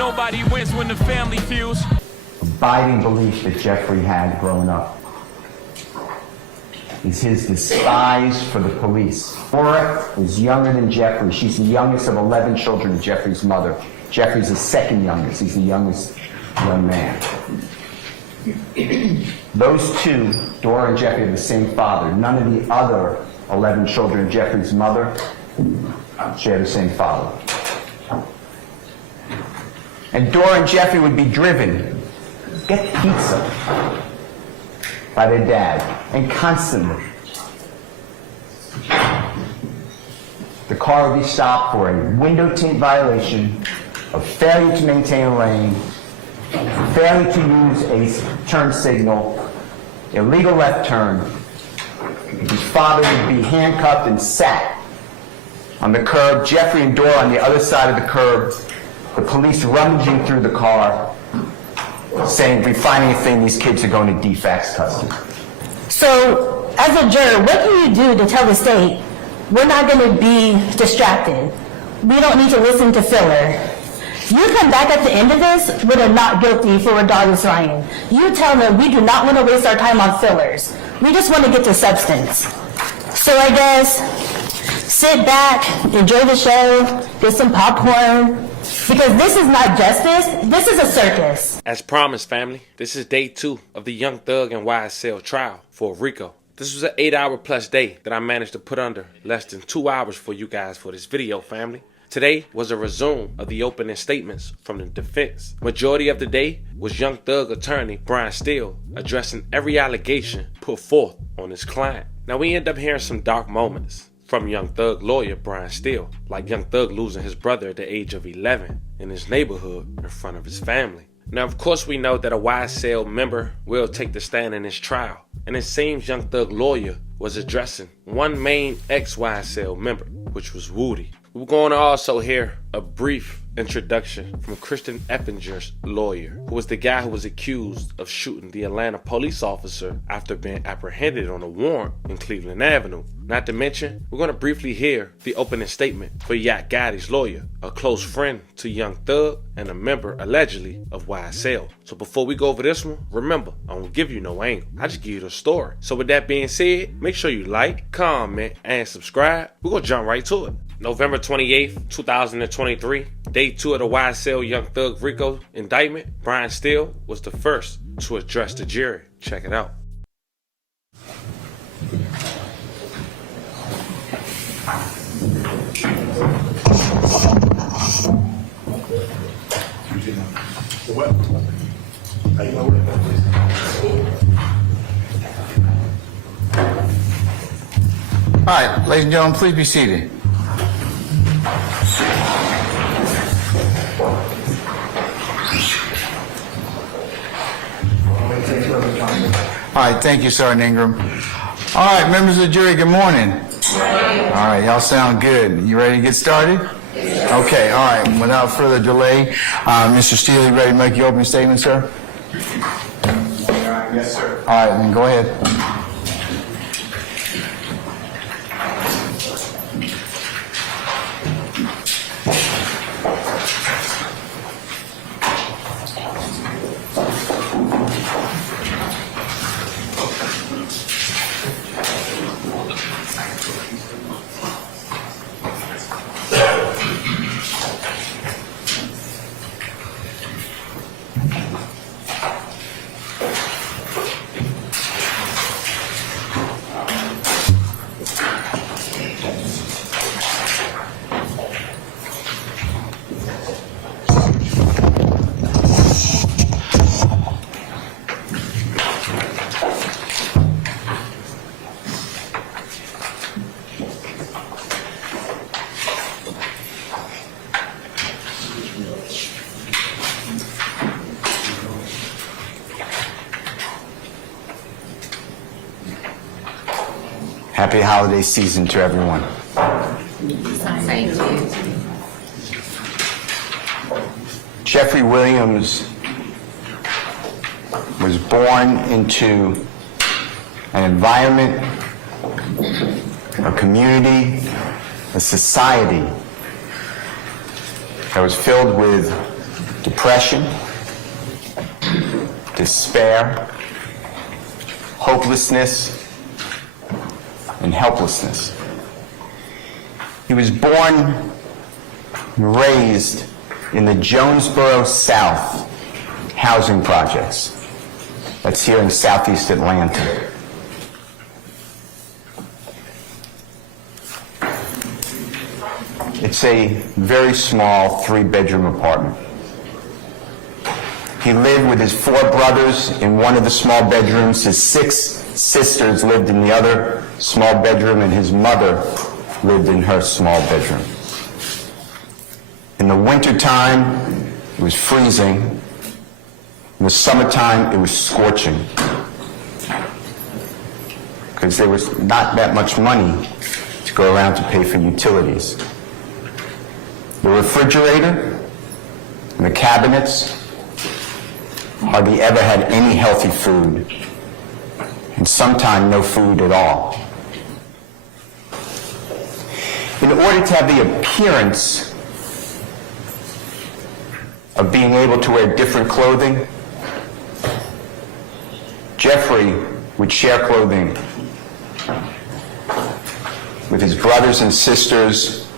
Nobody wins when the family feels. Abiding belief that Jeffrey had growing up is his disguise for the police. Laura is younger than Jeffrey. She's the youngest of 11 children of Jeffrey's mother. Jeffrey's the second youngest. He's the youngest young man. Those two, Dora and Jeffrey, have the same father. None of the other 11 children of Jeffrey's mother share the same father. And Dora and Jeffrey would be driven, get pizza, by their dad, and constantly. The car would be stopped for a window tint violation, a failure to maintain a lane, failure to use a turn signal, illegal left turn. His father would be handcuffed and sat on the curb, Jeffrey and Dora on the other side of the curb, the police rummaging through the car, saying, if we find anything, these kids are going to defects custody. So, as a juror, what can you do to tell the state, we're not going to be distracted. We don't need to listen to filler. You come back at the end of this with a not guilty for regardless Ryan. You tell them we do not want to waste our time on fillers. We just want to get to substance. So I guess, sit back, enjoy the show, get some popcorn, because this is not justice, this is a circus. As promised, family, this is day 2 of the Young Thug and YSL trial for RICO. This was an 8-hour plus day that I managed to put under less than 2 hours for you guys for this video, family. Today was a resume of the opening statements from the defense. Majority of the day was Young Thug attorney Brian Steele addressing every allegation put forth on his client. Now we end up hearing some dark moments from Young Thug lawyer Brian Steele, like Young Thug losing his brother at the age of 11 in his neighborhood in front of his family. Now of course we know that a YSL member will take the stand in this trial, and it seems Young Thug lawyer was addressing one main ex-YSL member, which was Woody. We're going to also hear a brief introduction from Christian Eppinger's lawyer, who was the guy who was accused of shooting the Atlanta police officer after being apprehended on a warrant in Cleveland Avenue. Not to mention, we're going to briefly hear the opening statement for Yak Gotti's lawyer, a close friend to Young Thug and a member, allegedly, of YSL. So before we go over this one, remember, I don't give you no angle. I just give you the story. So with that being said, make sure you like, comment, and subscribe. We're going to jump right to it. November 28th, 2023, day 2 of the YSL Young Thug RICO indictment. Brian Steele was the first to address the jury. Check it out. All right, ladies and gentlemen, please be seated. All right, thank you, Sergeant Ingram. All right, members of the jury, good morning. All right, y'all sound good. You ready to get started? Okay, all right, without further delay, Mr. Steele, you ready to make your opening statement, sir? Yes, sir. All right, then go ahead. Happy holiday season to everyone. Thank you. Jeffrey Williams was born into an environment, a community, a society that was filled with depression, despair, hopelessness, and helplessness. He was born and raised in the Jonesboro South housing projects. That's here in southeast Atlanta. It's a very small 3-bedroom apartment. He lived with his 4 brothers in one of the small bedrooms. His 6 sisters lived in the other small bedroom, and his mother lived in her small bedroom. In the wintertime, it was freezing. In the summertime, it was scorching, because there was not that much money to go around to pay for utilities. The refrigerator and the cabinets hardly ever had any healthy food, and sometimes no food at all. In order to have the appearance of being able to wear different clothing, Jeffrey would share clothing with his brothers and sisters,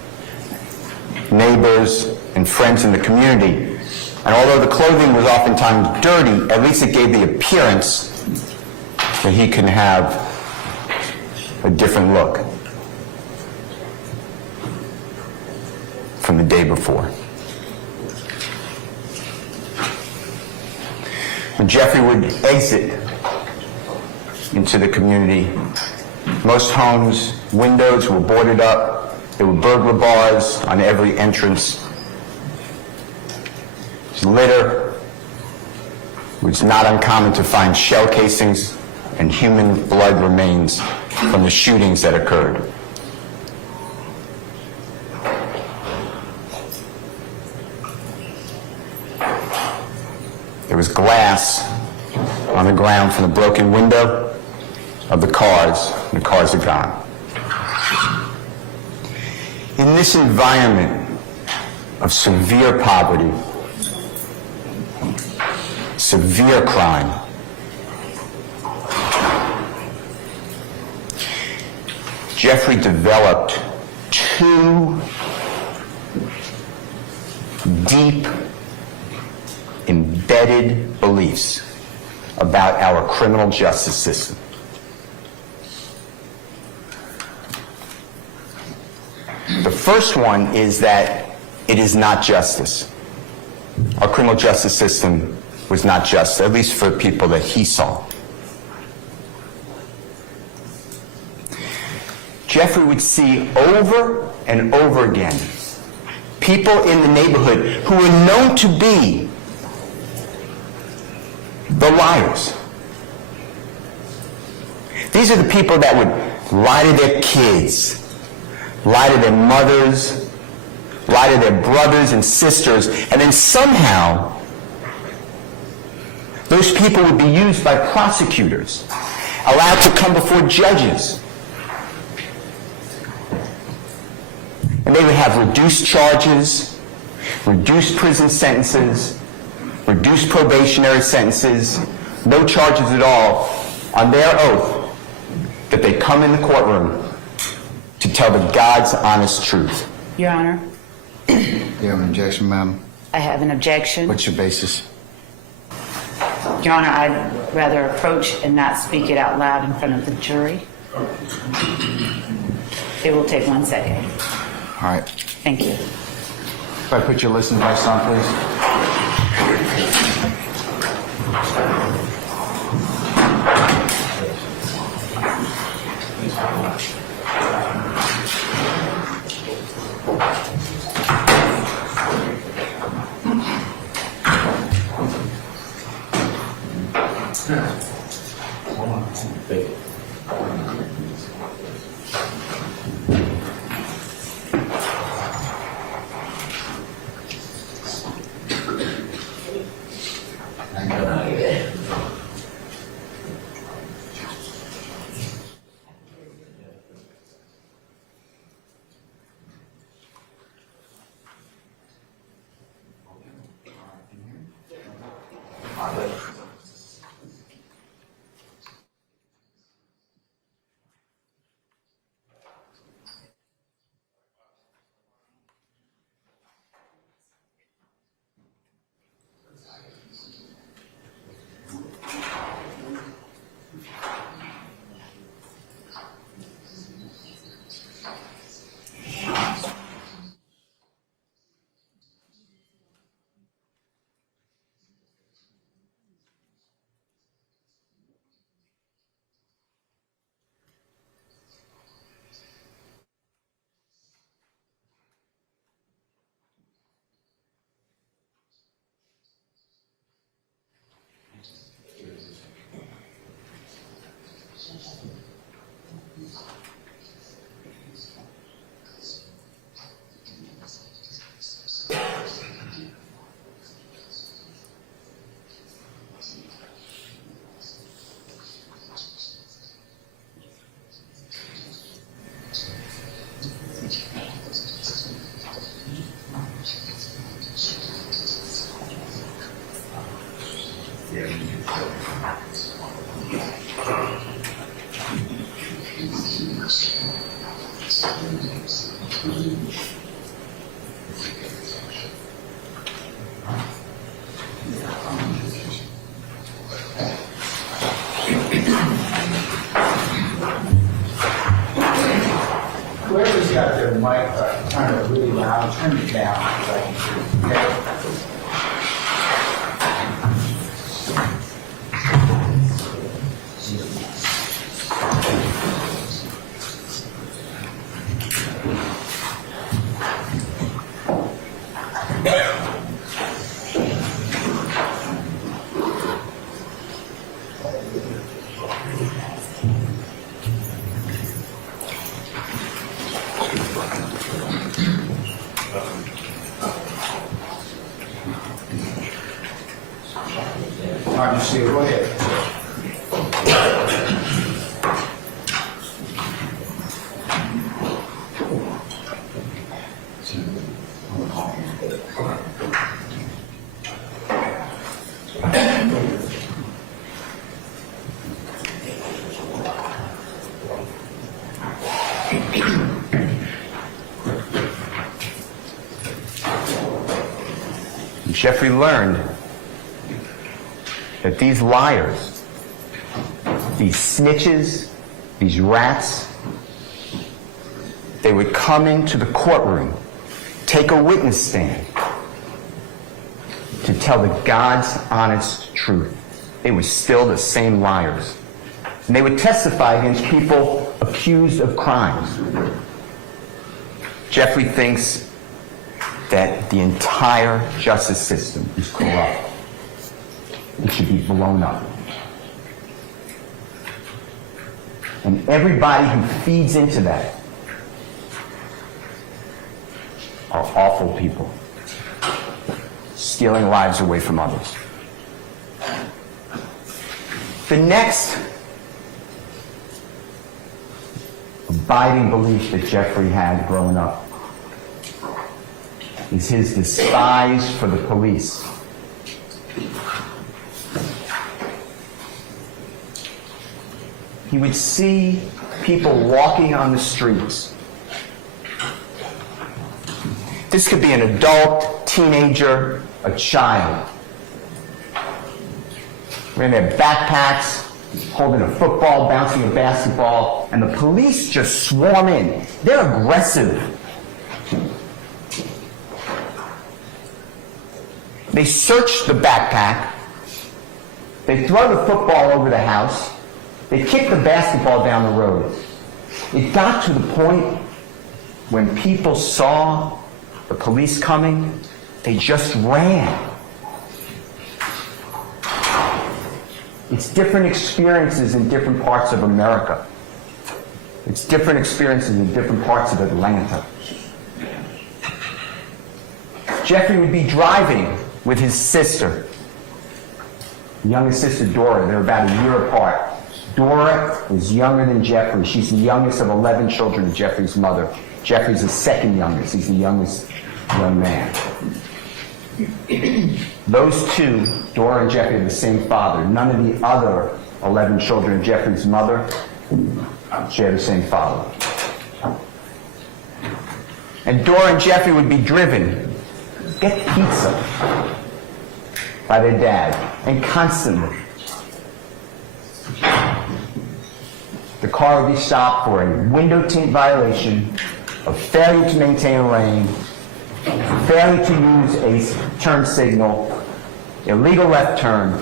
neighbors, and friends in the community. And although the clothing was oftentimes dirty, at least it gave the appearance that he can have a different look from the day before. When Jeffrey would exit into the community, most homes' windows were boarded up. There were burglar bars on every entrance. Litter. It was not uncommon to find shell casings and human blood remains from the shootings that occurred. There was glass on the ground from the broken window of the cars. The cars are gone. In this environment of severe poverty, severe crime, Jeffrey developed 2 deep, embedded beliefs about our criminal justice system. The first one is that it is not justice. Our criminal justice system was not just, at least for people that he saw. Jeffrey would see over and over again people in the neighborhood who were known to be the liars. These are the people that would lie to their kids, lie to their mothers, lie to their brothers and sisters, and then somehow those people would be used by prosecutors, allowed to come before judges. And they would have reduced charges, reduced prison sentences, reduced probationary sentences, no charges at all, on their oath that they come in the courtroom to tell the God's honest truth. Your Honor, You have an objection, ma'am? I have an objection. What's your basis? Your Honor, I'd rather approach and not speak it out loud in front of the jury. It will take 1 second. All right. Thank you. If I put your listen device on, please. Whoever's got their mic turn it really loud, turn it down. Okay? All right, Michelle, go ahead. Jeffrey learned that these liars, these snitches, these rats, they would come into the courtroom, take a witness stand to tell the God's honest truth. They were still the same liars. And they would testify against people accused of crimes. Jeffrey thinks that the entire justice system is corrupt. It should be blown up. And everybody who feeds into that are awful people, stealing lives away from others. The next abiding belief that Jeffrey had growing up is his despise for the police. He would see people walking on the streets. This could be an adult, teenager, a child. Wearing their backpacks, holding a football, bouncing a basketball, and the police just swarm in. They're aggressive. They search the backpack. They throw the football over the house. They kick the basketball down the road. It got to the point when people saw the police coming, they just ran. It's different experiences in different parts of America. It's different experiences in different parts of Atlanta. Jeffrey would be driving with his sister, youngest sister Dora. They're about a year apart. Dora is younger than Jeffrey. She's the youngest of 11 children of Jeffrey's mother. Jeffrey's the second youngest. He's the youngest young man. Those two, Dora and Jeffrey, are the same father. None of the other 11 children of Jeffrey's mother share the same father. And Dora and Jeffrey would be driven, get pizza, by their dad, and constantly. The car would be stopped for a window tint violation, a failure to maintain a lane, failure to use a turn signal, illegal left turn.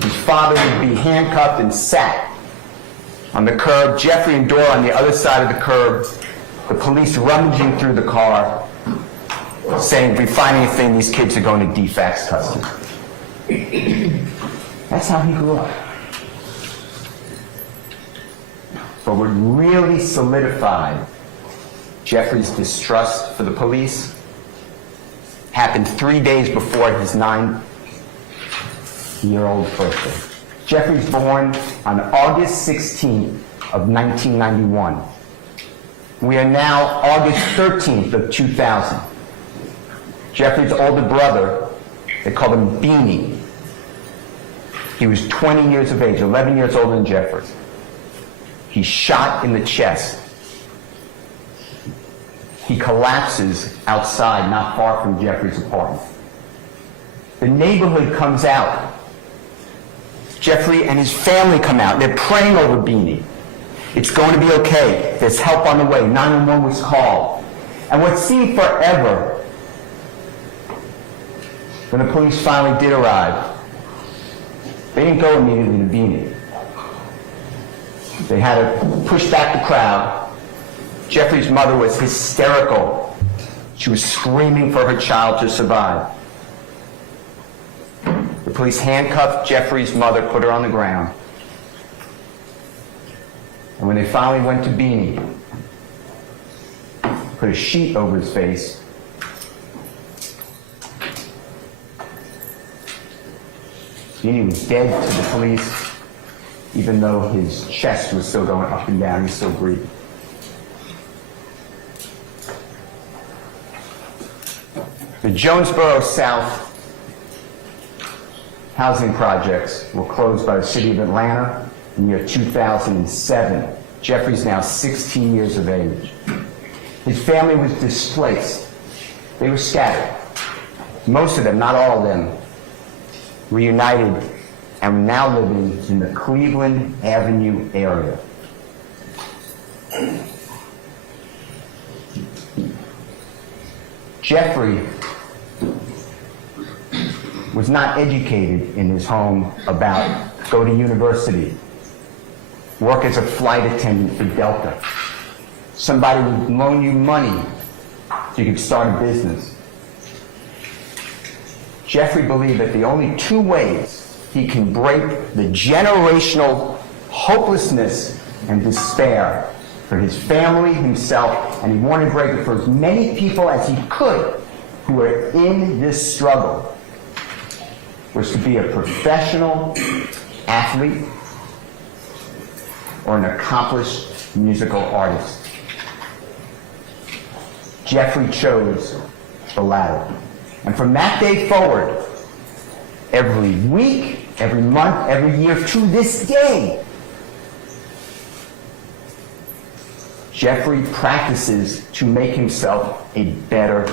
His father would be handcuffed and sat on the curb, Jeffrey and Dora on the other side of the curb, the police rummaging through the car, saying, if we find anything, these kids are going to DFACS custody. That's how he grew up. But what really solidified Jeffrey's distrust for the police happened 3 days before his 9-year-old birthday. Jeffrey's born on August 16th of 1991. We are now August 13th of 2000. Jeffrey's older brother, they called him Beanie, He was 20 years of age, 11 years older than Jeffrey. He's shot in the chest. He collapses outside, not far from Jeffrey's apartment. The neighborhood comes out. Jeffrey and his family come out. They're praying over Beanie. It's going to be okay. There's help on the way. 911 was called. And what seemed forever, when the police finally did arrive, they didn't go immediately to Beanie. They had to push back the crowd. Jeffrey's mother was hysterical. She was screaming for her child to survive. The police handcuffed Jeffrey's mother, put her on the ground. And when they finally went to Beanie, put a sheet over his face, Beanie was dead to the police, even though his chest was still going up and down, he still breathing. The Jonesboro South housing projects were closed by the city of Atlanta in the year 2007. Jeffrey's now 16 years of age. His family was displaced. They were scattered. Most of them, not all of them, reunited and are now living in the Cleveland Avenue area. Jeffrey was not educated in his home about go to university, work as a flight attendant for Delta. Somebody would loan you money so you could start a business. Jeffrey believed that the only two ways he can break the generational hopelessness and despair for his family, himself, and he wanted to break it for as many people as he could who were in this struggle, was to be a professional athlete or an accomplished musical artist. Jeffrey chose the latter. And from that day forward, every week, every month, every year, to this day, Jeffrey practices to make himself a better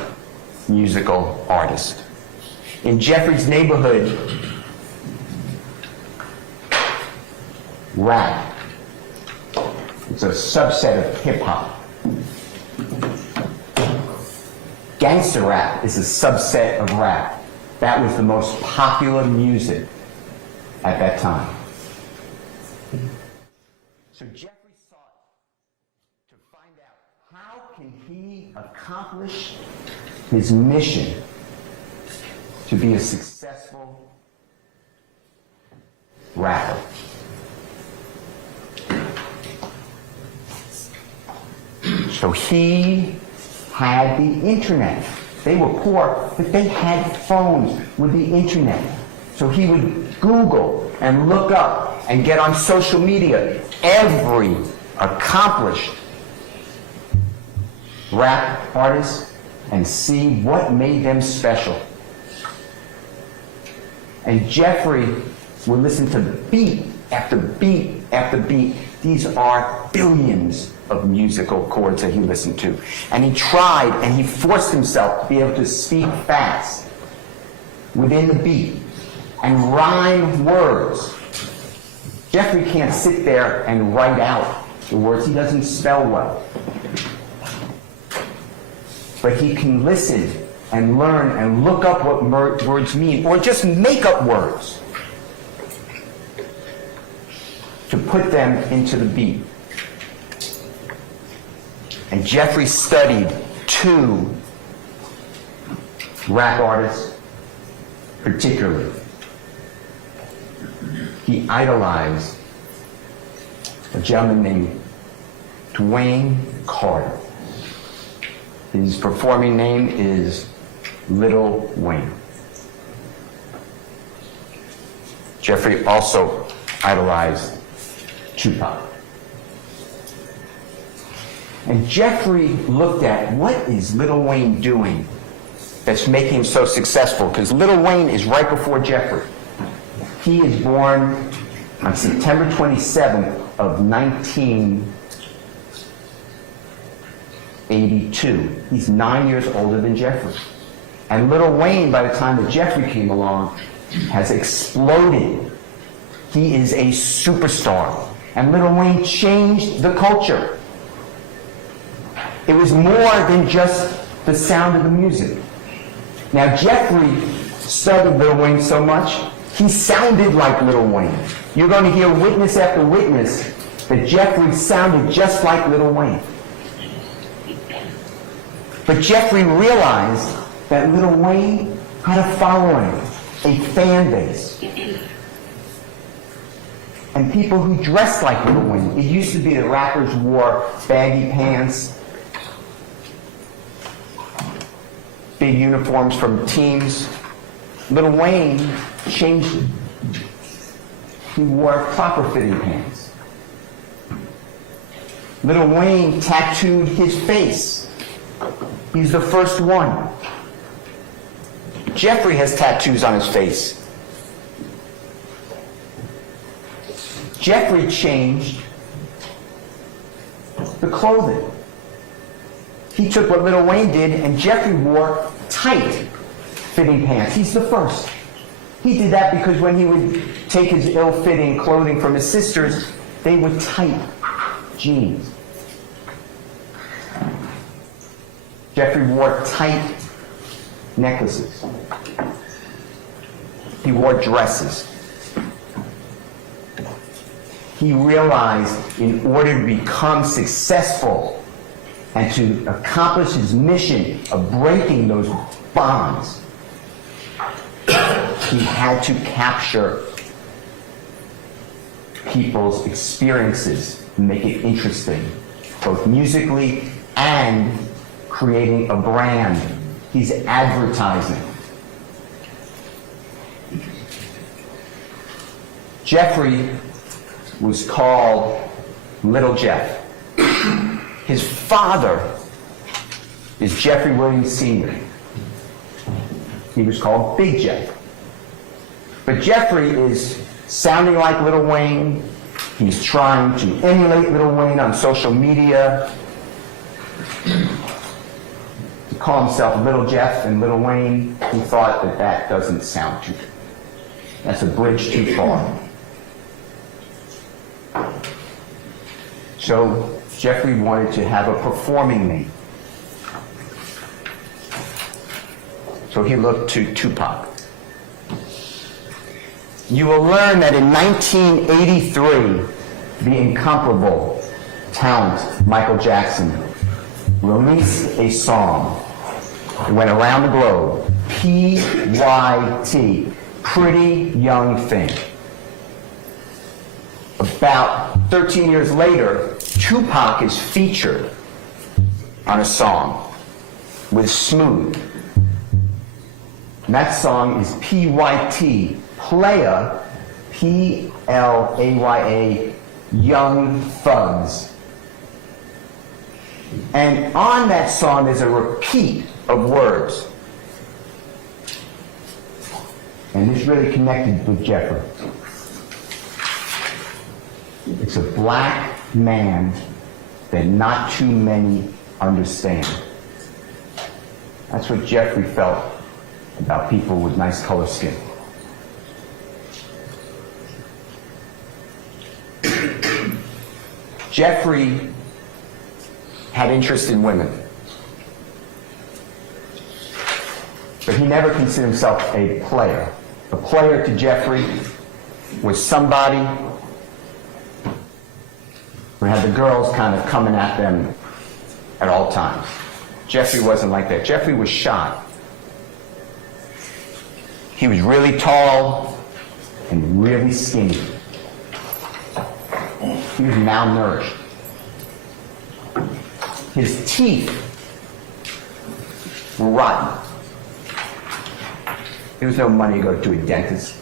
musical artist. In Jeffrey's neighborhood, rap is a subset of hip-hop. Gangster rap is a subset of rap. That was the most popular music at that time. So Jeffrey sought to find out how can he accomplish his mission to be a successful rapper. So he had the internet. They were poor, but they had phones with the internet. So he would Google and look up and get on social media every accomplished rap artist and see what made them special. And Jeffrey would listen to beat after beat after beat. These are billions of musical chords that he listened to. And he tried and he forced himself to be able to speak fast within the beat and rhyme words. Jeffrey can't sit there and write out the words. He doesn't spell well. But he can listen and learn and look up what words mean, or just make up words to put them into the beat. And Jeffrey studied two rap artists particularly. He idolized a gentleman named Dwayne Carter. His performing name is Little Wayne. Jeffrey also idolized Tupac. And Jeffrey looked at what is Little Wayne doing that's making him so successful, because Little Wayne is right before Jeffrey. He is born on September 27th of 1982. He's 9 years older than Jeffrey. And Lil Wayne, by the time that Jeffrey came along, has exploded. He is a superstar. And Lil Wayne changed the culture. It was more than just the sound of the music. Now, Jeffrey studied Lil Wayne so much, he sounded like Lil Wayne. You're going to hear witness after witness that Jeffrey sounded just like Lil Wayne. But Jeffrey realized that Lil Wayne had a following, a fan base, and people who dressed like Lil Wayne. It used to be that rappers wore baggy pants, big uniforms from teams. Lil Wayne changed it. He wore proper fitting pants. Lil Wayne tattooed his face. He's the first one. Jeffrey has tattoos on his face. Jeffrey changed the clothing. He took what Lil Wayne did, and Jeffrey wore tight fitting pants. He's the first. He did that because when he would take his ill-fitting clothing from his sisters, they were tight jeans. Jeffrey wore tight necklaces. He wore dresses. He realized in order to become successful and to accomplish his mission of breaking those bonds, he had to capture people's experiences and make it interesting, both musically and creating a brand. He's advertising. Jeffrey was called Little Jeff. His father is Jeffrey Williams Sr. He was called Big Jeff. But Jeffrey is sounding like Lil Wayne. He's trying to emulate Lil Wayne on social media. To call himself Little Jeff and Lil Wayne, he thought that that doesn't sound too good. That's a bridge too far. So Jeffrey wanted to have a performing name. So he looked to Tupac. You will learn that in 1983, the incomparable talent Michael Jackson released a song. It went around the globe. P.Y.T. Pretty Young Thing. About 13 years later, Tupac is featured on a song with Smooth. And that song is P.Y.T. Playa, P-L-A-Y-A, Young Thugs. And on that song there's a repeat of words. And this really connected with Jeffrey. It's a black man that not too many understand. That's what Jeffrey felt about people with nice color skin. Jeffrey had interest in women, but he never considered himself a player. A player to Jeffrey was somebody who had the girls kind of coming at them at all times. Jeffrey wasn't like that. Jeffrey was shy. He was really tall and really skinny. He was malnourished. His teeth were rotten. There was no money to go to a dentist.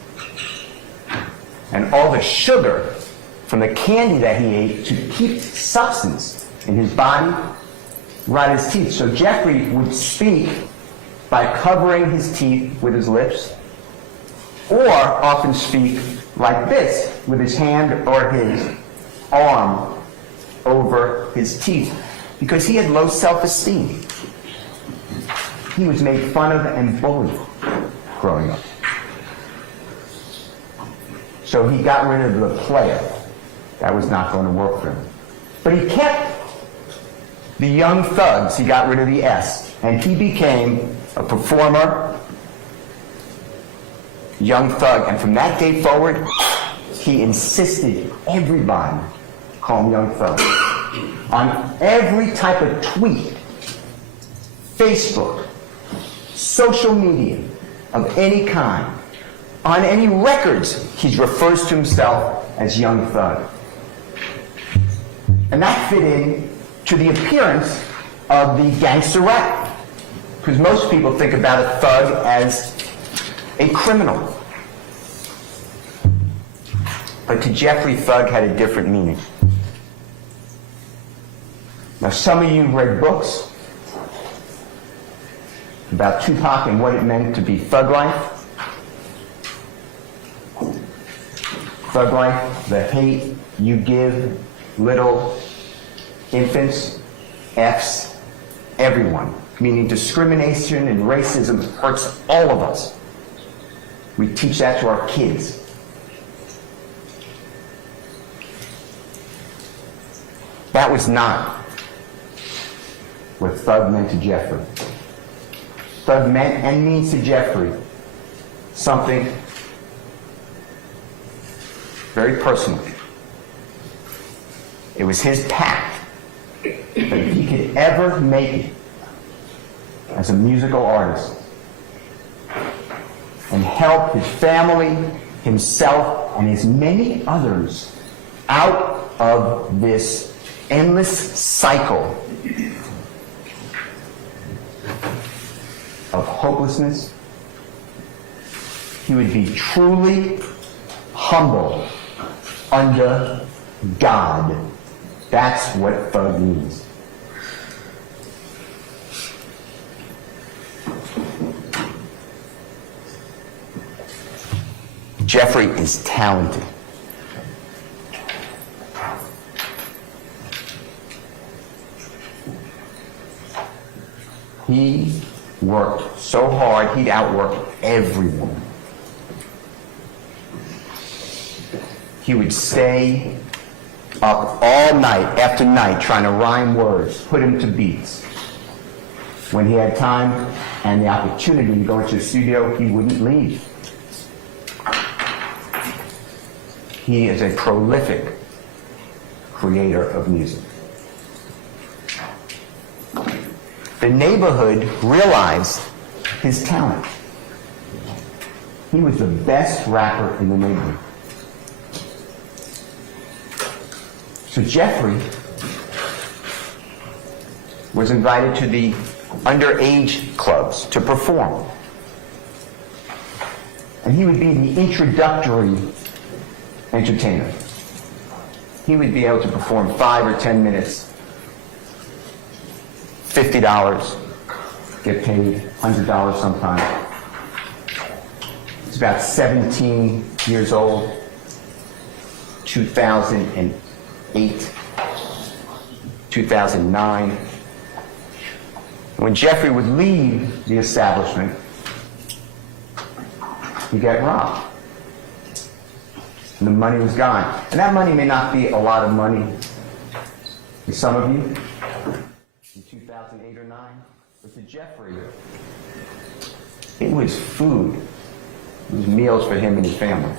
And all the sugar from the candy that he ate to keep substance in his body rotted his teeth. So Jeffrey would speak by covering his teeth with his lips or often speak like this, with his hand or his arm over his teeth, because he had low self-esteem. He was made fun of and bullied growing up. So he got rid of the player. That was not going to work for him. But he kept the young thugs. He got rid of the S, and he became a performer, young thug. And from that day forward, he insisted everybody call him Young Thug. On every type of tweet, Facebook, social media of any kind, on any records, he refers to himself as Young Thug. And that fit in to the appearance of the gangster rap. Because most people think about a thug as a criminal. But to Jeffrey, thug had a different meaning. Now, some of you read books about Tupac and what it meant to be thug life. Thug life, the hate you give little infants, F's, everyone. Meaning discrimination and racism hurts all of us. We teach that to our kids. That was not what thug meant to Jeffrey. Thug meant and means to Jeffrey something very personal. It was his pact that if he could ever make it as a musical artist and help his family, himself, and his many others out of this endless cycle of hopelessness, he would be truly humble under God. That's what thug means. Jeffrey is talented. He worked so hard, he'd outwork everyone. He would stay up all night after night trying to rhyme words, put him to beats. When he had time and the opportunity to go into the studio, he wouldn't leave. He is a prolific creator of music. The neighborhood realized his talent. He was the best rapper in the neighborhood. So Jeffrey was invited to the underage clubs to perform. And he would be the introductory entertainer. He would be able to perform 5 or 10 minutes, $50, get paid $100 sometimes. He's about 17 years old, 2008, 2009. When Jeffrey would leave the establishment, he'd get robbed. And the money was gone. And that money may not be a lot of money to some of you in 2008 or 9, but to Jeffrey, it was food. It was meals for him and his family.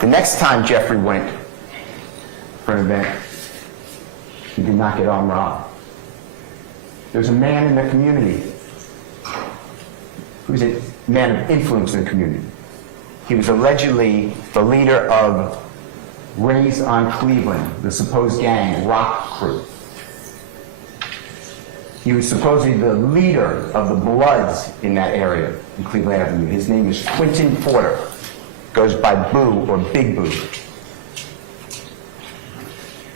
The next time Jeffrey went for an event, he did not get armed robbed. There was a man in the community who was a man of influence in the community. He was allegedly the leader of Raise on Cleveland, the supposed gang, rock crew. He was supposedly the leader of the Bloods in that area, in Cleveland Avenue. His name is Quentin Porter. Goes by Boo or Big Boo.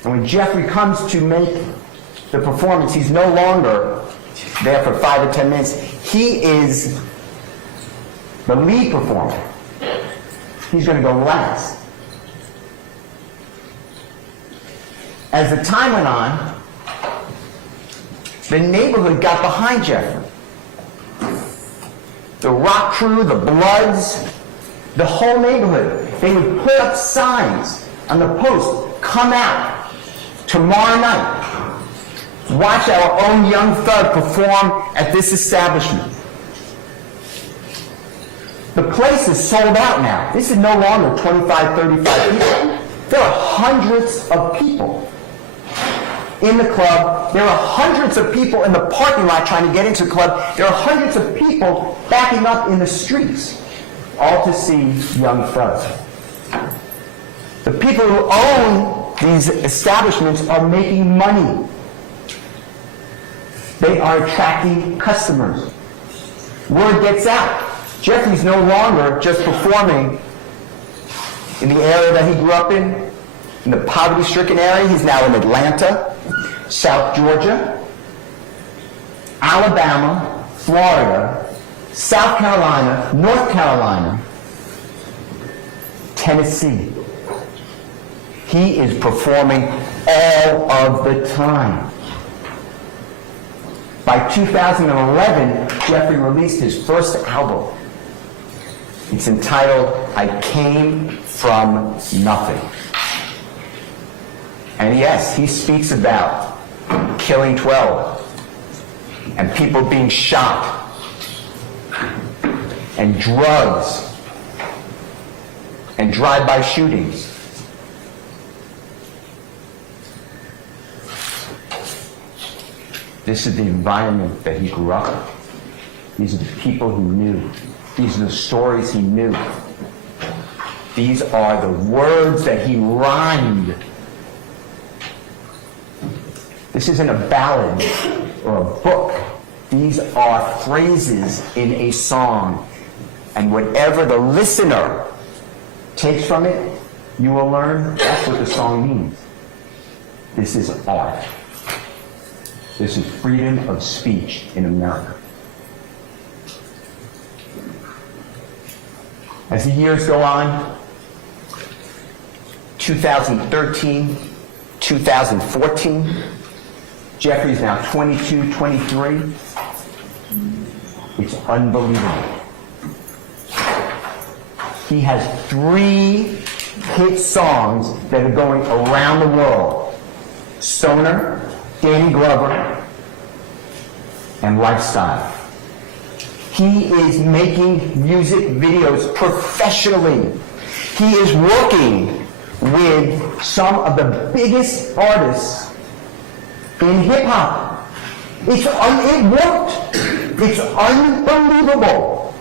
And when Jeffrey comes to make the performance, he's no longer there for 5 or 10 minutes. He is the lead performer. He's going to go last. As the time went on, the neighborhood got behind Jeffrey. The rock crew, the Bloods, the whole neighborhood. They would put up signs on the post, come out tomorrow night. Watch our own Young Thug perform at this establishment. The place is sold out now. This is no longer 25, 35 people. There are hundreds of people in the club. There are hundreds of people in the parking lot trying to get into the club. There are hundreds of people backing up in the streets, all to see Young Thug. The people who own these establishments are making money. They are attracting customers. Word gets out. Jeffrey's no longer just performing in the area that he grew up in the poverty-stricken area. He's now in Atlanta, South Georgia, Alabama, Florida, South Carolina, North Carolina, Tennessee. He is performing all of the time. By 2011, Jeffrey released his first album. It's entitled, I Came From Nothing. And yes, he speaks about killing 12 and people being shot and drugs and drive-by shootings. This is the environment that he grew up in. These are the people he knew. These are the stories he knew. These are the words that he rhymed. This isn't a ballad or a book. These are phrases in a song. And whatever the listener takes from it, you will learn that's what the song means. This is art. This is freedom of speech in America. As the years go on, 2013, 2014, Jeffrey's now 22, 23. It's unbelievable. He has 3 hit songs that are going around the world. Stoner, Danny Glover, and Lifestyle. He is making music videos professionally. He is working with some of the biggest artists in hip-hop. It worked. It's unbelievable.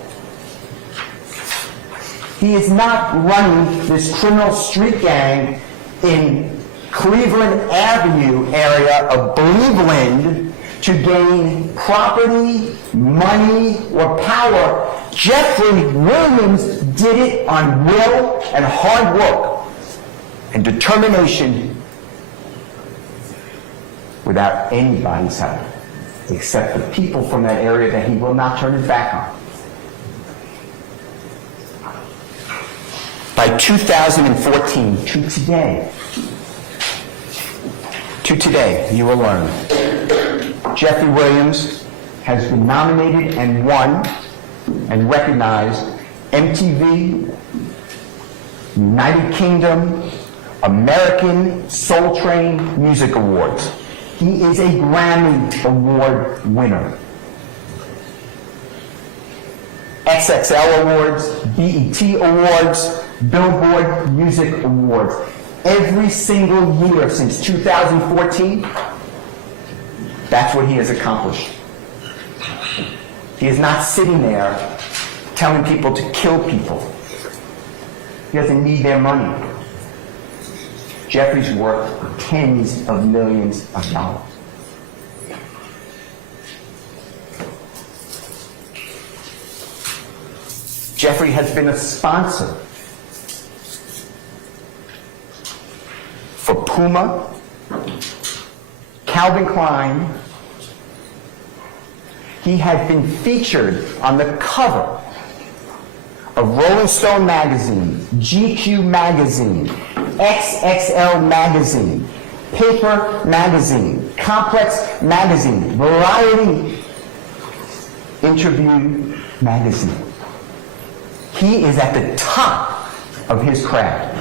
He is not running this criminal street gang in Cleveland Avenue area of Cleveland to gain property, money, or power. Jeffrey Williams did it on will and hard work and determination without anybody's help, except the people from that area that he will not turn his back on. By 2014, to today, you will learn. Jeffrey Williams has been nominated and won and recognized MTV, United Kingdom, American Soul Train Music Awards. He is a Grammy Award winner. XXL Awards, BET Awards, Billboard Music Awards. Every single year since 2014, that's what he has accomplished. He is not sitting there telling people to kill people. He doesn't need their money. Jeffrey's worth tens of millions of dollars. Jeffrey has been a sponsor for Puma, Calvin Klein, He had been featured on the cover of Rolling Stone magazine, GQ magazine, XXL magazine, Paper magazine, Complex magazine, Variety Interview magazine. He is at the top of his craft.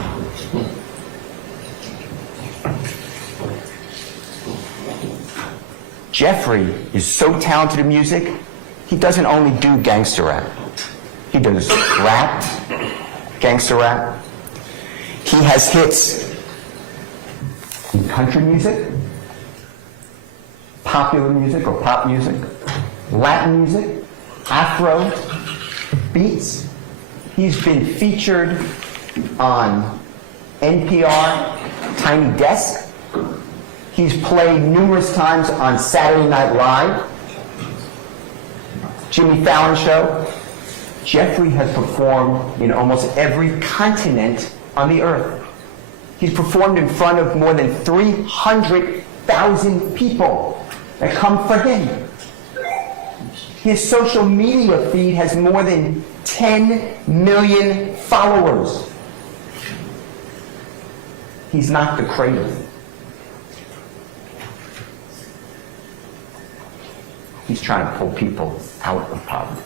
Jeffrey is so talented in music, he doesn't only do gangster rap. He does rap, gangster rap. He has hits in country music, popular music or pop music, Latin music, Afro beats. He's been featured on NPR, Tiny Desk. He's played numerous times on Saturday Night Live, Jimmy Fallon Show. Jeffrey has performed in almost every continent on the earth. He's performed in front of more than 300,000 people that come for him. His social media feed has more than 10 million followers. He's not the cradle. He's trying to pull people out of poverty.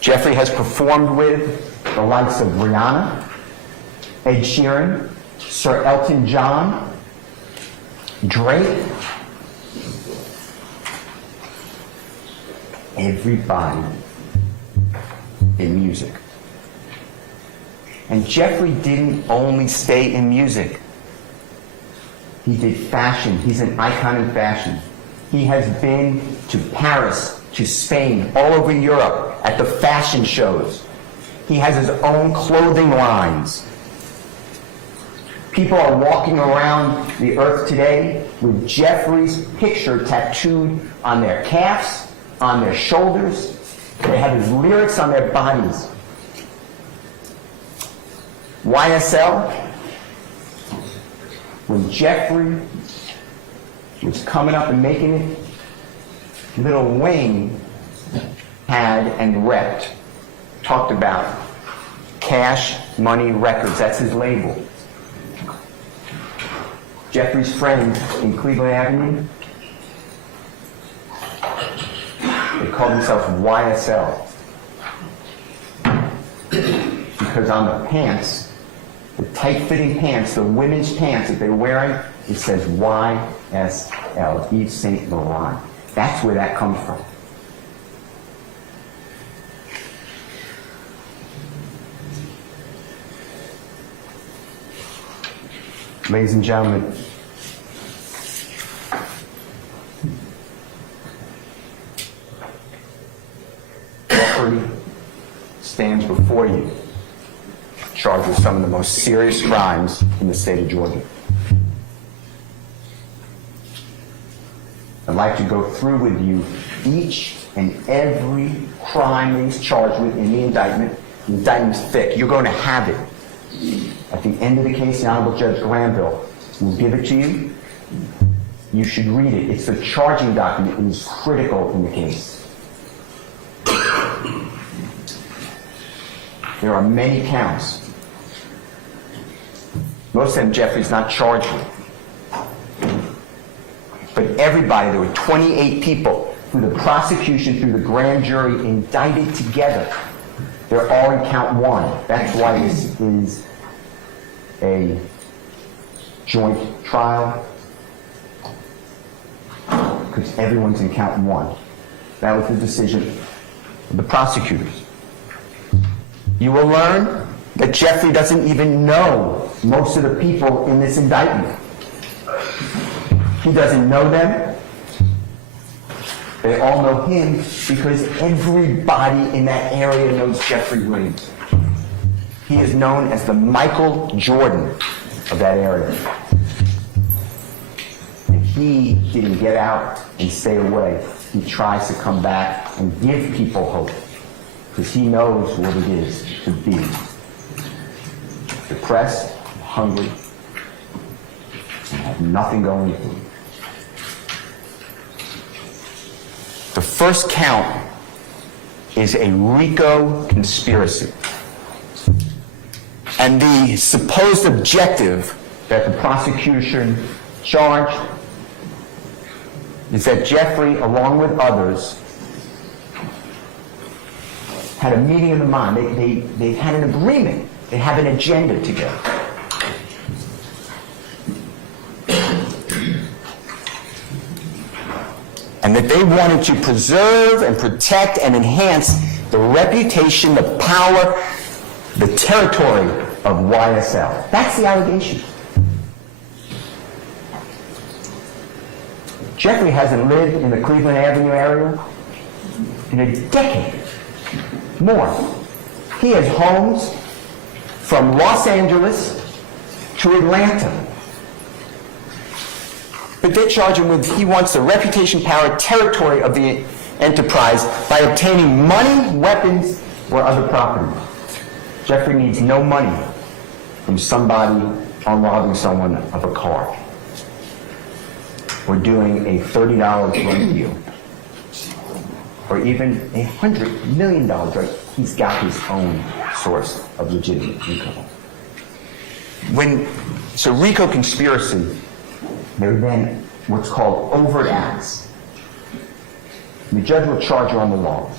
Jeffrey has performed with the likes of Rihanna, Ed Sheeran, Sir Elton John, Drake, everybody in music. And Jeffrey didn't only stay in music. He did fashion. He's an icon in fashion. He has been to Paris, to Spain, all over Europe, at the fashion shows. He has his own clothing lines. People are walking around the earth today with Jeffrey's picture tattooed on their calves, on their shoulders. They have his lyrics on their bodies. YSL, when Jeffrey was coming up and making it, Lil Wayne had and repped, talked about Cash Money Records. That's his label. Jeffrey's friends in Cleveland Avenue, they call themselves YSL. Because on the pants, the tight-fitting pants, the women's pants that they're wearing, it says YSL, Yves Saint Laurent. That's where that comes from. Ladies and gentlemen, Jeffrey stands before you, charged with some of the most serious crimes in the state of Georgia. I'd like to go through with you each and every crime that he's charged with in the indictment. The indictment's thick. You're going to have it. At the end of the case, the Honorable Judge Glanville will give it to you. You should read it. It's the charging document. It is critical in the case. There are many counts. Most of them Jeffrey's not charged with. But everybody, there were 28 people who the prosecution, through the grand jury, indicted together. They're all in count one. That's why this is a joint trial, because everyone's in count one. That was the decision of the prosecutors. You will learn that Jeffrey doesn't even know most of the people in this indictment. He doesn't know them. They all know him because everybody in that area knows Jeffrey Williams. He is known as the Michael Jordan of that area. And he didn't get out and stay away. He tries to come back and give people hope because he knows what it is to be depressed, hungry, and have nothing going for you. The first count is a RICO conspiracy. And the supposed objective that the prosecution charged is that Jeffrey, along with others, had a meeting of the mind. They had an agreement. They have an agenda together. And that they wanted to preserve and protect and enhance the reputation, the power, the territory of YSL. That's the allegation. Jeffrey hasn't lived in the Cleveland Avenue area in a decade. More. He has homes from Los Angeles to Atlanta. But they charge him with, he wants the reputation, power, territory of the enterprise by obtaining money, weapons, or other property. Jeffrey needs no money from somebody on robbing someone of a car or doing a $30 drug deal or even $100 million drug. He's got his own source of legitimate income. So RICO conspiracy, there are then what's called overt acts. The judge will charge you on the law.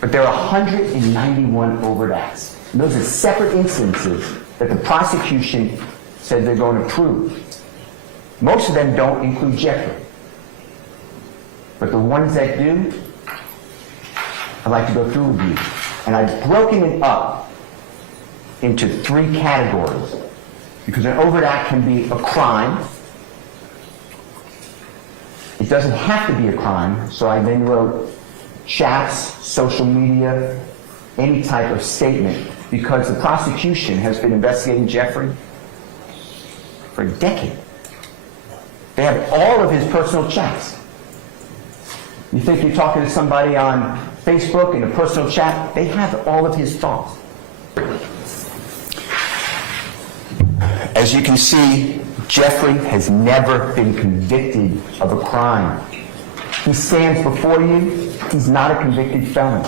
But there are 191 overt acts. And those are separate instances that the prosecution said they're going to prove. Most of them don't include Jeffrey. But the ones that do, I'd like to go through with you. And I've broken it up into 3 categories. Because an overt act can be a crime. It doesn't have to be a crime, so I then wrote chats, social media, any type of statement, because the prosecution has been investigating Jeffrey for a decade. They have all of his personal chats. You think you're talking to somebody on Facebook in a personal chat? They have all of his thoughts. As you can see, Jeffrey has never been convicted of a crime. He stands before you. He's not a convicted felon.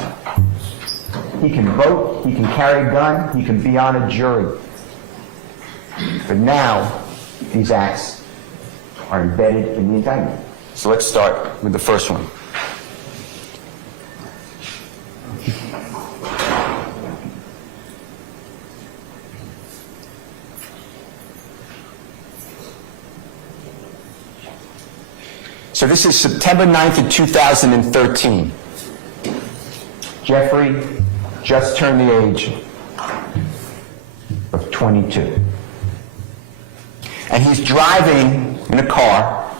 He can vote. He can carry a gun. He can be on a jury. But now, these acts are embedded in the indictment. So let's start with the first one. So this is September 9th of 2013. Jeffrey just turned the age of 22. And he's driving in a car,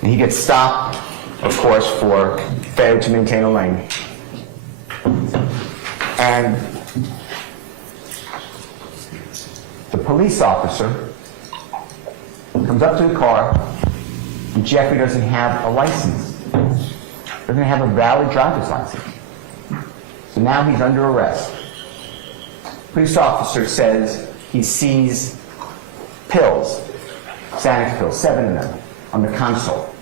and he gets stopped, of course, for failure to maintain a lane. And the police officer comes up to the car, and Jeffrey doesn't have a license. Doesn't have a valid driver's license. So now he's under arrest. Police officer says he sees pills, Xanax pills, 7 of them, on the console.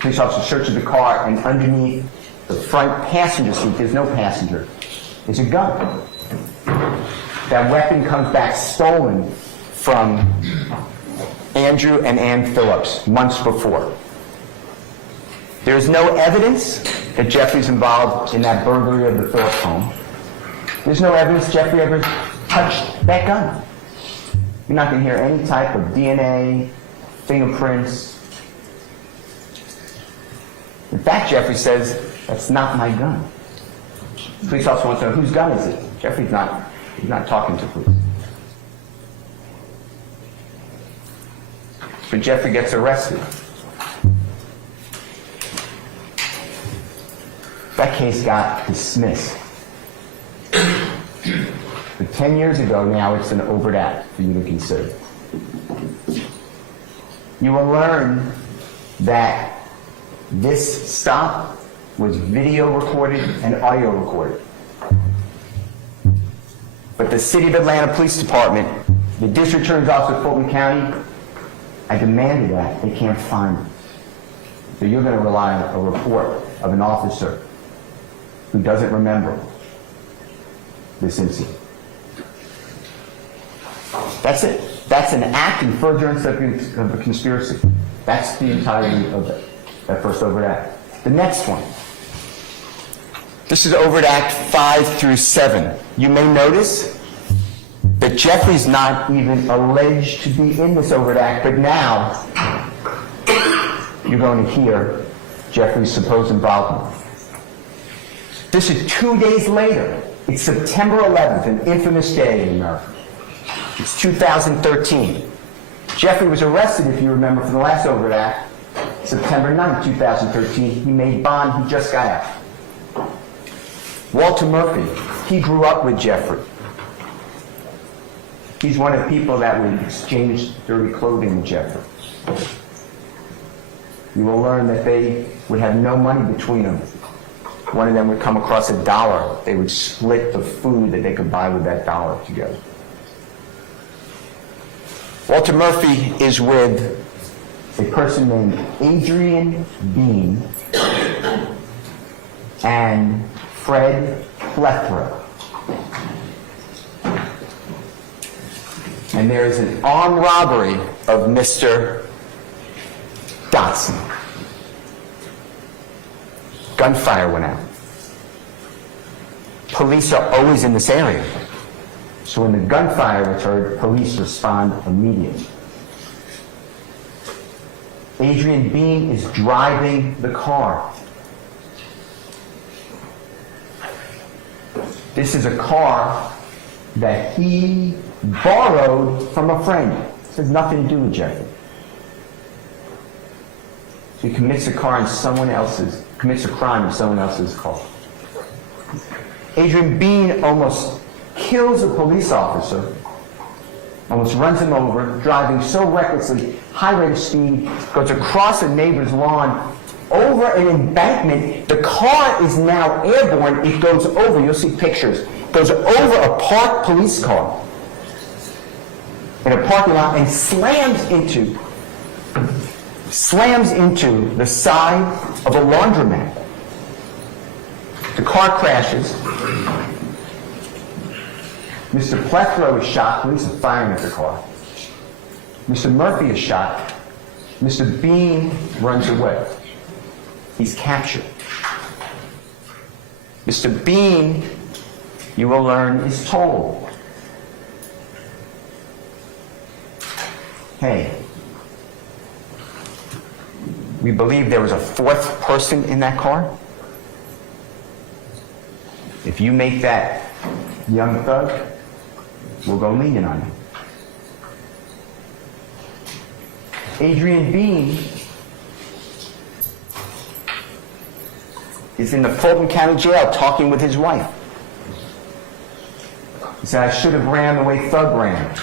Police officer searches the car, and underneath the front passenger seat, there's no passenger, there's a gun. That weapon comes back stolen from Andrew and Ann Phillips months before. There's no evidence that Jeffrey's involved in that burglary of the Phillips home. There's no evidence Jeffrey ever touched that gun. You're not going to hear any type of DNA, fingerprints. In fact, Jeffrey says, that's not my gun. The police officer wants to know, whose gun is it? Jeffrey's not talking to police. But Jeffrey gets arrested. That case got dismissed. But 10 years ago now, it's an overt act for you to consider. You will learn that this stop was video recorded and audio recorded. But the City of Atlanta Police Department, the District Attorney's Office of Fulton County, I demanded that. They can't find it. So you're going to rely on a report of an officer who doesn't remember this incident. That's it. That's an act in furtherance of a conspiracy. That's the entirety of that first overt act. The next one. This is overt act 5 through 7. You may notice that Jeffrey's not even alleged to be in this overt act, but now you're going to hear Jeffrey's supposed involvement. This is 2 days later. It's September 11th, an infamous day in America. It's 2013. Jeffrey was arrested, if you remember, for the last overt act, September 9th, 2013. He made bond. He just got out. Walter Murphy, he grew up with Jeffrey. He's one of the people that would exchange dirty clothing with Jeffrey. You will learn that they would have no money between them. One of them would come across $1. They would split the food that they could buy with that $1 together. Walter Murphy is with a person named Adrian Bean and Fred Plethora. And there is an armed robbery of Mr. Dotson. Gunfire went out. Police are always in this area. So when the gunfire was heard, police respond immediately. Adrian Bean is driving the car. This is a car that he borrowed from a friend. This has nothing to do with Jeffrey. So he commits a crime in someone else's car. Adrian Bean almost kills a police officer, almost runs him over, driving so recklessly, high rate of speed, goes across a neighbor's lawn, over an embankment. The car is now airborne. It goes over, you'll see pictures, goes over a parked police car in a parking lot and slams into the side of a laundromat. The car crashes. Mr. Plethora is shot. Police are firing at the car. Mr. Murphy is shot. Mr. Bean runs away. He's captured. Mr. Bean, you will learn, is told, hey, we believe there was a fourth person in that car. If you make that young thug, we'll go lenient on you. Adrian Bean is in the Fulton County Jail talking with his wife. He said, I should have ran the way Thug ran.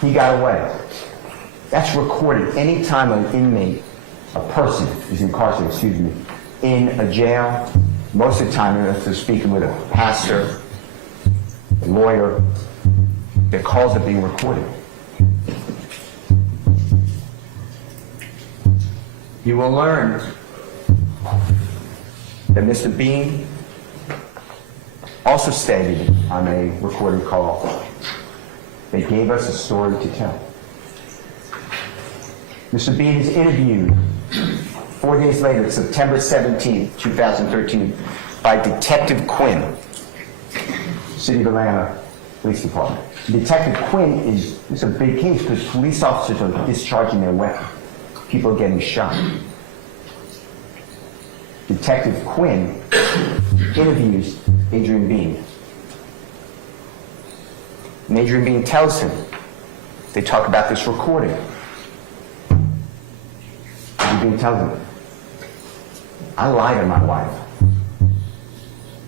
He got away. That's recorded anytime an inmate, a person is incarcerated, in a jail. Most of the time, they're speaking with a pastor, a lawyer. Their calls are being recorded. You will learn that Mr. Bean also stated on a recorded call, they gave us a story to tell. Mr. Bean is interviewed 4 days later, September 17, 2013, by Detective Quinn, City of Atlanta Police Department. Detective Quinn it's a big case because police officers are discharging their weapon. People are getting shot. Detective Quinn interviews Adrian Bean. And Adrian Bean tells him, they talk about this recording. Adrian Bean tells him, I lied to my wife.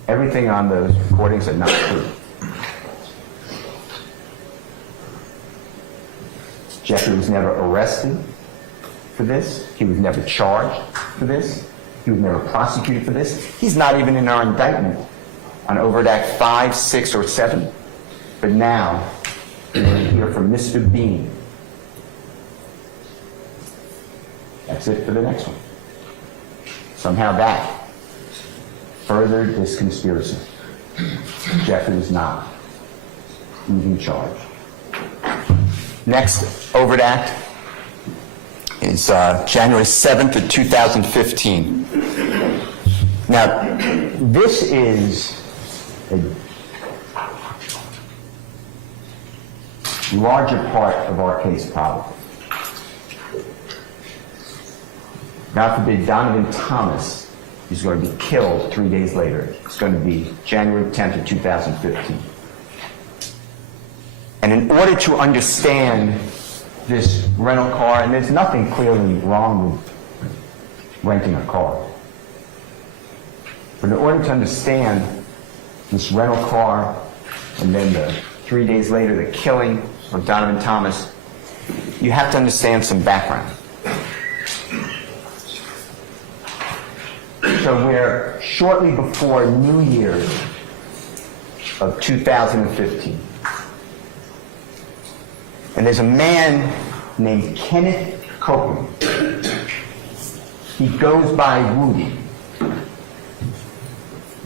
Everything on those recordings are not true. Jeffrey was never arrested for this. He was never charged for this. He was never prosecuted for this. He's not even in our indictment on overt act 5, 6, or 7. But now, we're going to hear from Mr. Bean. That's it for the next one. Somehow that furthered this conspiracy. Jeffrey was not even charged. Next overt act is January 7th of 2015. Now, this is a larger part of our case, probably. God forbid, Donovan Thomas is going to be killed 3 days later. It's going to be January 10th of 2015. And in order to understand this rental car, and there's nothing clearly wrong with renting a car, but in order to understand this rental car, and then 3 days later, the killing of Donovan Thomas, you have to understand some background. So we're shortly before New Year's of 2015. And there's a man named Kenneth Copeland. He goes by Woody.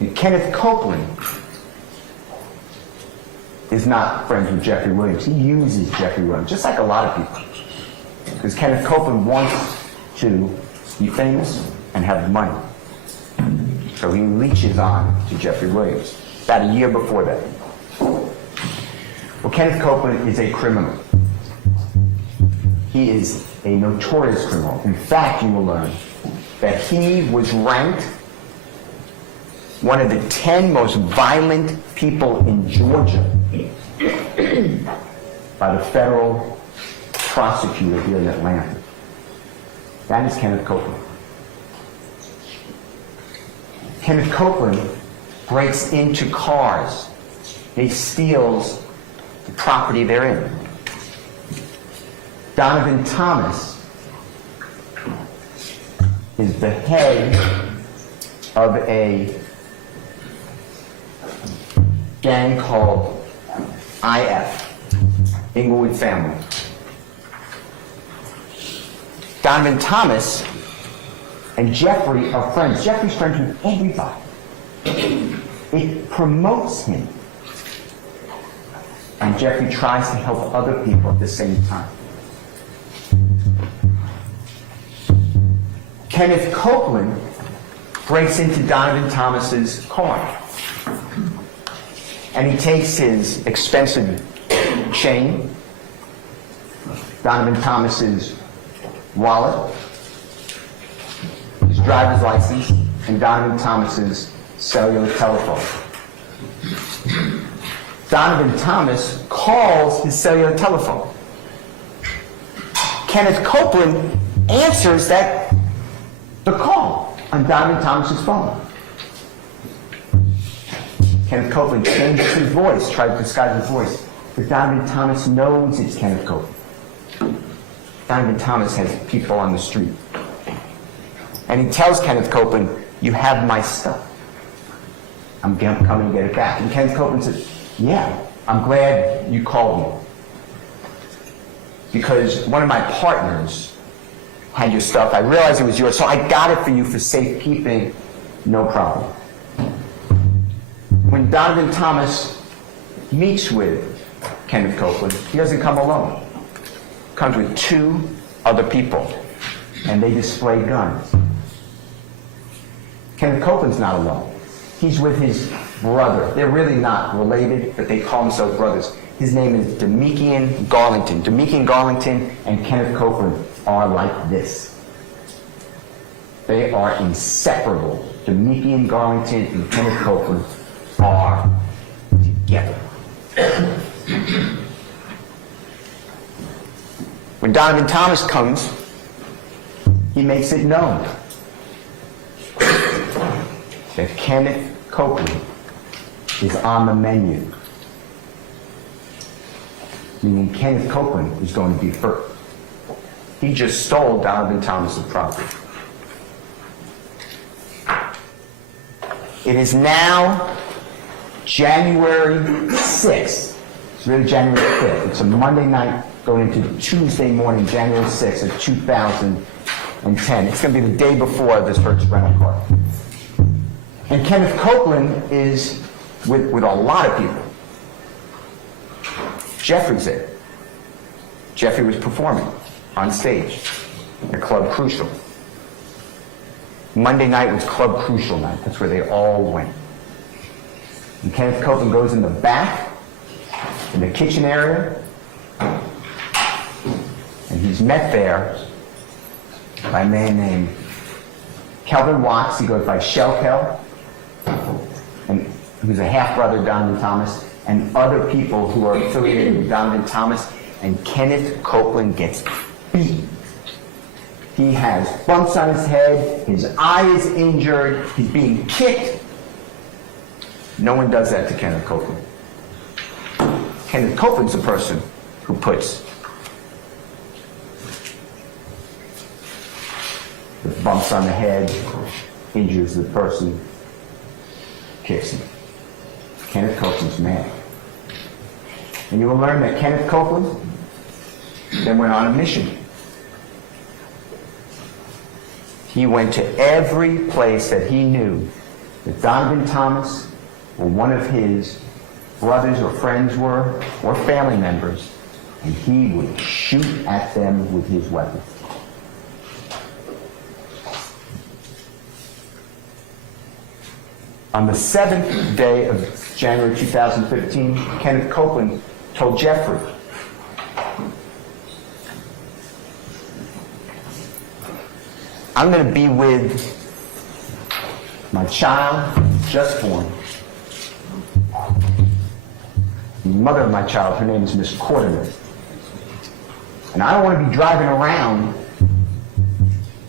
And Kenneth Copeland is not friends with Jeffrey Williams. He uses Jeffrey Williams, just like a lot of people. Because Kenneth Copeland wants to be famous and have money. So he leeches on to Jeffrey Williams, about a year before that. Well, Kenneth Copeland is a criminal. He is a notorious criminal. In fact, you will learn that he was ranked one of the 10 most violent people in Georgia by the federal prosecutor here in Atlanta. That is Kenneth Copeland. Kenneth Copeland breaks into cars. He steals the property they're in. Donovan Thomas is the head of a gang called IF, Inglewood Family. Donovan Thomas and Jeffrey are friends. Jeffrey's friends with everybody. It promotes him. And Jeffrey tries to help other people at the same time. Kenneth Copeland breaks into Donovan Thomas's car. And he takes his expensive chain, Donovan Thomas's wallet, his driver's license, and Donovan Thomas's cellular telephone. Donovan Thomas calls his cellular telephone. Kenneth Copeland answers the call on Donovan Thomas's phone. Kenneth Copeland changes his voice, tries to disguise his voice, but Donovan Thomas knows it's Kenneth Copeland. Donovan Thomas has people on the street. And he tells Kenneth Copeland, "You have my stuff. I'm coming to get it back." And Kenneth Copeland says, "Yeah, I'm glad you called me. Because one of my partners had your stuff. I realized it was yours, so I got it for you for safekeeping. No problem." When Donovan Thomas meets with Kenneth Copeland, he doesn't come alone. He comes with 2 other people, and they display guns. Kenneth Copeland's not alone. He's with his brother. They're really not related, but they call themselves brothers. His name is Demekian Garlington. Demekian Garlington and Kenneth Copeland are like this. They are inseparable. Demekian Garlington and Kenneth Copeland are together. When Donovan Thomas comes, he makes it known that Kenneth Copeland is on the menu. Meaning Kenneth Copeland is going to be first. He just stole Donovan Thomas's property. It is now January 6th. It's really January 5th. It's a Monday night going into Tuesday morning, January 6th of 2015. and 10. It's going to be the day before this first rental car. And Kenneth Copeland is with a lot of people. Jeffrey's there. Jeffrey was performing on stage at Club Crucial. Monday night was Club Crucial night. That's where they all went. And Kenneth Copeland goes in the back, in the kitchen area, and he's met there by a man named Kelvin Watts. He goes by Shell Kel, and who's a half-brother of Donovan Thomas, and other people who are affiliated with Donovan Thomas, and Kenneth Copeland gets beat. He has bumps on his head, his eye is injured, he's being kicked. No one does that to Kenneth Copeland. Kenneth Copeland's the person who puts the bumps on the head, injures the person, kicks him. Kenneth Copeland's mad. And you will learn that Kenneth Copeland then went on a mission. He went to every place that he knew that Donovan Thomas or one of his brothers or friends were, or family members, and he would shoot at them with his weapon. On the 7th day of January 2015, Kenneth Copeland told Jeffrey, I'm going to be with my child just born. The mother of my child, her name is Miss Quarterman. And I don't want to be driving around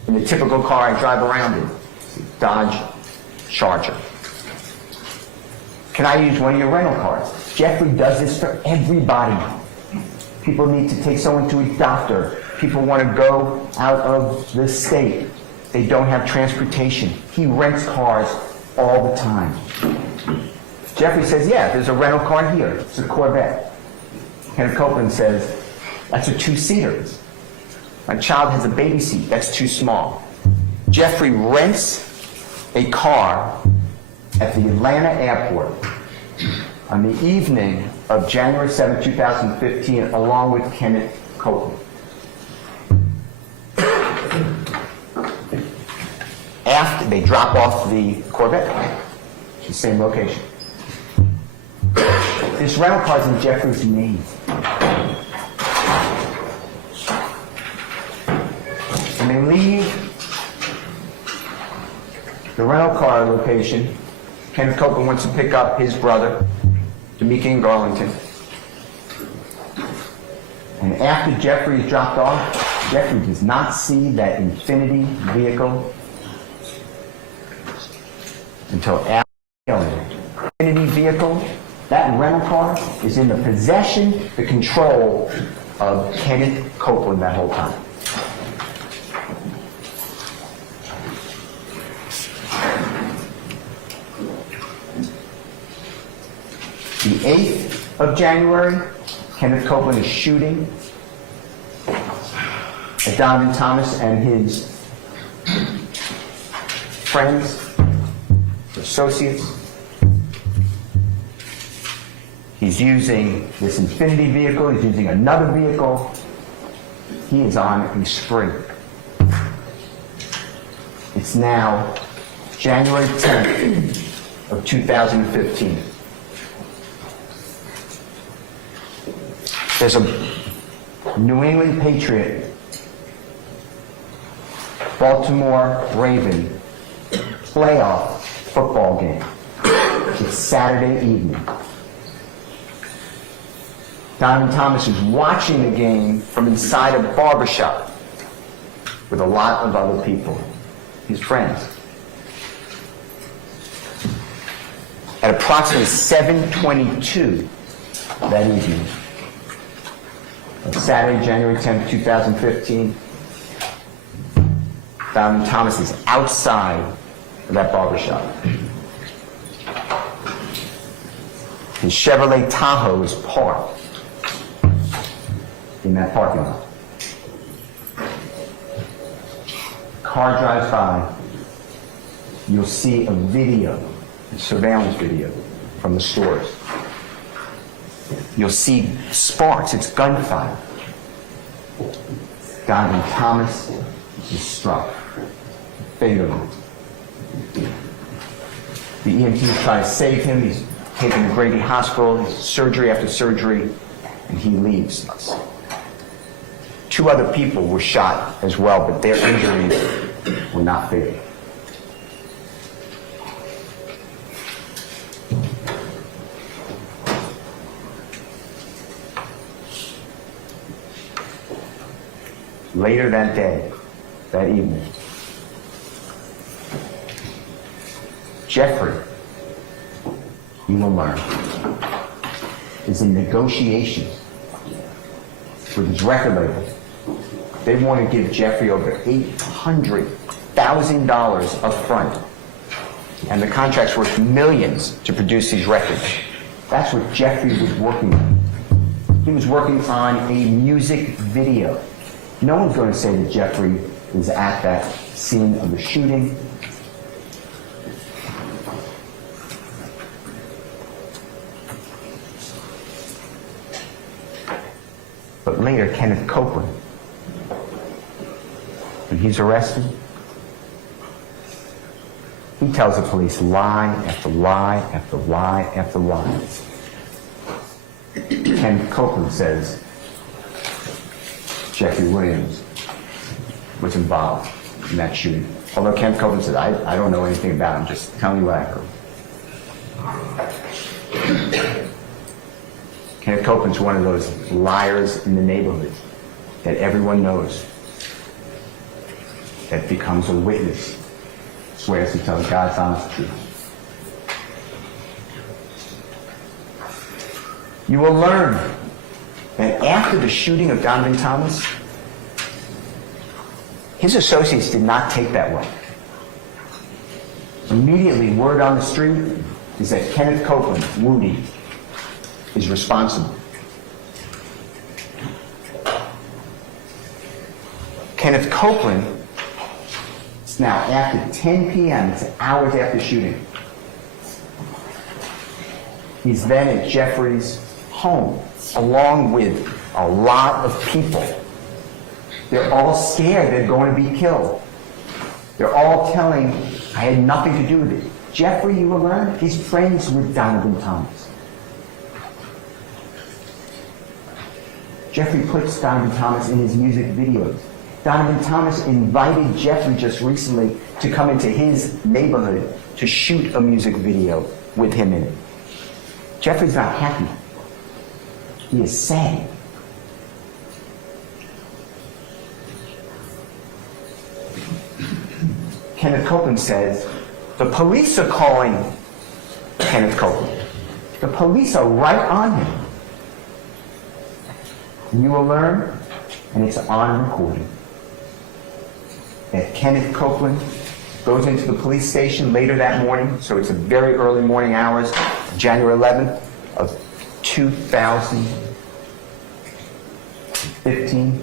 in the typical car I drive around in, Dodge Charger. Can I use one of your rental cars? Jeffrey does this for everybody. People need to take someone to a doctor. People want to go out of the state. They don't have transportation. He rents cars all the time. Jeffrey says, yeah, there's a rental car here. It's a Corvette. Kenneth Copeland says, that's a two-seater. My child has a baby seat. That's too small. Jeffrey rents a car at the Atlanta airport on the evening of January 7, 2015, along with Kenneth Copeland. After they drop off the Corvette, the same location. This rental car's in Jeffrey's name. When they leave the rental car location, Kenneth Copeland wants to pick up his brother, D'Amica in Garlington. And after Jeffrey is dropped off, Jeffrey does not see that Infiniti vehicle until after killing him. Infiniti vehicle, that rental car, is in the possession, the control of Kenneth Copeland that whole time. The 8th of January, Kenneth Copeland is shooting at Donovan Thomas and his friends, associates. He's using this Infiniti vehicle, he's using another vehicle. He is on a spree. It's now January 10th of 2015. There's a New England Patriot, Baltimore Raven playoff football game. It's Saturday evening. Donovan Thomas is watching the game from inside a barbershop with a lot of other people, his friends. At approximately 7:22 that evening, on Saturday, January 10th, 2015, Donovan Thomas is outside of that barbershop. His Chevrolet Tahoe is parked in that parking lot. car drives by, you'll see a video, a surveillance video from the stores. You'll see sparks, it's gunfire. Donovan Thomas is struck fatally. The EMTs try to save him. He's taken to Grady Hospital, surgery after surgery, and he leaves us. 2 other people were shot as well, but their injuries were not fatal. Later that day, that evening, Jeffrey, you will learn, is in negotiations with his record label. They want to give Jeffrey over $800,000 up front. And the contract's worth millions to produce these records. That's what Jeffrey was working on. He was working on a music video. No one's going to say that Jeffrey was at that scene of the shooting. But later, Kenneth Copeland, when he's arrested, he tells the police lie after lie after lie after lie. Kenneth Copeland says Jeffrey Williams was involved in that shooting. Although Kenneth Copeland says, I don't know anything about it, I'm just telling you what I heard. Kenneth Copeland's one of those liars in the neighborhood that everyone knows, that becomes a witness, swears to tell God's honest truth. You will learn that after the shooting of Donovan Thomas, his associates did not take that well. Immediately, word on the street is that Kenneth Copeland, Woody, is responsible. Kenneth Copeland, it's now after 10 p.m., it's hours after shooting. He's then at Jeffrey's home, along with a lot of people. They're all scared they're going to be killed. They're all telling, I had nothing to do with it. Jeffrey, you will learn, is friends with Donovan Thomas. Jeffrey puts Donovan Thomas in his music videos. Donovan Thomas invited Jeffrey just recently to come into his neighborhood to shoot a music video with him in it. Jeffrey's not happy. He is sad. Kenneth Copeland says, the police are calling Kenneth Copeland. The police are right on him. And you will learn, and it's on recording, that Kenneth Copeland goes into the police station later that morning, so it's a very early morning hours, January 11th of 2015,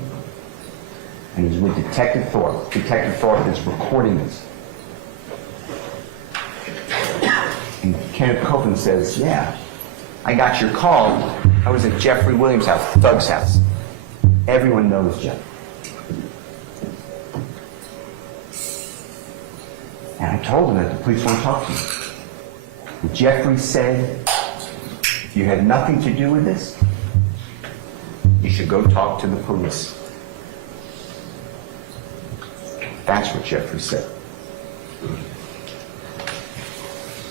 and he's with Detective Thorpe. Detective Thorpe is recording this. And Kenneth Copeland says, yeah, I got your call. I was at Jeffrey Williams' house, Thug's house. Everyone knows Jeff. And I told him that the police won't talk to me. And Jeffrey said, if you had nothing to do with this, you should go talk to the police. That's what Jeffrey said.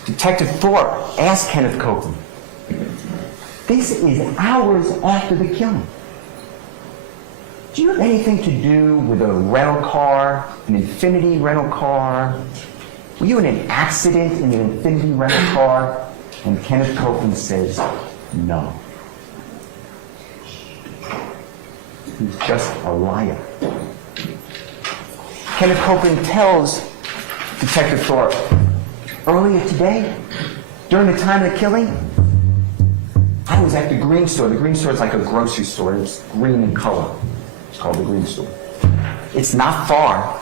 Detective Thorpe asked Kenneth Copeland, this is hours after the killing. Do you have anything to do with a rental car, an Infinity rental car? Were you in an accident in an Infinity rental car? And Kenneth Copeland says, no. He's just a liar. Kenneth Copeland tells Detective Thorpe, earlier today, during the time of the killing, I was at the Green Store. The Green Store is like a grocery store. It's green in color. It's called the Green Store. It's not far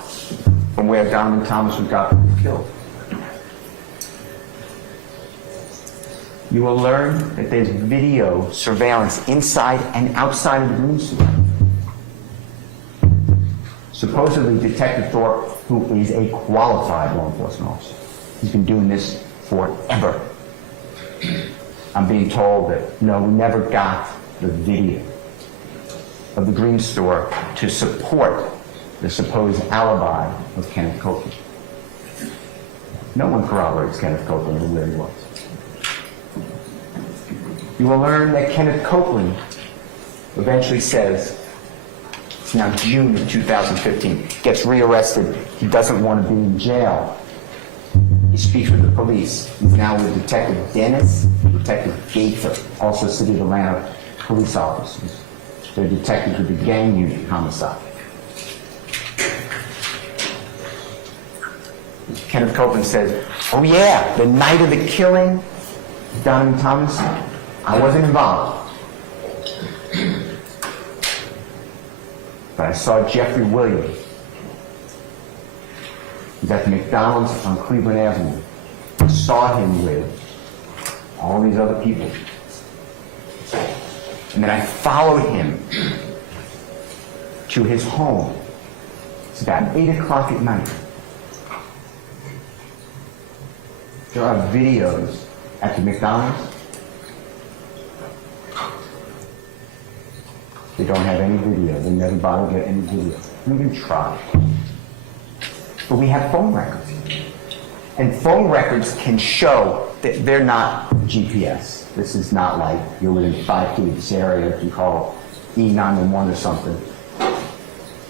from from where Donovan Thomas was got killed. You will learn that there's video surveillance inside and outside of the room store. Supposedly, Detective Thorpe, who is a qualified law enforcement officer, he's been doing this forever. I'm being told that, no, we never got the video of the green store to support the supposed alibi of Kenneth Copeland. No one corroborates Kenneth Copeland and where he was. You will learn that Kenneth Copeland eventually says, it's now June of 2015, gets rearrested. He doesn't want to be in jail. He speaks with the police. He's now with Detective Dennis, Detective Gaither, also City of Atlanta police officers. They're detectives with the gang unit homicide. Kenneth Copeland says, oh yeah, the night of the killing, Donovan Thomas, I wasn't involved. But I saw Jeffrey Williams. He's at the McDonald's on Cleveland Avenue. I saw him with all these other people. And then I followed him to his home. It's about 8 o'clock at night. There are videos at the McDonald's. They don't have any video. They never bother to get any video. We even try. But we have phone records. And phone records can show that they're not GPS. This is not like you're within 5 feet of this area. You call E911 or something.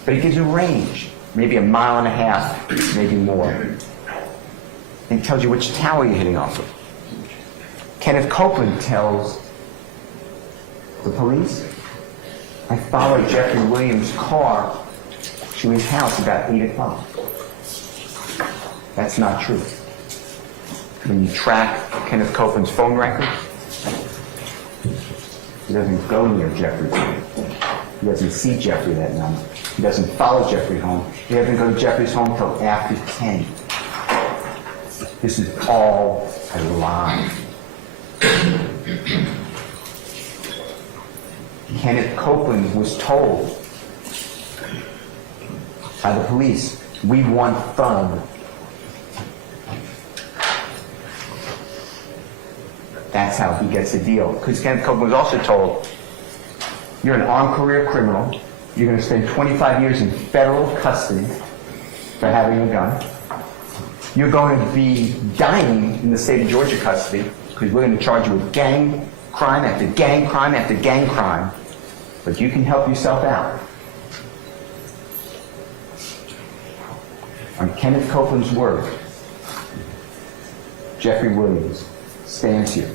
But it gives you range. Maybe 1.5 miles, maybe more. And it tells you which tower you're hitting off of. Kenneth Copeland tells the police, I followed Jeffrey Williams' car to his house about 8 o'clock. That's not true. When you track Kenneth Copeland's phone records, he doesn't go near Jeffrey's home. He doesn't see Jeffrey that night. He doesn't follow Jeffrey home. He doesn't go to Jeffrey's home until after 10. This is all a lie. Kenneth Copeland was told by the police, we want Thug. That's how he gets a deal. Because Kenneth Copeland was also told, you're an armed career criminal. You're going to spend 25 years in federal custody for having a gun. You're going to be dying in the state of Georgia custody because we're going to charge you with gang crime after gang crime after gang crime. But you can help yourself out. On Kenneth Copeland's word, Jeffrey Williams stands here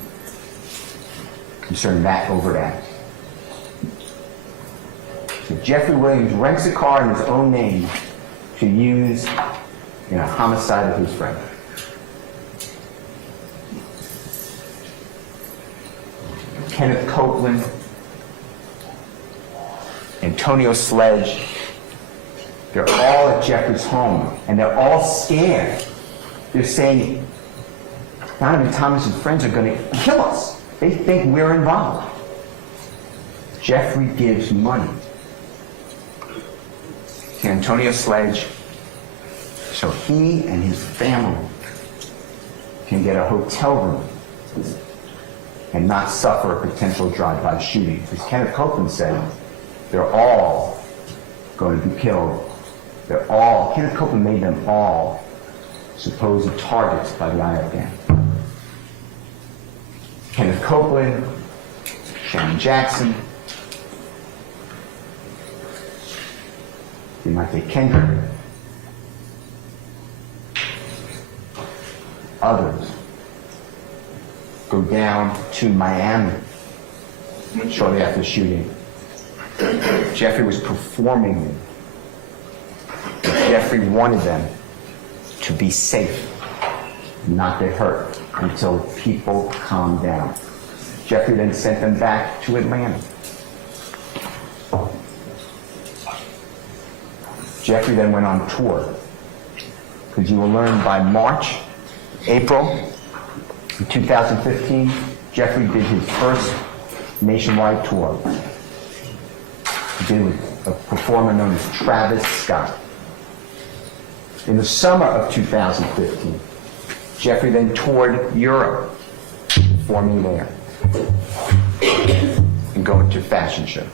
concerning that overt act. So Jeffrey Williams rents a car in his own name to use in a homicide of his friend. Kenneth Copeland, Antonio Sledge, they're all at Jeffrey's home, and they're all scared. They're saying, Donovan Thomas and friends are going to kill us. They think we're involved. Jeffrey gives money to Antonio Sledge so he and his family can get a hotel room and not suffer a potential drive-by shooting. Because Kenneth Copeland said they're all going to be killed. Kenneth Copeland made them all supposed targets by the IF gang. Kenneth Copeland, Shannon Jackson, Demonte Kendrick, others go down to Miami shortly after the shooting. Jeffrey was performing. Jeffrey wanted them to be safe, not get hurt, until people calmed down. Jeffrey then sent them back to Atlanta. Jeffrey then went on tour because you will learn by March, April 2015, Jeffrey did his first nationwide tour. He did with a performer known as Travis Scott. In the summer of 2015, Jeffrey then toured Europe, performing there and going to fashion shows.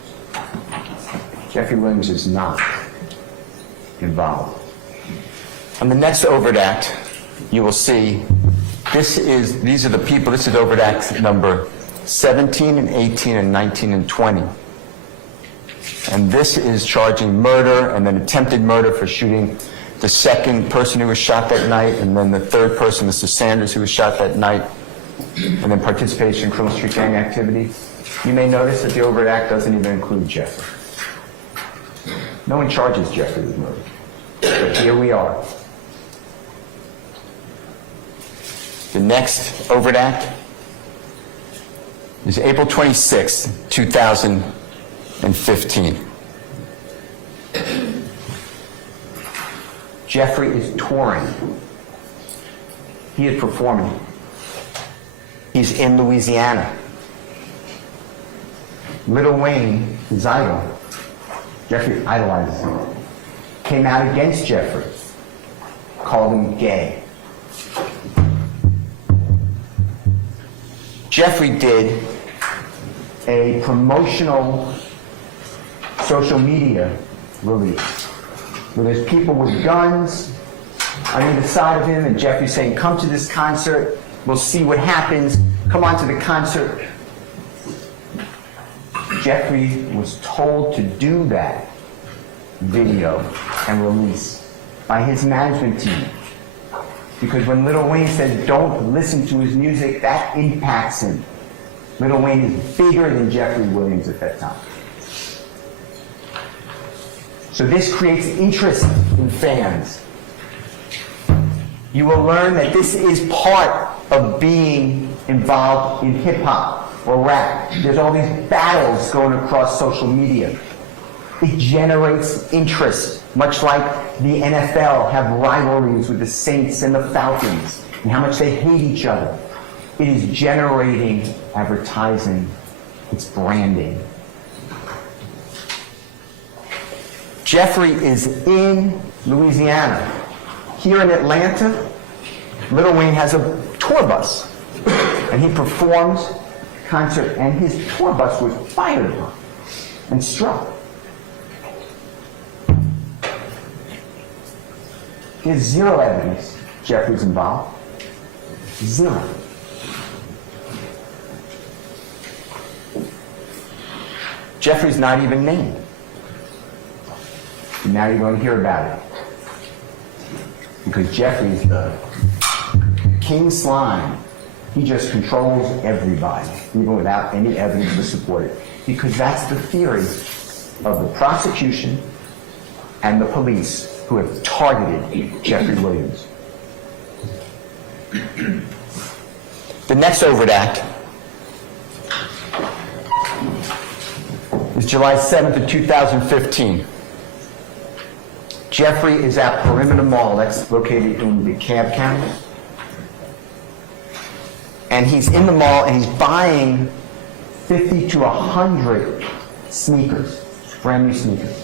Jeffrey Williams is not involved. On the next overt act, you will see these are the people. This is overt act number 17 and 18 and 19 and 20. And this is charging murder and then attempted murder for shooting the second person who was shot that night, and then the third person, Mr. Sanders, who was shot that night, and then participation in criminal street gang activity. You may notice that the overt act doesn't even include Jeffrey. No one charges Jeffrey with murder. But here we are. The next overt act is April 26, 2015. Jeffrey is touring. He is performing. He's in Louisiana. Lil Wayne, his idol, Jeffrey idolizes him, came out against Jeffrey, called him gay. Jeffrey did a promotional social media release where there's people with guns on either side of him, and Jeffrey's saying, come to this concert, we'll see what happens, come on to the concert. Jeffrey was told to do that video and release by his management team. Because when Lil Wayne says don't listen to his music, that impacts him. Lil Wayne is bigger than Jeffrey Williams at that time. So this creates interest in fans. You will learn that this is part of being involved in hip-hop or rap. There's all these battles going across social media. It generates interest, much like the NFL have rivalries with the Saints and the Falcons, and how much they hate each other. It is generating advertising. It's branding. Jeffrey is in Louisiana. Here in Atlanta, Lil Wayne has a tour bus, and he performs a concert, and his tour bus was fired and struck. There's zero evidence Jeffrey's involved. Zero. Jeffrey's not even named. And now you're going to hear about it. Because Jeffrey's the king slime. He just controls everybody, even without any evidence to support it. Because that's the theory of the prosecution and the police who have targeted Jeffrey Williams. The next overt act is July 7th of 2015. Jeffrey is at Perimeter Mall, that's located in DeKalb County. And he's in the mall and he's buying 50 to 100 sneakers, brand new sneakers.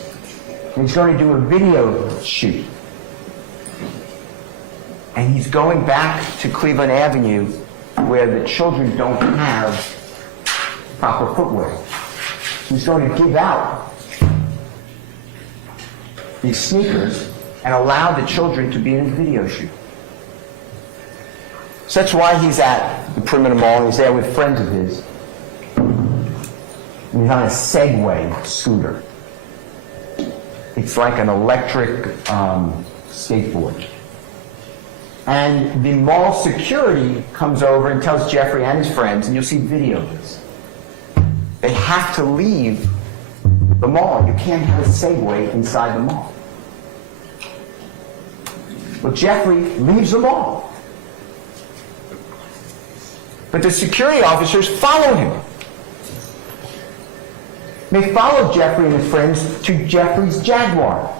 And he's going to do a video shoot. And he's going back to Cleveland Avenue where the children don't have proper footwear. He's going to give out these sneakers and allow the children to be in a video shoot. So that's why he's at the Perimeter Mall, and he's there with friends of his. And he's on a Segway scooter. It's like an electric skateboard. And the mall security comes over and tells Jeffrey and his friends, and you'll see video of this, they have to leave the mall. You can't have a Segway inside the mall. Well, Jeffrey leaves the mall. But the security officers follow him. They follow Jeffrey and his friends to Jeffrey's Jaguar.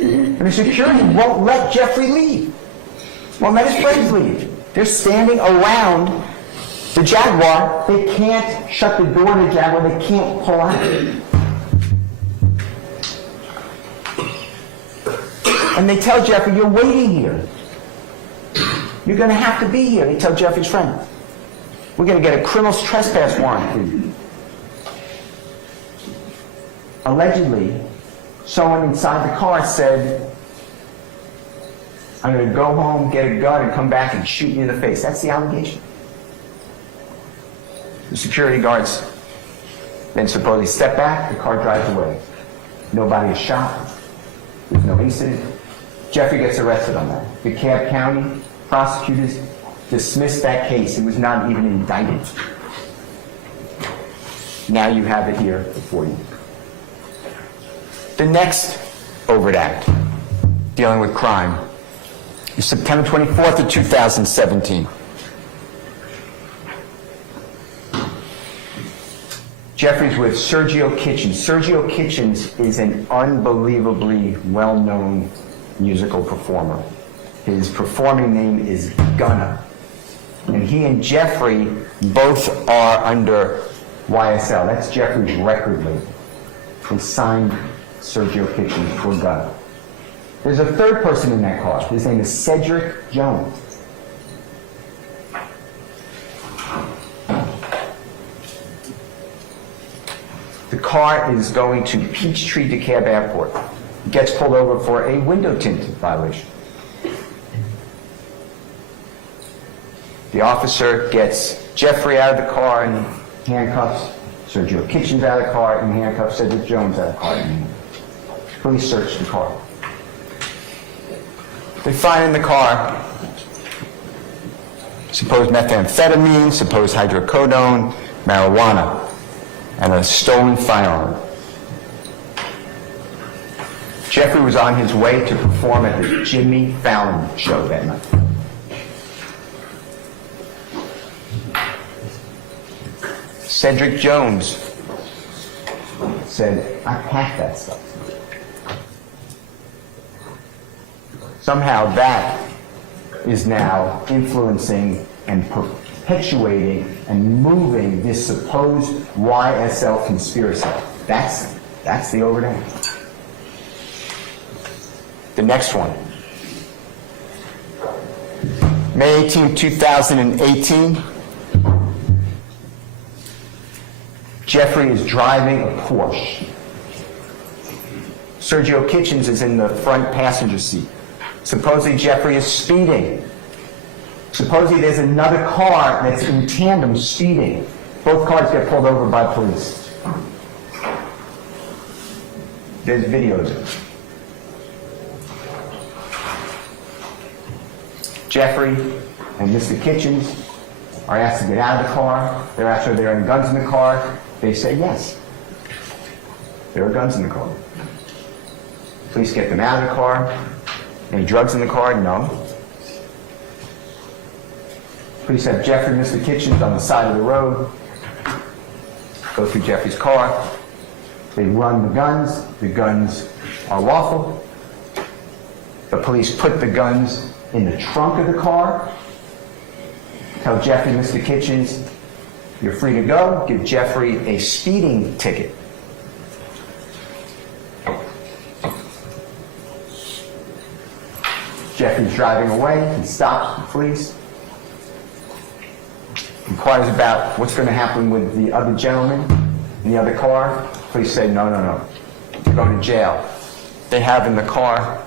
And the security won't let Jeffrey leave. Won't let his friends leave. They're standing around the Jaguar. They can't shut the door to the Jaguar. They can't pull out. And they tell Jeffrey, you're waiting here. You're going to have to be here. They tell Jeffrey's friend. We're going to get a criminal trespass warrant for you. Allegedly, someone inside the car said, I'm going to go home, get a gun, and come back and shoot you in the face. That's the allegation. The security guards then supposedly step back, the car drives away. Nobody is shot. There's no incident. Jeffrey gets arrested on that. DeKalb County prosecutors dismissed that case. It was not even indicted. Now you have it here before you. The next overt act dealing with crime is September 24th of 2017. Jeffrey's with Sergio Kitchens. Sergio Kitchens is an unbelievably well-known musical performer. His performing name is Gunna. And he and Jeffrey both are under YSL. That's Jeffrey's record label. They signed Sergio Kitchens for Gunna. There's a third person in that car. His name is Cedric Jones. The car is going to Peachtree DeKalb Airport. He gets pulled over for a window tint violation. The officer gets Jeffrey out of the car in handcuffs, Sergio Kitchens out of the car in handcuffs, Cedric Jones out of the car in handcuffs. Police search the car. They find in the car supposed methamphetamine, supposed hydrocodone, marijuana, and a stolen firearm. Jeffrey was on his way to perform at the Jimmy Fallon show that night. Cedric Jones said, I packed that stuff. Somehow that is now influencing and perpetuating and moving this supposed YSL conspiracy. That's the overt act. The next one. May 18, 2018. Jeffrey is driving a Porsche. Sergio Kitchens is in the front passenger seat. Supposedly Jeffrey is speeding. Supposedly there's another car that's in tandem speeding. Both cars get pulled over by police. There's videos of it. Jeffrey and Mr. Kitchens are asked to get out of the car. They're asked if there are any guns in the car. They say yes. There are guns in the car. Police get them out of the car. Any drugs in the car? No. Police have Jeffrey and Mr. Kitchens on the side of the road. Go through Jeffrey's car. They run the guns. The guns are lawful. The police put the guns in the trunk of the car. Tell Jeffrey and Mr. Kitchens, you're free to go. Give Jeffrey a speeding ticket. Jeffrey's driving away. He stops the police. Inquires about what's going to happen with the other gentleman in the other car. Police say, no. You're going to jail. They have in the car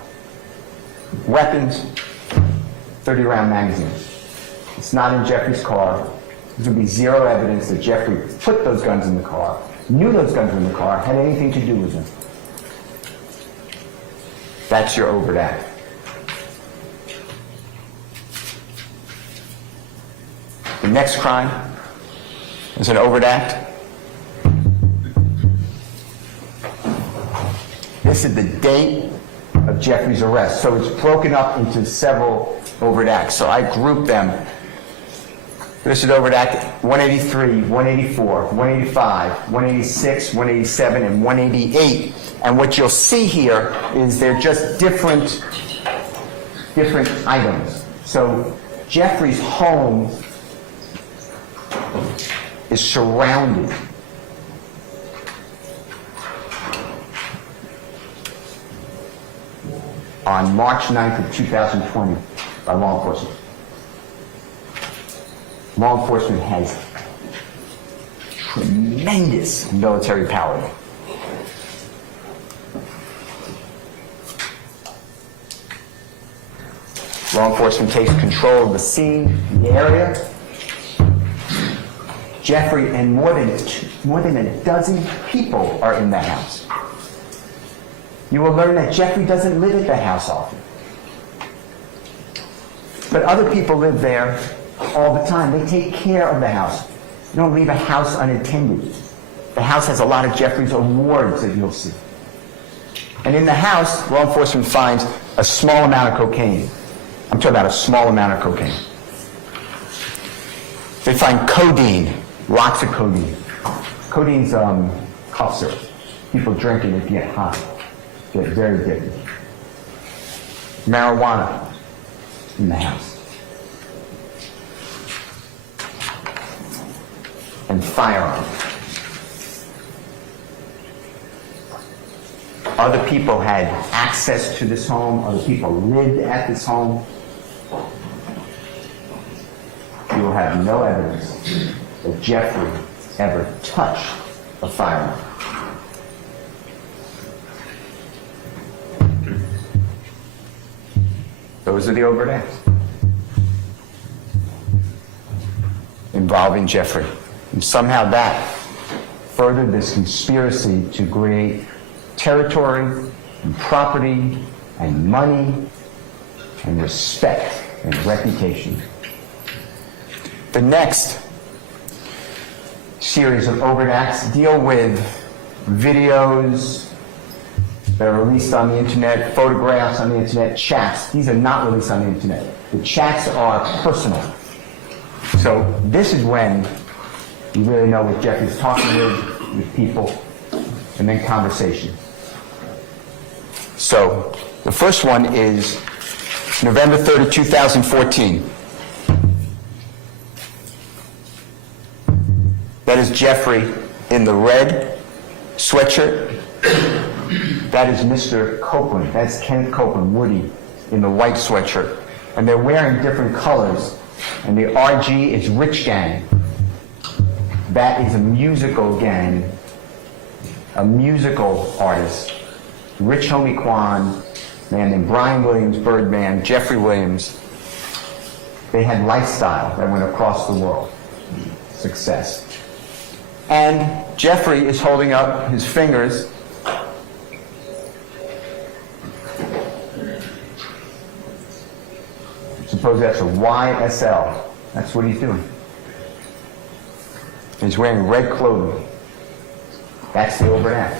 weapons, 30-round magazines. It's not in Jeffrey's car. There's going to be zero evidence that Jeffrey put those guns in the car, knew those guns were in the car, had anything to do with them. That's your overt act. The next crime is an overt act. This is the date of Jeffrey's arrest. So it's broken up into several overt acts. So I grouped them This is overt act 183, 184, 185, 186, 187, and 188. And what you'll see here is they're just different items. So Jeffrey's home is surrounded on March 9th of 2020 by law enforcement. Law enforcement has tremendous military power. Law enforcement takes control of the scene, the area. Jeffrey and more than a dozen people are in the house. You will learn that Jeffrey doesn't live at the house often. But other people live there all the time. They take care of the house. You don't leave a house unattended. The house has a lot of Jeffrey's awards that you'll see. And in the house, law enforcement finds a small amount of cocaine. I'm talking about a small amount of cocaine. They find codeine, lots of codeine. Codeine's cough syrup. People drink it and get high, get very addicted. Marijuana in the house. And firearms. Other people had access to this home. Other people lived at this home. You will have no evidence that Jeffrey ever touched a firearm. Those are the overt acts involving Jeffrey. And somehow that furthered this conspiracy to create territory and property and money and respect and reputation. The next series of overt acts deal with videos that are released on the internet, photographs on the internet, chats. These are not released on the internet. The chats are personal. So this is when you really know what Jeffrey's talking with people, and then conversation. So the first one is November 3rd, 2014. That is Jeffrey in the red sweatshirt. That is Mr. Copeland. That's Kenneth Copeland, Woody, in the white sweatshirt. And they're wearing different colors. And the RG is Rich Gang. That is a musical gang, a musical artist. Rich Homie Quan, a man named Brian Williams, Birdman, Jeffrey Williams. They had lifestyle that went across the world. Success. And Jeffrey is holding up his fingers. Suppose that's a YSL. That's what he's doing. He's wearing red clothing. That's the overt act.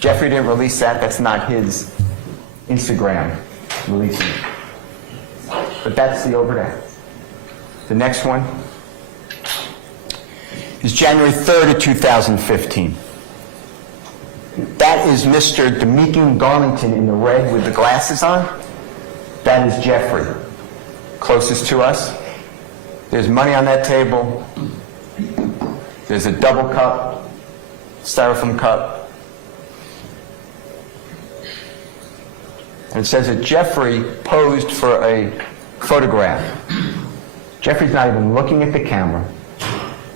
Jeffrey didn't release that. That's not his Instagram releasing it. But that's the overt act. The next one is January 3rd of 2015. That is Mr. Demekin Garlington in the red with the glasses on. That is Jeffrey, closest to us. There's money on that table. There's a double cup, styrofoam cup. And it says that Jeffrey posed for a photograph. Jeffrey's not even looking at the camera.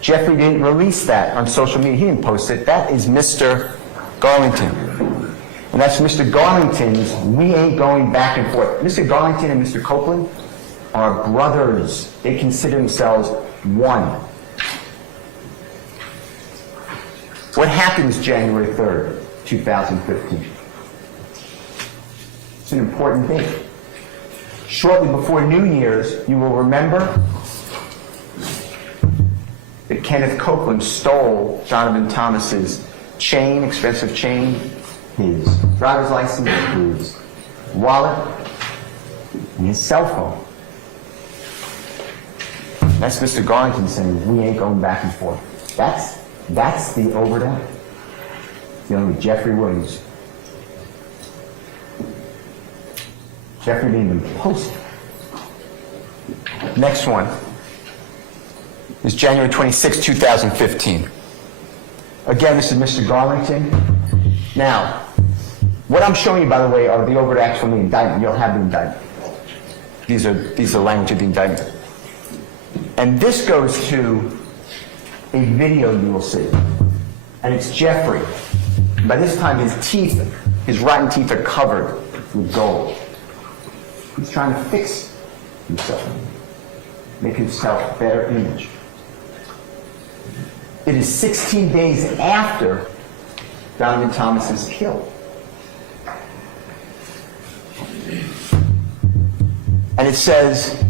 Jeffrey didn't release that on social media. He didn't post it. That is Mr. Garlington. And that's Mr. Garlington's "We Ain't Going Back and Forth." Mr. Garlington and Mr. Copeland are brothers. They consider themselves one. What happens January 3rd, 2015? It's an important date. Shortly before New Year's, you will remember that Kenneth Copeland stole Donovan Thomas's chain, expensive chain, his driver's license, his wallet, and his cell phone. That's Mr. Garlington saying, we ain't going back and forth. That's the overt act. Dealing with Jeffrey Williams. Jeffrey didn't even post it. Next one is January 26, 2015. Again, this is Mr. Garlington. Now, what I'm showing you, by the way, are the overt acts from the indictment. You'll have the indictment. These are language of the indictment. And this goes to a video you will see. And it's Jeffrey. By this time, his rotten teeth are covered with gold. He's trying to fix himself, make himself a better image. It is 16 days after Donovan Thomas is killed. And it says,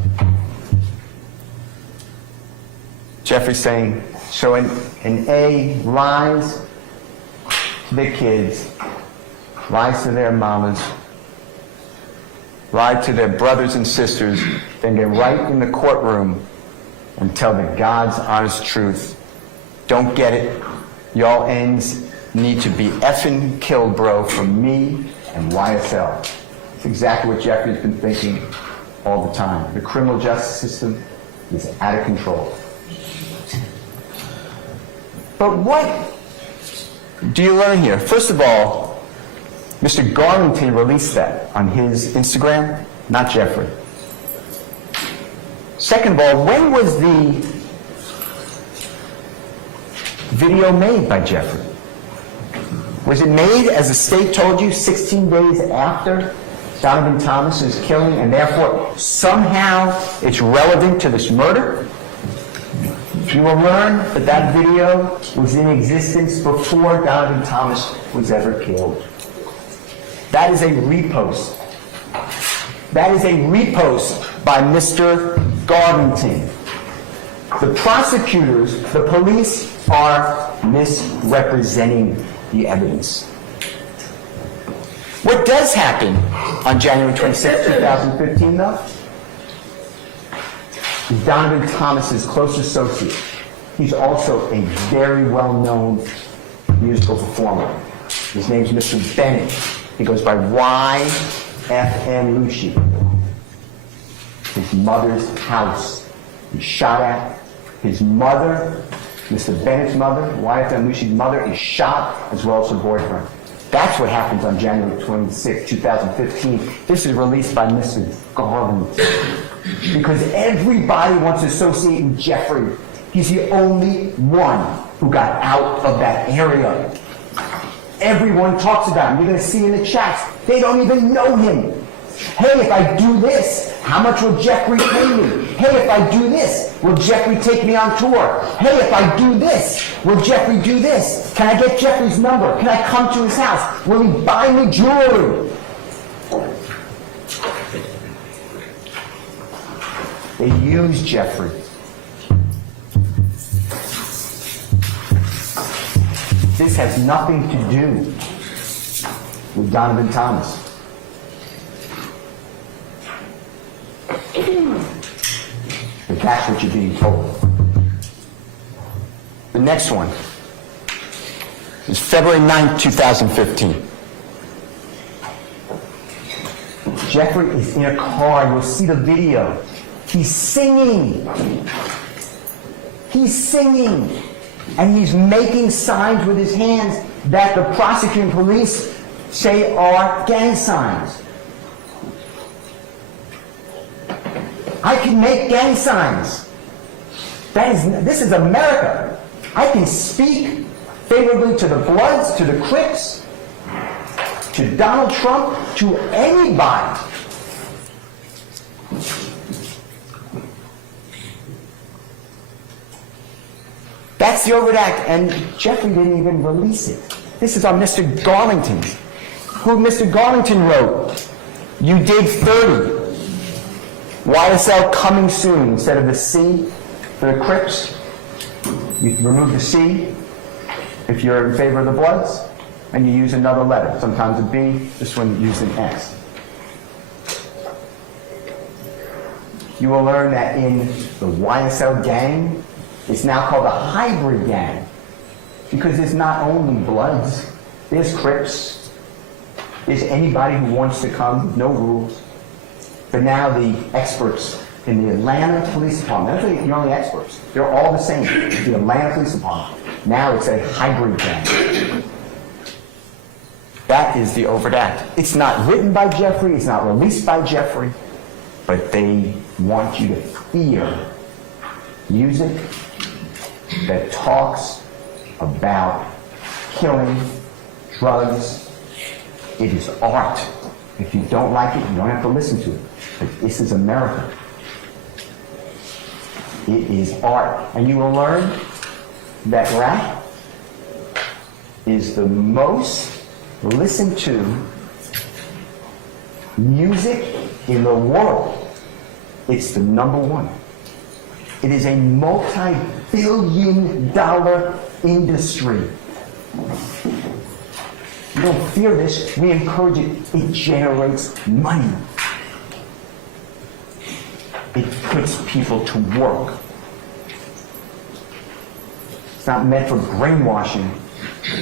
Jeffrey saying, so an A lies to their kids, lies to their mamas, lied to their brothers and sisters, then get right in the courtroom and tell the God's honest truth. Don't get it. Y'all ends need to be effing killed, bro, from me and YSL. It's exactly what Jeffrey's been thinking all the time. The criminal justice system is out of control. But what do you learn here? First of all, Mr. Garlington released that on his Instagram, not Jeffrey. Second of all, when was the video made by Jeffrey? Was it made, as the state told you, 16 days after Donovan Thomas's killing, and therefore somehow it's relevant to this murder? You will learn that that video was in existence before Donovan Thomas was ever killed. That is a repost. That is a repost by Mr. Garlington. The prosecutors, the police, are misrepresenting the evidence. What does happen on January 26, 2015, though, is Donovan Thomas's close associate. He's also a very well-known musical performer. His name's Mr. Bennett. He goes by Y.F.M. Lucci. His mother's house. He's shot at. His mother, Mr. Bennett's mother, Y.F.M. Lucci's mother, is shot, as well as her boyfriend. That's what happens on January 26, 2015. This is released by Mr. Garlington. Because everybody wants to associate with Jeffrey. He's the only one who got out of that area. Everyone talks about him. You're going to see in the chats, they don't even know him. Hey, if I do this, how much will Jeffrey pay me? Hey, if I do this, will Jeffrey take me on tour? Hey, if I do this, will Jeffrey do this? Can I get Jeffrey's number? Can I come to his house? Will he buy me jewelry? They use Jeffrey. This has nothing to do with Donovan Thomas. But that's what you're being told. The next one is February 9th, 2015. Jeffrey is in a car. You'll see the video. He's singing. He's singing. And he's making signs with his hands that the prosecuting police say are gang signs. I can make gang signs. This is America. I can speak favorably to the Bloods, to the Crips, to Donald Trump, to anybody. That's the overt act, and Jeffrey didn't even release it. This is on Mr. Garlington, who Mr. Garlington wrote, "You did 30. YSL coming soon." Instead of the C for the Crips, you remove the C if you're in favor of the Bloods, and you use another letter, sometimes a B, this one you use an X. You will learn that in the YSL gang, it's now called a hybrid gang. Because there's not only Bloods, there's Crips, there's anybody who wants to come, no rules. But now the experts in the Atlanta Police Department, they're the only experts, they're all the same. The Atlanta Police Department, now it's a hybrid gang. That is the overt act. It's not written by Jeffrey, it's not released by Jeffrey, but they want you to fear music that talks about killing, drugs. It is art. If you don't like it, you don't have to listen to it. But this is America. It is art. And you will learn that rap is the most listened to music in the world. It's the #1. It is a multi-billion-dollar industry. You don't fear this. We encourage it. It generates money. It puts people to work. It's not meant for brainwashing.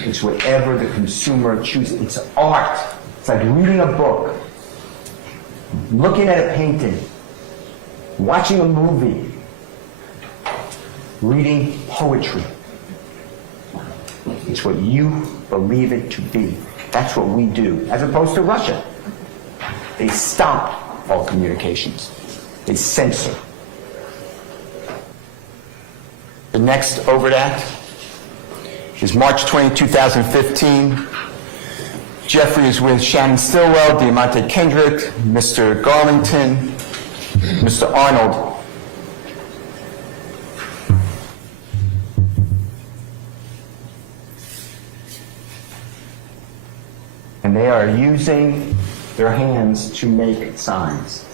It's whatever the consumer chooses. It's art. It's like reading a book, looking at a painting, watching a movie, reading poetry. It's what you believe it to be. That's what we do, as opposed to Russia. They stop all communications. They censor. The next overt act is March 20, 2015. Jeffrey is with Shannon Stillwell, Diamante Kendrick, Mr. Garlington, Mr. Arnold. And they are using their hands to make signs.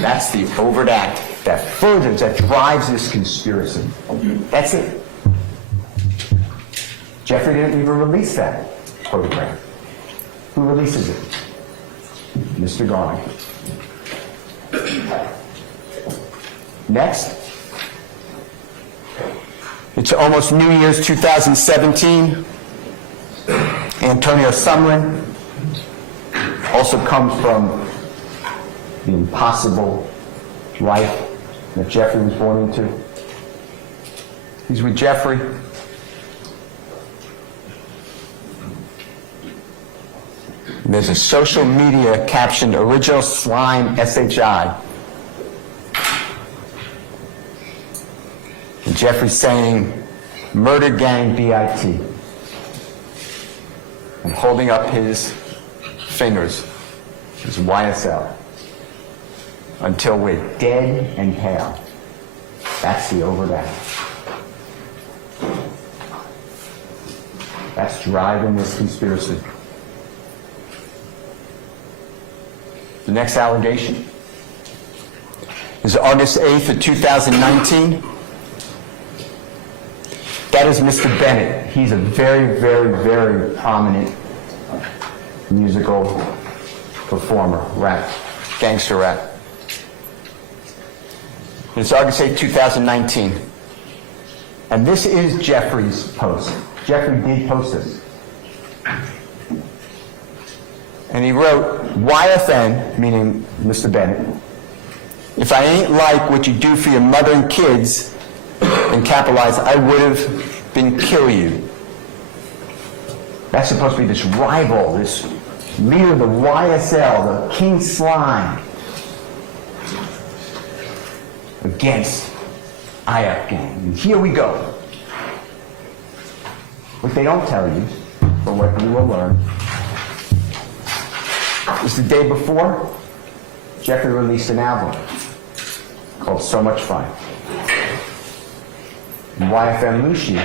That's the overt act that furthers, that drives this conspiracy. That's it. Jeffrey didn't even release that photograph. Who releases it? Mr. Garland. Next. It's almost New Year's 2017. Antonio Sumlin also comes from the impossible life that Jeffrey was born into. He's with Jeffrey. And there's a social media captioned "Original Slime SHI." And Jeffrey's saying, "Murder Gang BIT." And holding up his fingers, his YSL, until we're dead and pale. That's the overt act. That's driving this conspiracy. The next allegation is August 8th of 2019. That is Mr. Bennett. He's a very, very, very prominent musical performer, rap, gangster rap. It's August 8, 2019. And this is Jeffrey's post. Jeffrey did post this. And he wrote, "YFN," meaning Mr. Bennett, "if I ain't like what you do for your mother and kids," and capitalized, "I would have been kill you." That's supposed to be this rival, this leader of the YSL, the King Slime, against Yak Gang. And here we go. What they don't tell you, but what you will learn, is the day before, Jeffrey released an album called "So Much Fun." And YFN Lucy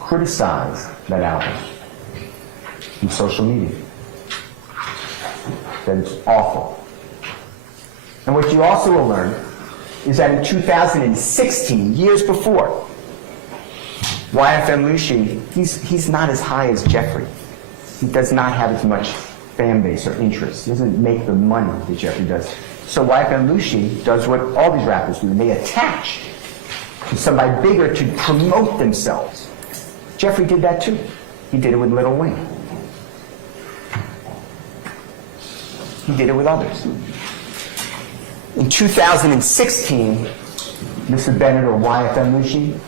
criticized that album on social media. That it's awful. And what you also will learn is that in 2016, years before, YFN Lucy, he's not as high as Jeffrey. He does not have as much fan base or interest. He doesn't make the money that Jeffrey does. So YSL RICO does what all these rappers do, and they attach to somebody bigger to promote themselves. Jeffrey did that too. He did it with Lil Wayne. He did it with others. In 2016, Mr. Bennett, or YSL RICO,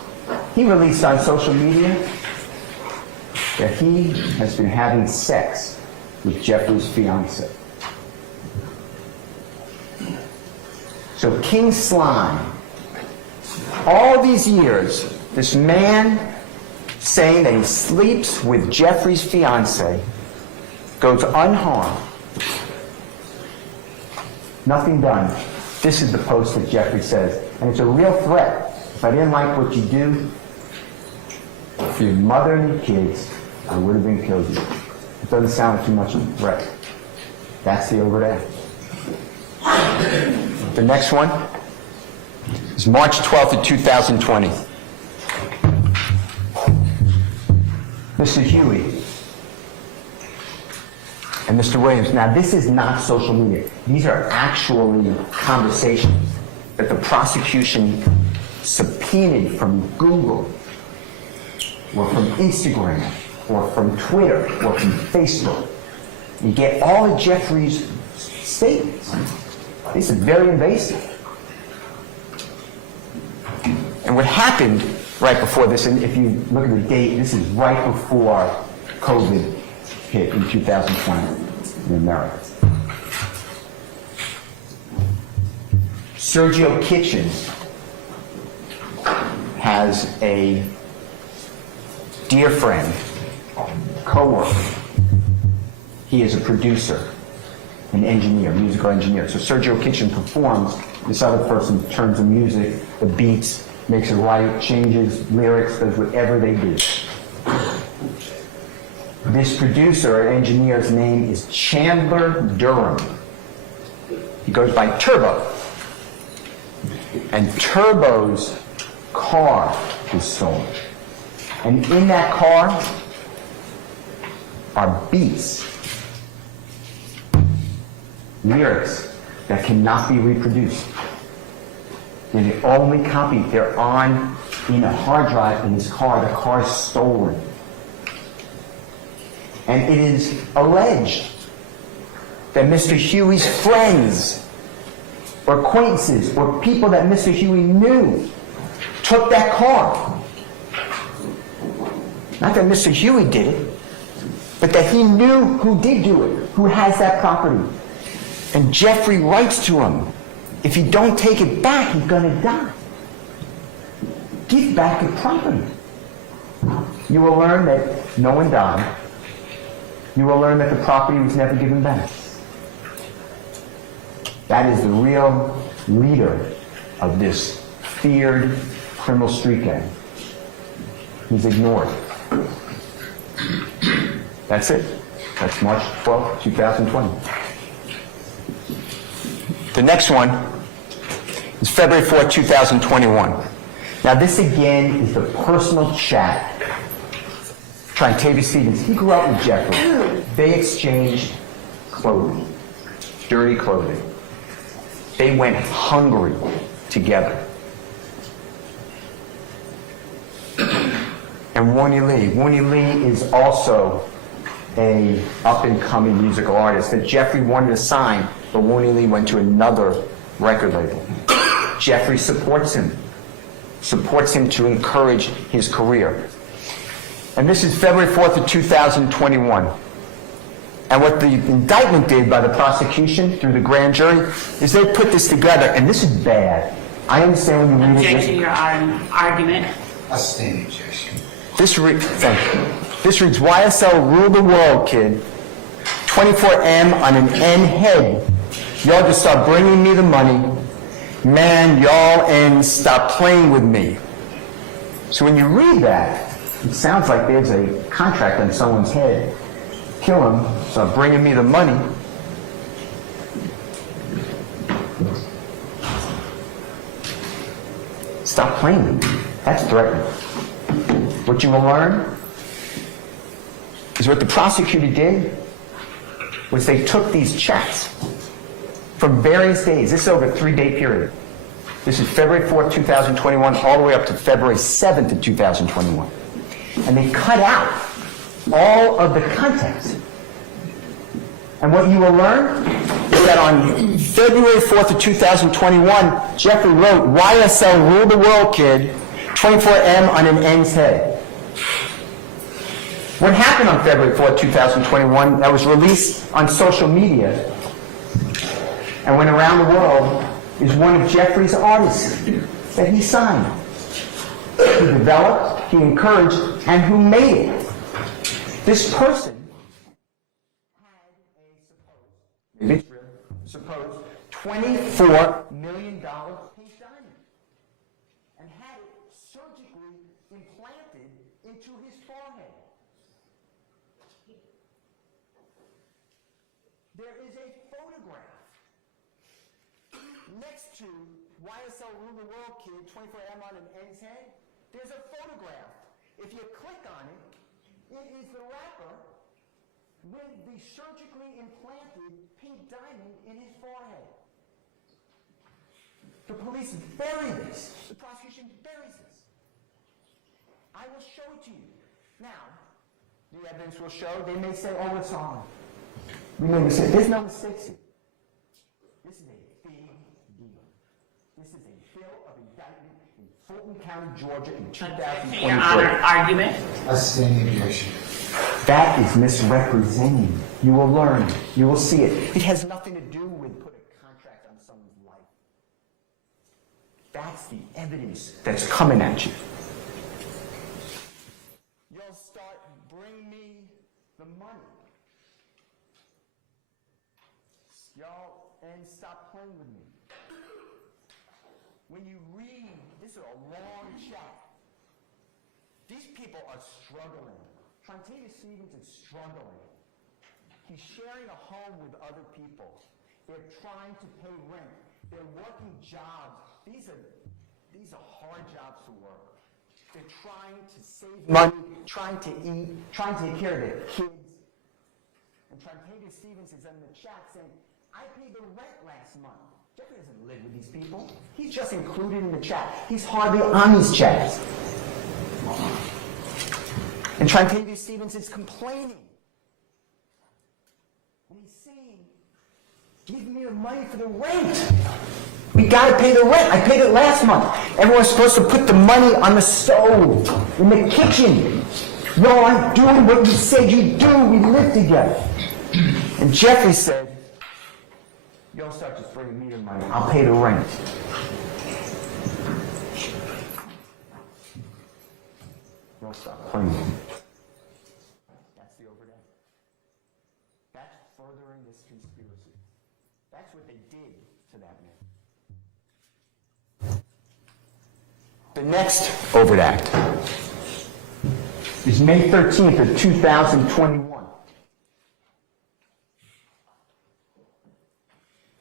he released on social media that he has been having sex with Jeffrey's fiancée. So King Slime, all these years, this man saying that he sleeps with Jeffrey's fiancée goes unharmed. Nothing done. This is the post that Jeffrey says, and it's a real threat. If I didn't like what you do for your mother and your kids, I would have been killed you. It doesn't sound like too much of a threat. That's the over there. The next one is March 12th of 2020. Mr. Huey and Mr. Williams. Now, this is not social media. These are actually conversations that the prosecution subpoenaed from Google, or from Instagram, or from Twitter, or from Facebook. You get all of Jeffrey's statements. This is very invasive. And what happened right before this, and if you look at the date, this is right before COVID hit in 2020 in America. Sergio Kitchens has a dear friend, co-worker. He is a producer, an engineer, musical engineer. So Sergio Kitchen performs, this other person turns the music, the beats, makes it right, changes lyrics, does whatever they do. This producer or engineer's name is Chandler Durham. He goes by Turbo. And Turbo's car is stolen. And in that car are beats, lyrics that cannot be reproduced. They're the only copy. They're on in a hard drive in his car. The car is stolen. And it is alleged that Mr. Huey's friends or acquaintances or people that Mr. Huey knew took that car. Not that Mr. Huey did it, but that he knew who did do it, who has that property. And Jeffrey writes to him, if you don't take it back, he's going to die. Give back the property. You will learn that no one died. You will learn that the property was never given back. That is the real leader of this feared criminal street gang. He's ignored. That's it. That's March 12, 2020. The next one is February 4, 2021. Now this again is the personal chat. Trintavia Stevens, he grew up with Jeffrey. They exchanged clothing, dirty clothing. They went hungry together. And Wonnie Lee is also a up-and-coming musical artist that Jeffrey wanted to sign, but Wonnie Lee went to another record label. Jeffrey supports him to encourage his career. And this is February 4th of 2021. And what the indictment did by the prosecution through the grand jury is they put this together, and this is bad. I understand when you read it. Objection to your argument. Outstanding objection. This reads YSL rule the world, kid. 24M on an N head. Y'all just start bringing me the money. Man, y'all and stop playing with me. So when you read that, it sounds like there's a contract on someone's head. Kill him, start bringing me the money. Stop playing with me. That's threatening. What you will learn is what the prosecutor did was they took these checks from various days. This is over a 3-day period. This is February 4th, 2021, all the way up to February 7th of 2021. And they cut out all of the context. And what you will learn is that on February 4th of 2021, Jeffrey wrote, YSL Rule the World Kid, 24M on an N's head. What happened on February 4th, 2021, that was released on social media and went around the world, is one of Jeffrey's artists that he signed, who developed, he encouraged, and who made it. This person had a supposed $24 million pink diamond and had it surgically implanted into his forehead. There is a photograph next to YSL Rule the World Kid, 24M on an N's head. There's a photograph. If you click on it, it is the rapper with the surgically implanted pink diamond in his forehead. The police bury this. The prosecution buries this. I will show it to you. Now, the evidence will show, they may say, oh, it's on. We may be saying, there's no mistakes here. This is a big deal. This is a bill of indictment in Fulton County, Georgia in 2023. Your Honor, argument. A standing objection. That is misrepresenting. You will learn. You will see it. It has nothing to do with putting a contract on someone's life. That's the evidence that's coming at you. You'll start, bring me the money. Y'all, and stop playing with me. When you read, this is a long chat. These people are struggling. Trontavious Stevens is struggling. He's sharing a home with other people. They're trying to pay rent. They're working jobs. These are hard jobs to work. They're trying to save money, trying to eat, trying to take care of their kids. And Trontavious Stevens is in the chat saying, I paid the rent last month. Jeffrey doesn't live with these people. He's just included in the chat. He's hardly on these chats. And Trontavious Stevens is complaining. And he's saying, give me the money for the rent. We got to pay the rent. I paid it last month. Everyone's supposed to put the money on the stove, in the kitchen. No, I'm doing what you said you do. We live together. And Jeffrey said, y'all start just bringing me the money. I'll pay the rent. Y'all stop playing. That's the overdone. That's furthering this conspiracy. That's what they did to that man. The next overt act is May 13th of 2021.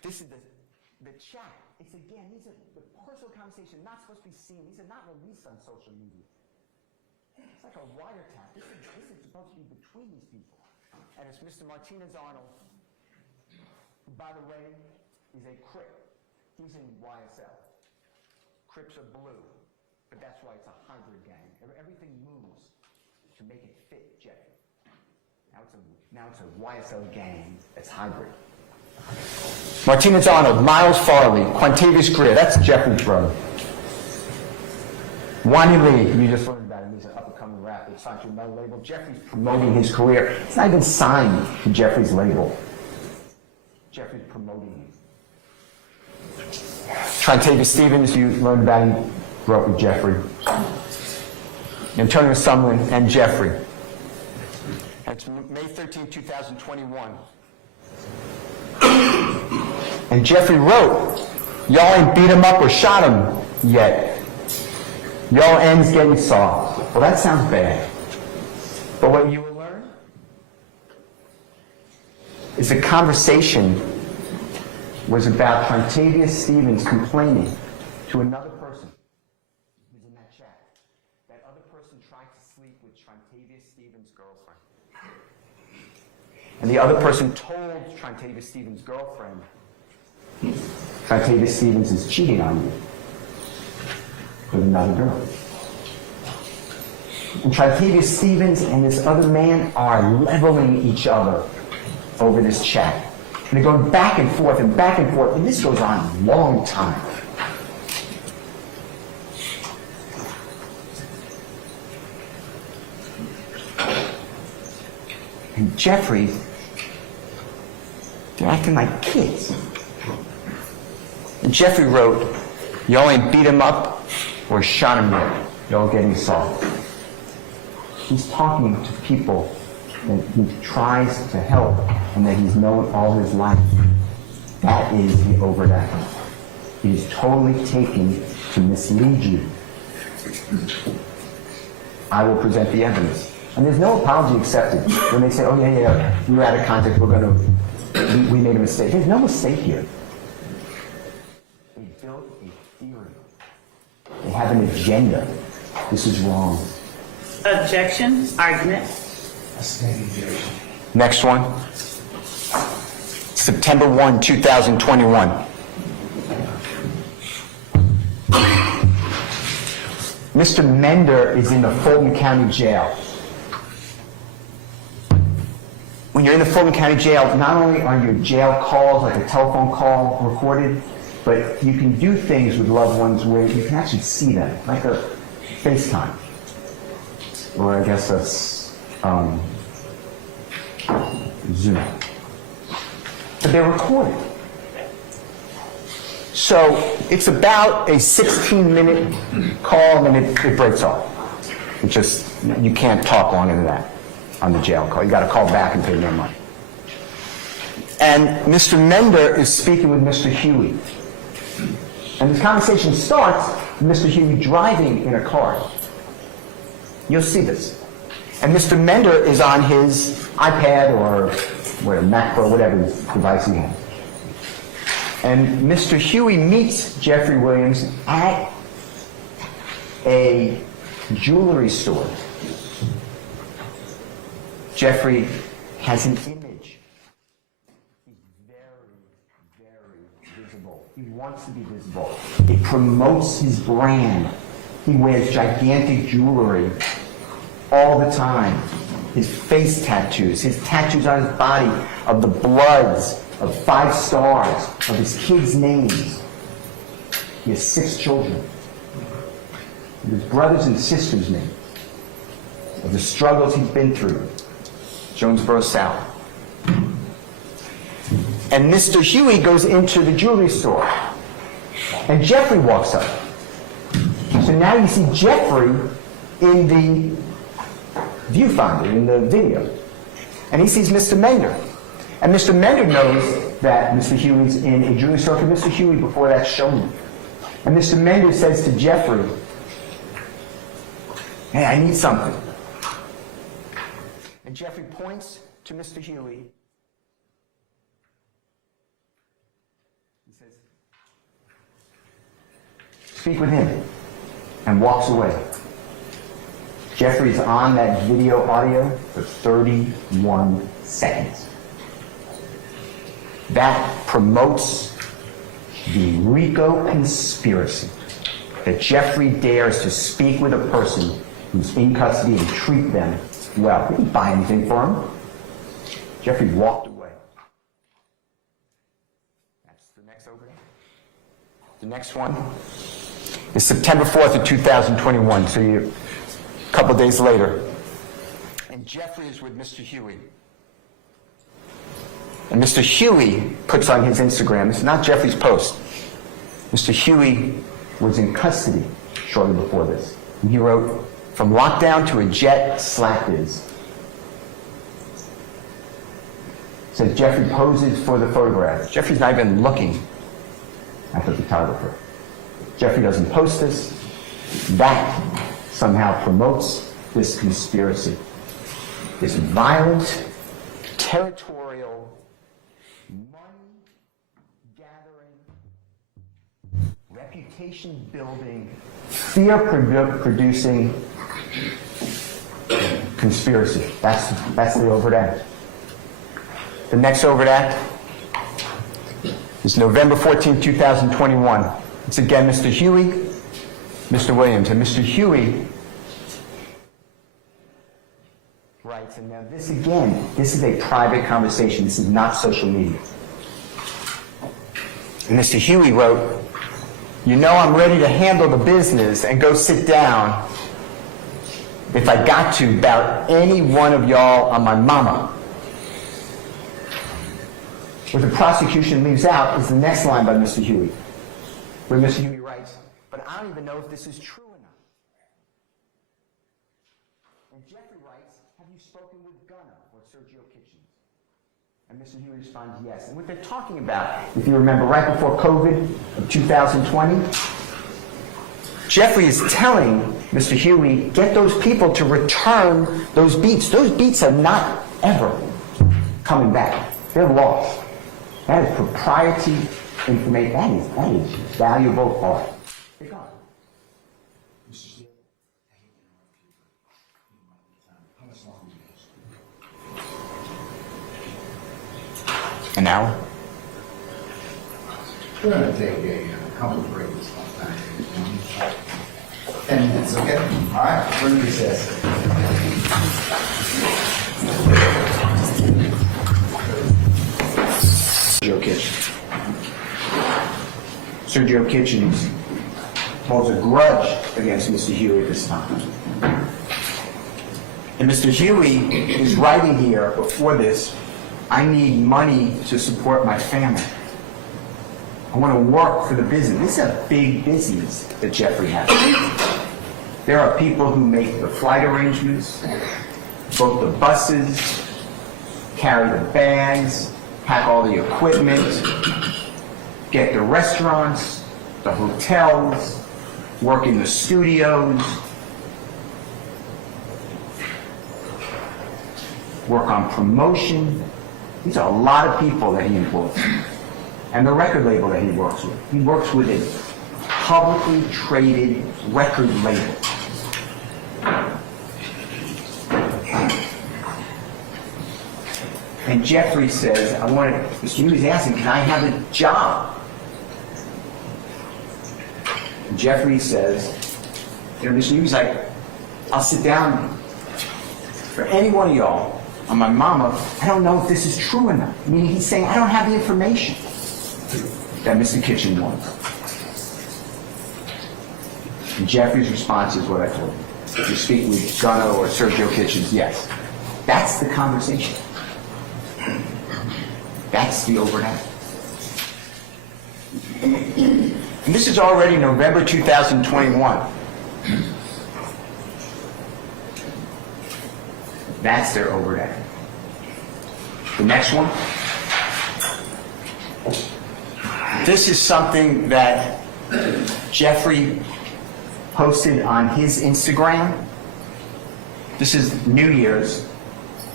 This is the chat. It's again, these are the personal conversation not supposed to be seen. These are not released on social media. It's like a wiretap. This is supposed to be between these people. And it's Mr. Martinez-Arnold, who, by the way, is a Crip. He's in YSL. Crips are blue, but that's why it's a hybrid gang. Everything moves to make it fit Jeffrey. Now it's a YSL gang that's hybrid. Martinez-Arnold, Miles Farley, Quantavious Greer, that's Jeffrey's brother. Wani Lee, you just learned about him. He's an up-and-coming rapper. He's signed to another label. Jeffrey's promoting his career. It's not even signed to Jeffrey's label. Jeffrey's promoting him. Trontavious Stevens, you learned about him, grew up with Jeffrey. Antonio Sumlin and Jeffrey. That's May 13, 2021. And Jeffrey wrote, y'all ain't beat him up or shot him yet. Y'all ends getting soft. Well, that sounds bad. But what you will learn is the conversation was about Trontavious Stevens complaining to another person who's in that chat. That other person tried to sleep with Trontavious Stevens' girlfriend. And the other person told Trontavious Stevens' girlfriend Tritavious Stevens is cheating on you with another girl. And Tritavious Stevens and this other man are leveling each other over this chat. And they're going back and forth, and this goes on a long time. And Jeffrey, they're acting like kids. And Jeffrey wrote, "You only beat him up or shot him dead. You're getting soft." He's talking to people that he tries to help and that he's known all his life. That is the overt act. He's totally taken to mislead you. I will present the evidence. And there's no apology accepted. When they say, "Oh yeah, we were out of context, we made a mistake." There's no mistake here. They built a theory. They have an agenda. This is wrong. Objection, argument. Next one. September 1, 2021. Mr. Mender is in the Fulton County Jail. When you're in the Fulton County Jail, not only are your jail calls, like a telephone call, recorded, but you can do things with loved ones where you can actually see them, like a FaceTime. Or I guess that's Zoom. But they're recorded. So it's about a 16-minute call, and then it breaks off. It just, you can't talk longer than that on the jail call. You got to call back and pay more money. And Mr. Mender is speaking with Mr. Huey. And this conversation starts with Mr. Huey driving in a car. You'll see this. And Mr. Mender is on his iPad or Mac or whatever device he has. And Mr. Huey meets Jeffrey Williams at a jewelry store. Jeffrey has an image. He's very, very visible. He wants to be visible. It promotes his brand. He wears gigantic jewelry all the time. His face tattoos, his tattoos on his body of the bloods, of 5 stars, of his kids' names. He has 6 children. Of his brothers and sisters' names. Of the struggles he's been through. Jonesboro South. And Mr. Huey goes into the jewelry store. And Jeffrey walks up. So now you see Jeffrey in the viewfinder, in the video. And he sees Mr. Mender. And Mr. Mender knows that Mr. Huey's in a jewelry store, because Mr. Huey before that showed him. And Mr. Mender says to Jeffrey, "Hey, I need something." And Jeffrey points to Mr. Huey. He says, "Speak with him," and walks away. Jeffrey's on that video audio for 31 seconds. That promotes the RICO conspiracy, that Jeffrey dares to speak with a person who's in custody and treat them well. He didn't buy anything for him. Jeffrey walked away. That's the next overhead. The next one is September 4th of 2021, so a couple days later. And Jeffrey is with Mr. Huey. And Mr. Huey puts on his Instagram, it's not Jeffrey's post. Mr. Huey was in custody shortly before this. And he wrote, "From lockdown to a jet, slap is." Says Jeffrey poses for the photograph. Jeffrey's not even looking at the photographer. Jeffrey doesn't post this. That somehow promotes this conspiracy. This violent, territorial, money-gathering, reputation-building, fear-producing conspiracy. That's the overt act. The next overt act It's November 14, 2021. It's again Mr. Huey, Mr. Williams, and Mr. Huey writes, and now this again, this is a private conversation. This is not social media. And Mr. Huey wrote, "You know I'm ready to handle the business and go sit down if I got to about any one of y'all on my mama." What the prosecution leaves out is the next line by Mr. Huey, where Mr. Huey writes, "But I don't even know if this is true or not." And Jeffrey writes, "Have you spoken with Gunnar or Sergio Kitchens?" And Mr. Huey responds, "Yes." And what they're talking about, if you remember, right before COVID of 2020, Jeffrey is telling Mr. Huey, get those people to return those beats. Those beats are not ever coming back. They're lost. That is proprietary information. That is valuable art. They're gone. An hour? We're going to take a couple of breaks. 10 minutes, okay? All right, we're going to recess. Sergio Kitchens. Sergio Kitchens holds a grudge against Mr. Huey at this time. And Mr. Huey is writing here before this, "I need money to support my family. I want to work for the business." This is a big business that Jeffrey has. There are people who make the flight arrangements, book the buses, carry the bags, pack all the equipment, get the restaurants, the hotels, work in the studios, work on promotion. These are a lot of people that he employs. And the record label that he works with. He works with a publicly traded record label. And Jeffrey says, Mr. Huey's asking, "Can I have a job?" And Jeffrey says, Mr. Huey's like, "I'll sit down for any one of y'all on my mama. I don't know if this is true or not." Meaning he's saying, I don't have the information that Mr. Kitchen wants. And Jeffrey's response is what I told him. If you speak with Gunnar or Sergio Kitchens, yes. That's the conversation. That's the overnight. And this is already November 2021. That's their overnight. The next one. This is something that Jeffrey posted on his Instagram. This is New Year's.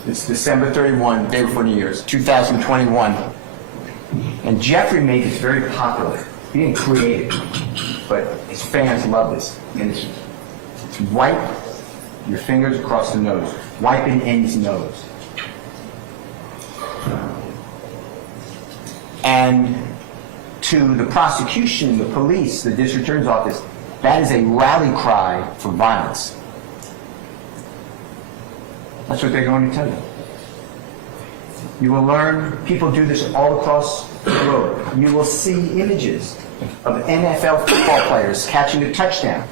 It's December 31, day before New Year's, 2021. And Jeffrey made this very popular. He didn't create it, but his fans love this. And it's wipe your fingers across the nose. Wiping N's nose. And to the prosecution, the police, the district attorney's office, that is a rally cry for violence. That's what they're going to tell you. You will learn, people do this all across the globe. You will see images of NFL football players catching a touchdown,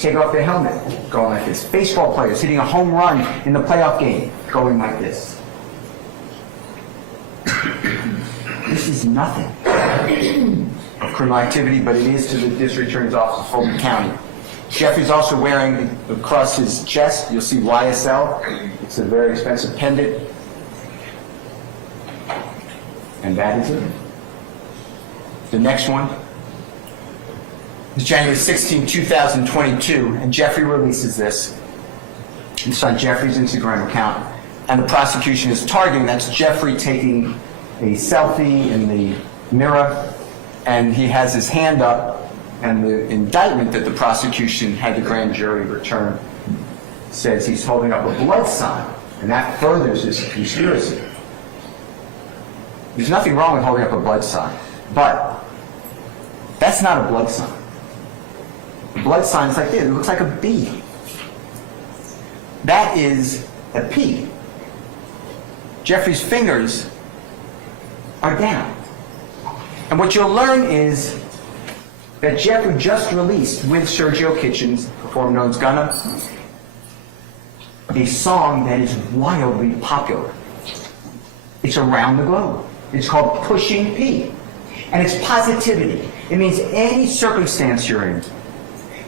take off their helmet, going like this. Baseball players hitting a home run in the playoff game, going like this. This is nothing of criminal activity, but it is to the district attorney's office of Fulton County. Jeffrey's also wearing across his chest, you'll see YSL. It's a very expensive pendant. And that is it. The next one is January 16, 2022, and Jeffrey releases this. It's on Jeffrey's Instagram account. And the prosecution is targeting, that's Jeffrey taking a selfie in the mirror, and he has his hand up, and the indictment that the prosecution had the grand jury return says he's holding up a blood sign, and that furthers this conspiracy. There's nothing wrong with holding up a blood sign. But that's not a blood sign. A blood sign is like this. It looks like a B. That is a P. Jeffrey's fingers are down. And what you'll learn is that Jeffrey just released with Sergio Kitchens, performer known as Gunna, a song that is wildly popular. It's around the globe. It's called Pushing P. And it's positivity. It means any circumstance you're in,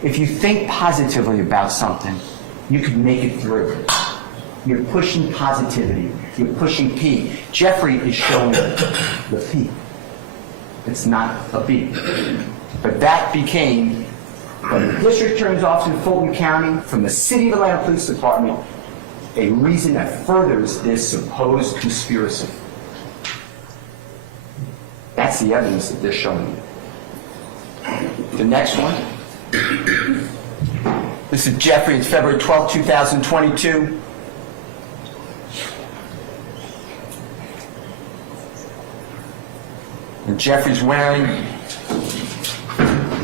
if you think positively about something, you can make it through. You're pushing positivity. You're pushing P. Jeffrey is showing the P. It's not a B. But that became, from the district attorney's office in Fulton County, from the City of Atlanta Police Department, a reason that furthers this supposed conspiracy. That's the evidence that they're showing you. The next one. This is Jeffrey. It's February 12, 2022. And Jeffrey's wearing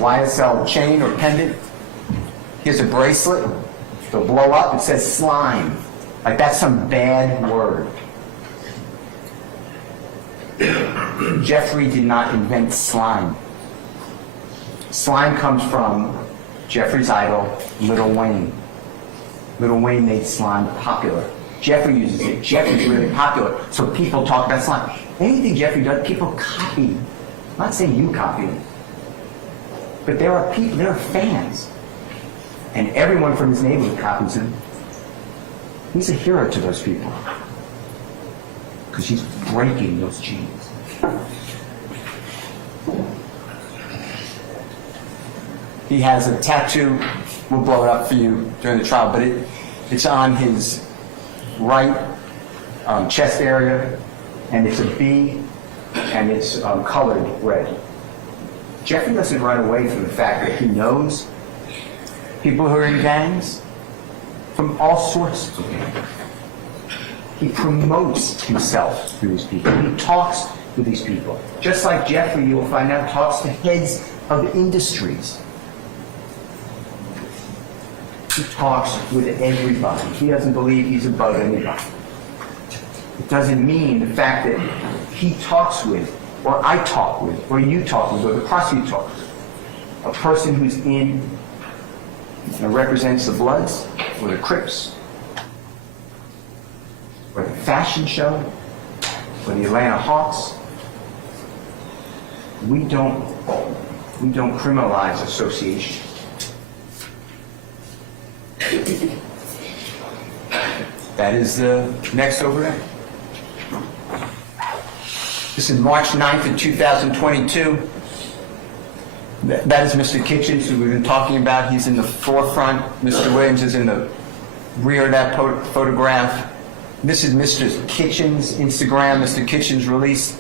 YSL chain or pendant. Here's a bracelet. It'll blow up. It says slime. Like that's some bad word. Jeffrey did not invent slime. Slime comes from Jeffrey's idol, Lil Wayne. Lil Wayne made slime popular. Jeffrey uses it. Jeffrey's really popular, so people talk about slime. Anything Jeffrey does, people copy. I'm not saying you copy him, but there are people, there are fans, and everyone from his neighborhood copies him. He's a hero to those people because he's breaking those chains. He has a tattoo. We'll blow it up for you during the trial, but it's on his right chest area, and it's a B, and it's colored red. Jeffrey doesn't run away from the fact that he knows people who are in gangs from all sorts of gangs. He promotes himself through these people. He talks with these people. Just like Jeffrey, you'll find out, talks to heads of industries. He talks with everybody. He doesn't believe he's above anybody. It doesn't mean the fact that he talks with, or I talk with, or you talk with, or the prosecutor talks with, a person who's in and represents the Bloods, or the Crips, or the fashion show, or the Atlanta Hawks. We don't criminalize association. That is the next over there. This is March 9th of 2022. That is Mr. Kitchens, who we've been talking about. He's in the forefront. Mr. Williams is in the rear of that photograph. This is Mr. Kitchens' Instagram. Mr. Kitchens released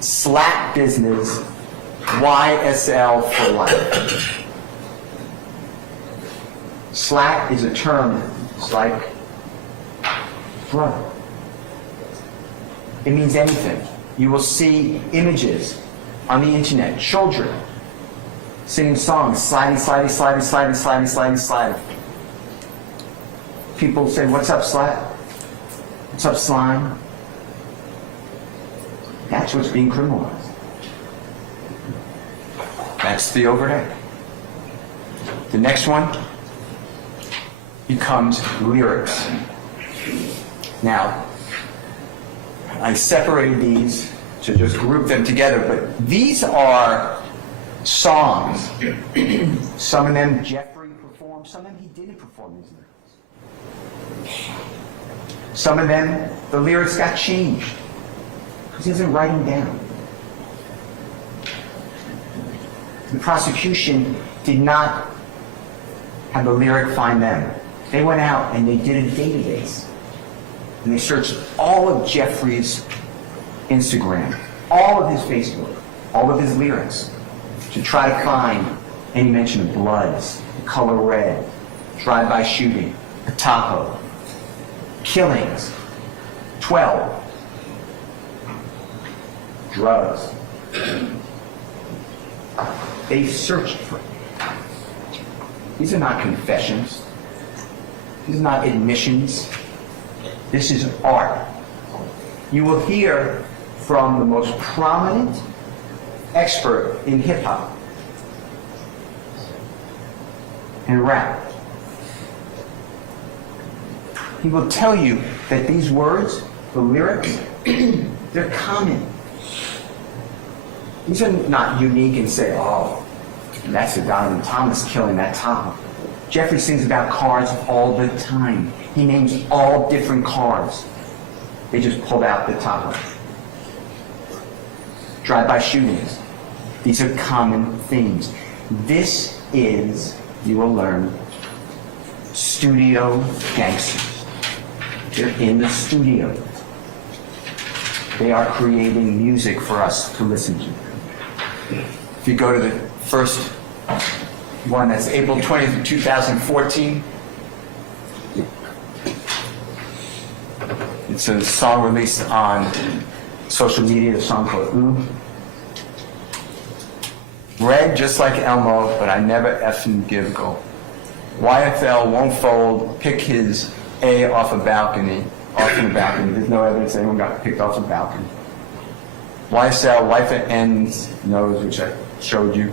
Slap Business, YSL for life. Slap is a term. It's like brother. It means anything. You will see images on the internet, children singing songs, sliding, sliding, sliding, sliding, sliding, sliding, sliding. People say, "What's up, Slap? What's up, slime?" That's what's being criminalized. That's the overhead. The next one becomes lyrics. Now, I separated these to just group them together, but these are songs. Some of them Jeffrey performed, some of them he didn't perform these lyrics. Some of them, the lyrics got changed because he doesn't write them down. The prosecution did not have the lyric find them. They went out and they did a database. And they searched all of Jeffrey's Instagram, all of his Facebook, all of his lyrics, to try to find any mention of bloods, the color red, drive-by shooting, a Tahoe, killings, 12, drugs, They searched for it. These are not confessions. These are not admissions. This is art. You will hear from the most prominent expert in hip-hop and rap. He will tell you that these words, the lyrics, they're common. These are not unique and say, oh, that's the Donovan Thomas killing that Tahoe. Jeffrey sings about cars all the time. He names all different cars. They just pulled out the Tahoe. Drive-by shootings. These are common themes. This is, you will learn, studio gangsters. They're in the studio. They are creating music for us to listen to. If you go to the first one, that's April 20th, 2014. It's a song released on social media, a song called Ooh. Red just like Elmo, but I never effing give go. YFL won't fold, pick his A off a balcony, off in the balcony. There's no evidence anyone got picked off a balcony. YSL, wife at ends, nose, which I showed you.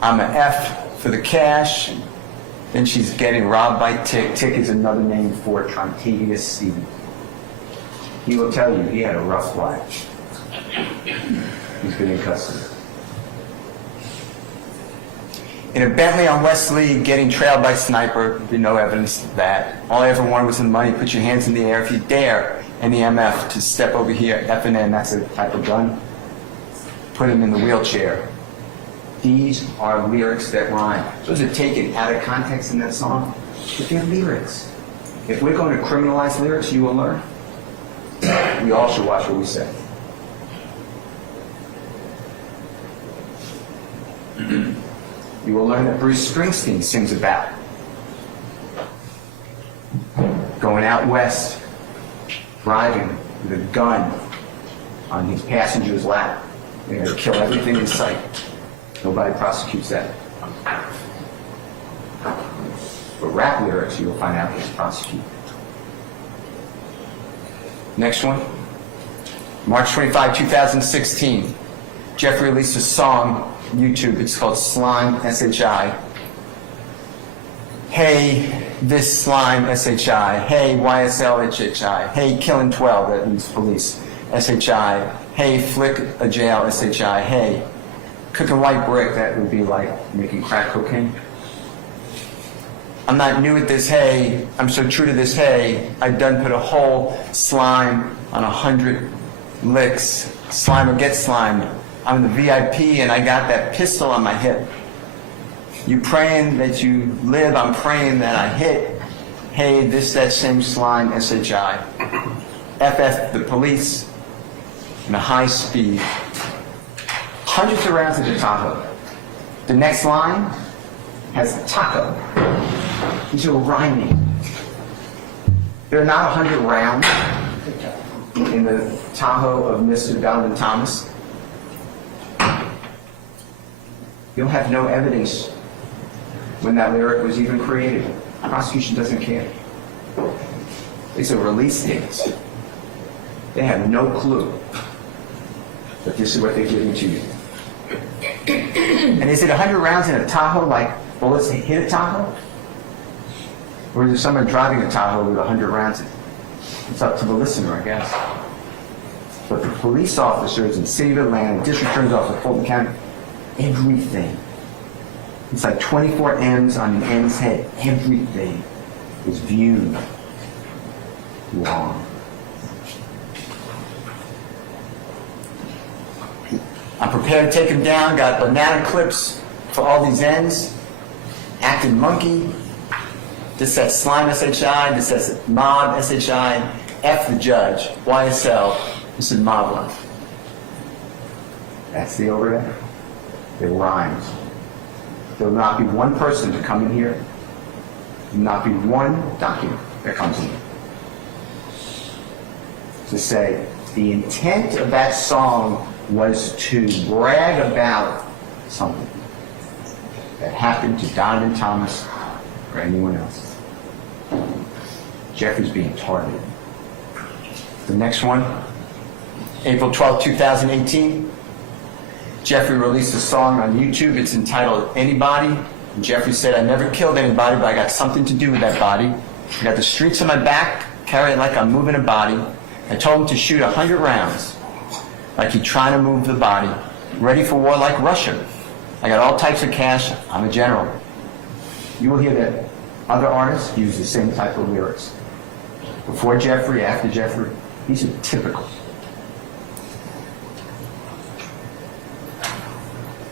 I'm an F for the cash. Then she's getting robbed by Tick. Tick is another name for Trontavious Stevens. He will tell you he had a rough life. He's been in custody. In a Bentley on Wesley, getting trailed by sniper, there's no evidence of that. All I ever wanted was some money. Put your hands in the air if you dare. And the MF to step over here. F&N, that's a type of gun. Put him in the wheelchair. These are lyrics that rhyme. Those are taken out of context in that song. But they're lyrics. If we're going to criminalize lyrics, you will learn. We all should watch what we say. You will learn that Bruce Springsteen sings about going out west, driving with a gun on his passenger's lap. They're going to kill everything in sight. Nobody prosecutes that. But rap lyrics, you will find out is prosecuted. Next one. March 25, 2016. Jeffrey released a song on YouTube. It's called Slime, S-H-I. Hey, this slime, S-H-I. Hey, YSL, H-H-I. Hey, killing 12, that means police, S-H-I. Hey, flick a jail, S-H-I. Hey, cooking white brick, that would be like making crack cocaine. I'm not new at this, hey, I'm so true to this, hey, I done put a whole slime on 100 licks. Slime or get slimed. I'm the VIP and I got that pistol on my hip. You praying that you live, I'm praying that I hit. Hey, this that same slime, S-H-I. FF the police in a high speed. Hundreds of rounds of the Tahoe. The next line has taco. These are rhyming. There are not 100 rounds in the Tahoe of Mr. Donovan Thomas. You'll have no evidence when that lyric was even created. The prosecution doesn't care. These are release dates. They have no clue that this is what they're giving to you. And is it 100 rounds in a Tahoe like bullets hit a Tahoe? Or is there someone driving a Tahoe with 100 rounds in it? It's up to the listener, I guess. But the police officers in the city of Atlanta, district attorney's office of Fulton County, everything. It's like 24 M's on an M's head. Everything is viewed wrong. I'm prepared to take him down. Got banana clips for all these ends. Acting monkey. This says slime, S-H-I. This says mob, S-H-I. F the judge, YSL. This is mob life. That's the overhead. It rhymes. There will not be one person to come in here. There will not be one document that comes in here to say the intent of that song was to brag about something that happened to Donovan Thomas or anyone else. Jeffrey's being targeted. The next one, April 12, 2018, Jeffrey released a song on YouTube. It's entitled Anybody. And Jeffrey said, I never killed anybody, but I got something to do with that body. I got the streets on my back, carry it like I'm moving a body. I told him to shoot 100 rounds, like he's trying to move the body. Ready for war like Russia. I got all types of cash. I'm a general. You will hear that other artists use the same type of lyrics. Before Jeffrey, after Jeffrey, these are typical.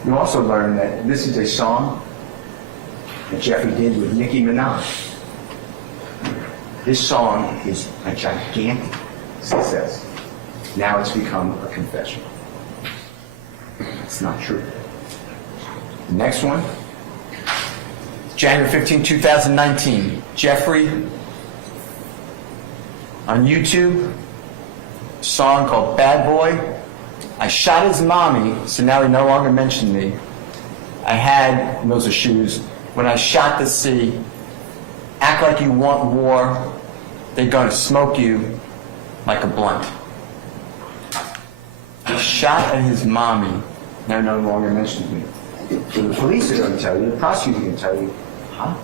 You also learn that this is a song that Jeffrey did with Nicki Minaj. This song is a gigantic success. Now it's become a confession. It's not true. The next one, January 15, 2019, Jeffrey on YouTube, a song called Bad Boy. I shot his mommy, so now he no longer mentioned me. I had, and those are shoes, when I shot the sea, act like you want war, they're gonna smoke you like a blunt. He shot at his mommy, now no longer mentions me. So the police are gonna tell you, the prosecutor is gonna tell you, huh?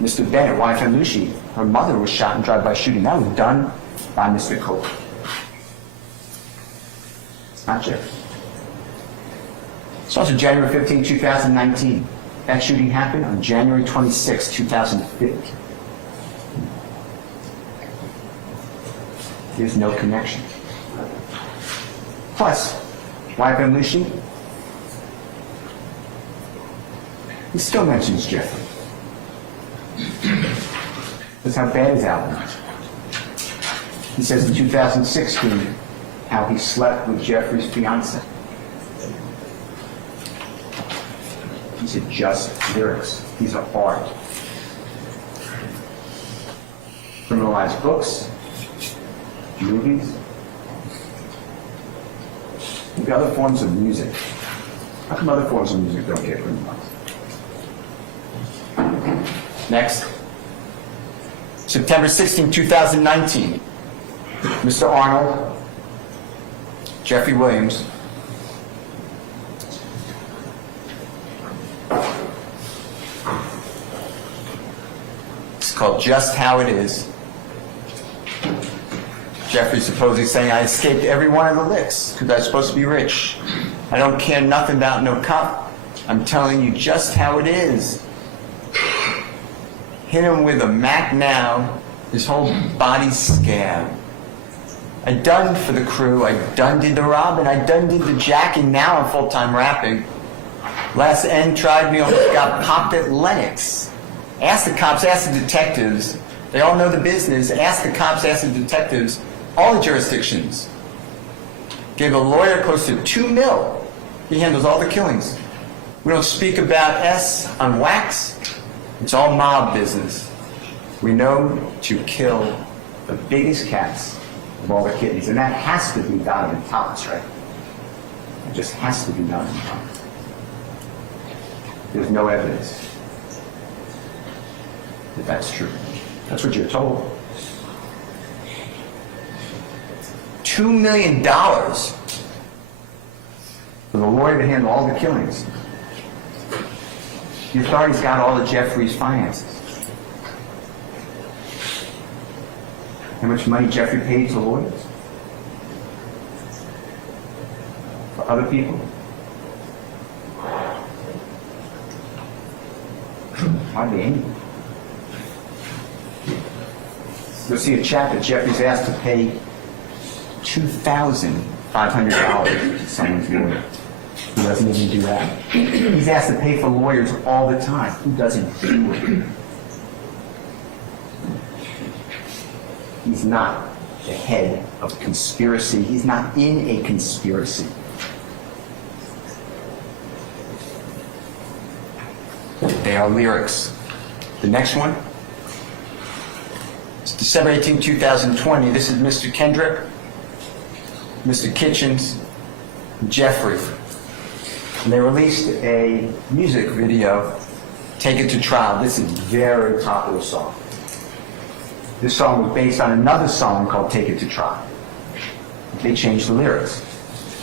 Mr. Bennett, YSL RICO, her mother was shot in drive-by shooting. That was done by Mr. Cope. Not Jeffrey. It's also January 15, 2019. That shooting happened on January 26, 2015. There's no connection. Plus, YSL RICO, he still mentions Jeffrey. That's how bad his album is. He says in 2016 how he slept with Jeffrey's fiancée. These are just lyrics. These are art. Criminalized books, movies, maybe other forms of music. How come other forms of music don't get criminalized? Next, September 16, 2019, Mr. Arnold, Jeffrey Williams, it's called Just How It Is. Jeffrey supposedly saying, I escaped every one of the licks because I was supposed to be rich. I don't care nothing about no cop. I'm telling you just how it is. Hit him with a Mac now, his whole body's scabbed. I done for the crew, I done did the robbing, I done did the jacking, now I'm full-time rapping. Last end tried me, almost got popped at Lennox. Ask the cops, ask the detectives, they all know the business, ask the cops, ask the detectives, all the jurisdictions. Gave a lawyer close to $2 million. He handles all the killings. We don't speak about S on wax. It's all mob business. We know to kill the biggest cats of all the kittens, and that has to be Donovan Thomas, right? It just has to be Donovan Thomas. There's no evidence that that's true. That's what you're told. $2 million for the lawyer to handle all the killings. The authorities got all of Jeffrey's finances. How much money Jeffrey paid to lawyers? For other people? Hardly any. You'll see a chap that Jeffrey's asked to pay $2,500 to someone's lawyer. He doesn't even do that. He's asked to pay for lawyers all the time. Who doesn't do it? He's not the head of a conspiracy. He's not in a conspiracy. They are lyrics. The next one. It's December 18, 2020. This is Mr. Kendrick, Mr. Kitchens, Jeffrey. And they released a music video, Take It to Trial. This is a very popular song. This song was based on another song called Take It to Trial. They changed the lyrics.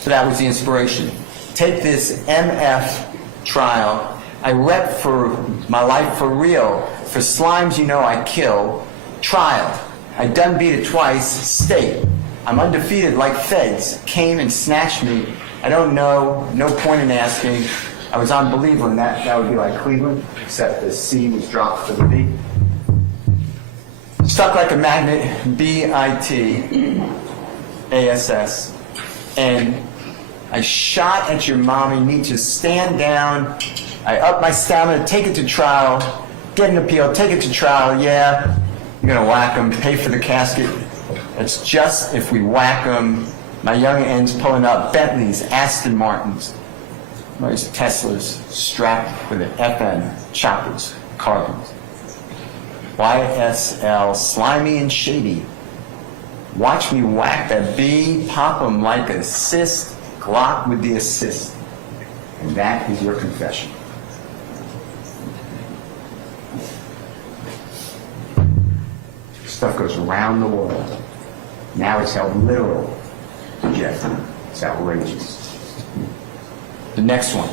So that was the inspiration. Take this MF trial. I rep for my life for real. For slimes you know I kill. Trial. I done beat it twice. State. I'm undefeated like feds. Came and snatched me. I don't know. No point in asking. I was unbelievable, and that would be like Cleveland, except the C was dropped for the B. Stuck like a magnet, B-I-T-A-S-S, and I shot at your mommy, need to stand down. I up my stamina, take it to trial, get an appeal, take it to trial, yeah. You're gonna whack them, pay for the casket. It's just if we whack them. My young ends pulling up Bentleys, Aston Martins, those Teslas strapped with an FN, choppers, carbons. YSL, slimy and shady. Watch me whack that B, pop 'em like an assist, Glock with the assist. And that is your confession. Stuff goes around the world. Now it's held literal, Jeff. It's outrageous. The next one.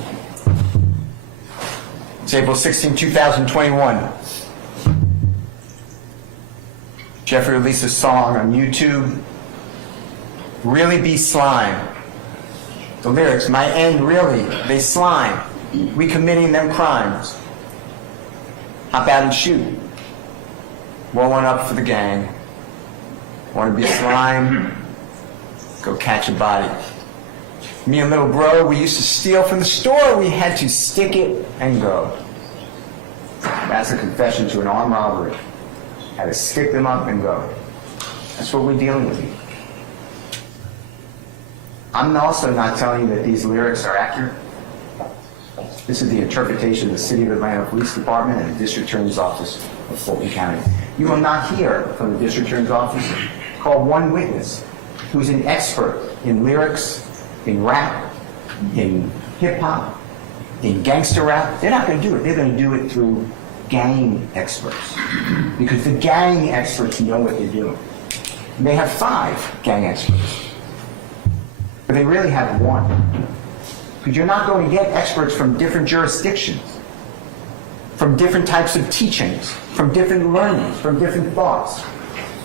It's April 16, 2021. Jeffrey released a song on YouTube, Really Be Slime. The lyrics, my end really, they slime. We committing them crimes. Hop out and shoot. Roll one up for the gang. Want to be slime? Go catch a body. Me and little bro, we used to steal from the store. We had to stick it and go. That's a confession to an armed robbery. Had to stick them up and go. That's what we're dealing with here. I'm also not telling you that these lyrics are accurate. This is the interpretation of the City of Atlanta Police Department and the District Attorney's Office of Fulton County. You will not hear from the District Attorney's Office call one witness who's an expert in lyrics, in rap, in hip-hop, in gangster rap. They're not going to do it. They're going to do it through gang experts. Because the gang experts know what they're doing. They have 5 gang experts. But they really have 1. Because you're not going to get experts from different jurisdictions, from different types of teachings, from different learnings, from different thoughts.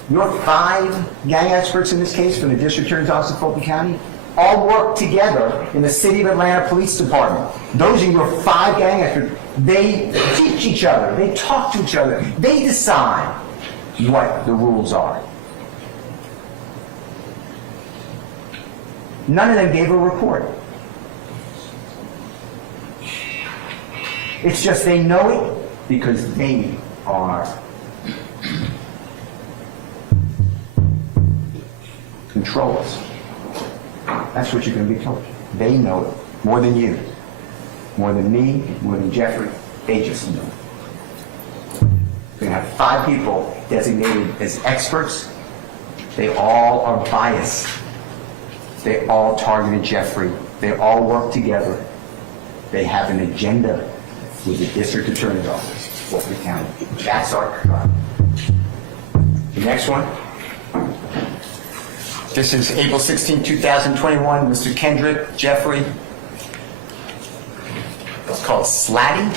Your 5 gang experts in this case from the District Attorney's Office of Fulton County all work together in the City of Atlanta Police Department. Those are your 5 gang experts. They teach each other. They talk to each other. They decide what the rules are. None of them gave a report. It's just they know it because they are controllers. That's what you're going to be told. They know it more than you, more than me, more than Jeffrey. They just know it. We're going to have 5 people designated as experts. They all are biased. They all targeted Jeffrey. They all work together. They have an agenda with the District Attorney's Office, Fulton County. That's our crime. The next one. This is April 16, 2021. Mr. Kendrick, Jeffrey. It's called Slatty.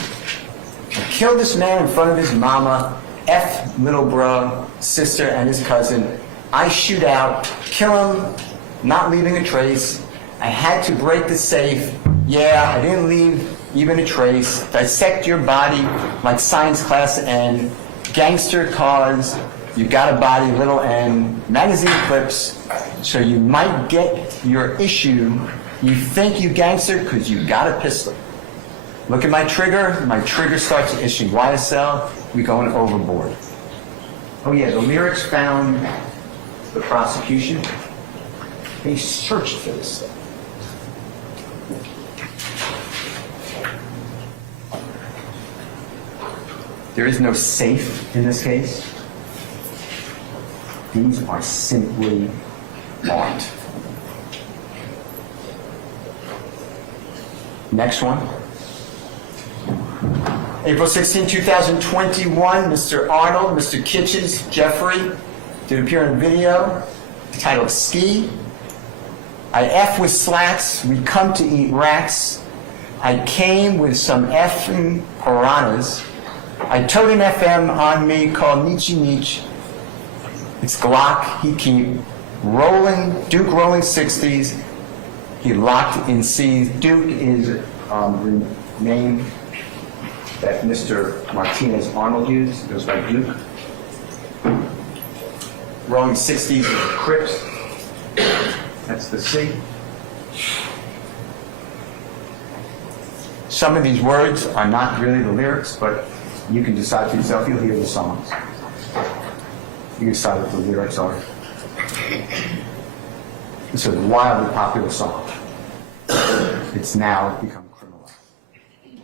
I killed this man in front of his mama, F little bro, sister, and his cousin. I shoot out, kill him, not leaving a trace. I had to break the safe. Yeah, I didn't leave even a trace. Dissect your body like science class N. Gangster cause, you got a body, little n. Magazine clips, so you might get your issue. You think you gangster because you got a pistol. Look at my trigger starts to issue. YSL, we going overboard. Oh yeah, the lyrics found the prosecution. They searched for this stuff. There is no safe in this case. These are simply art. Next one. April 16, 2021, Mr. Arnold, Mr. Kitchens, Jeffrey did appear in a video titled Ski. I F with slats, we come to eat rats. I came with some effing piranhas. I towed an FM on me called Nietzsche Nietzsche. It's Glock, he keep rolling, Duke rolling 60s. He locked in C's. Duke is the name that Mr. Martinez Arnold used. It goes by Duke. Rolling 60s is the Crips. That's the C. Some of these words are not really the lyrics, but you can decide for yourself. You'll hear the songs. You can decide what the lyrics are. It's a wildly popular song. It's now become criminalized.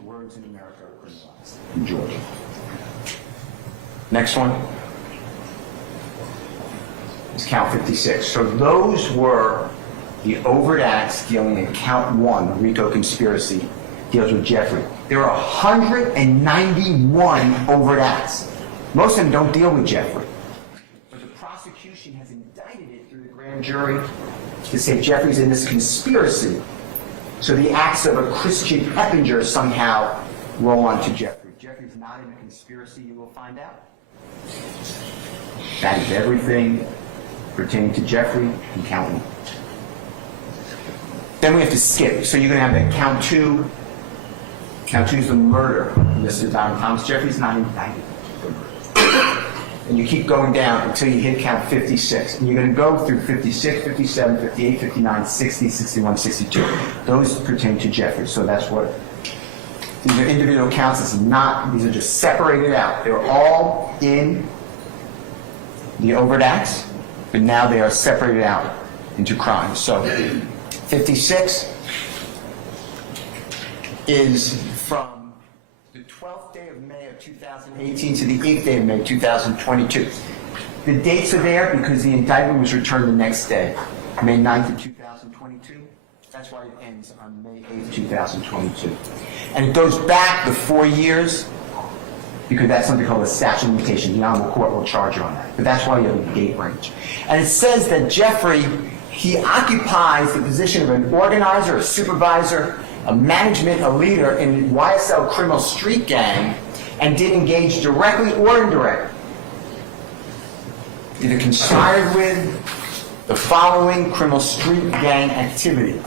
Words in America are criminalized in Georgia. Next one is count 56. So those were the overt acts dealing in count 1, the RICO conspiracy, deals with Jeffrey. There are 191 overt acts. Most of them don't deal with Jeffrey. But the prosecution has indicted it through the grand jury to say Jeffrey's in this conspiracy. So the acts of a Christian Eppinger somehow roll onto Jeffrey. Jeffrey's not in a conspiracy, you will find out. That is everything pertaining to Jeffrey and count 1. Then we have to skip. So you're going to have that count 2. Count 2 is the murder of Mr. Donovan Thomas. Jeffrey's not indicted for murder. And you keep going down until you hit count 56. And you're going to go through 56, 57, 58, 59, 60, 61, 62. Those pertain to Jeffrey. So that's what these are individual counts. It's not, these are just separated out. They're all in the overt acts, but now they are separated out into crimes. So 56 is from the 12th day of May of 2018 to the 8th day of May 2022. The dates are there because the indictment was returned the next day, May 9th of 2022. That's why it ends on May 8th, 2022. And it goes back the 4 years because that's something called a statute of limitations. The Honorable Court will charge you on that. But that's why you have a date range. And it says that Jeffrey, he occupies the position of an organizer, a supervisor, a management, a leader in YSL criminal street gang, and did engage directly or indirectly, either conspired with the following criminal street gang activity: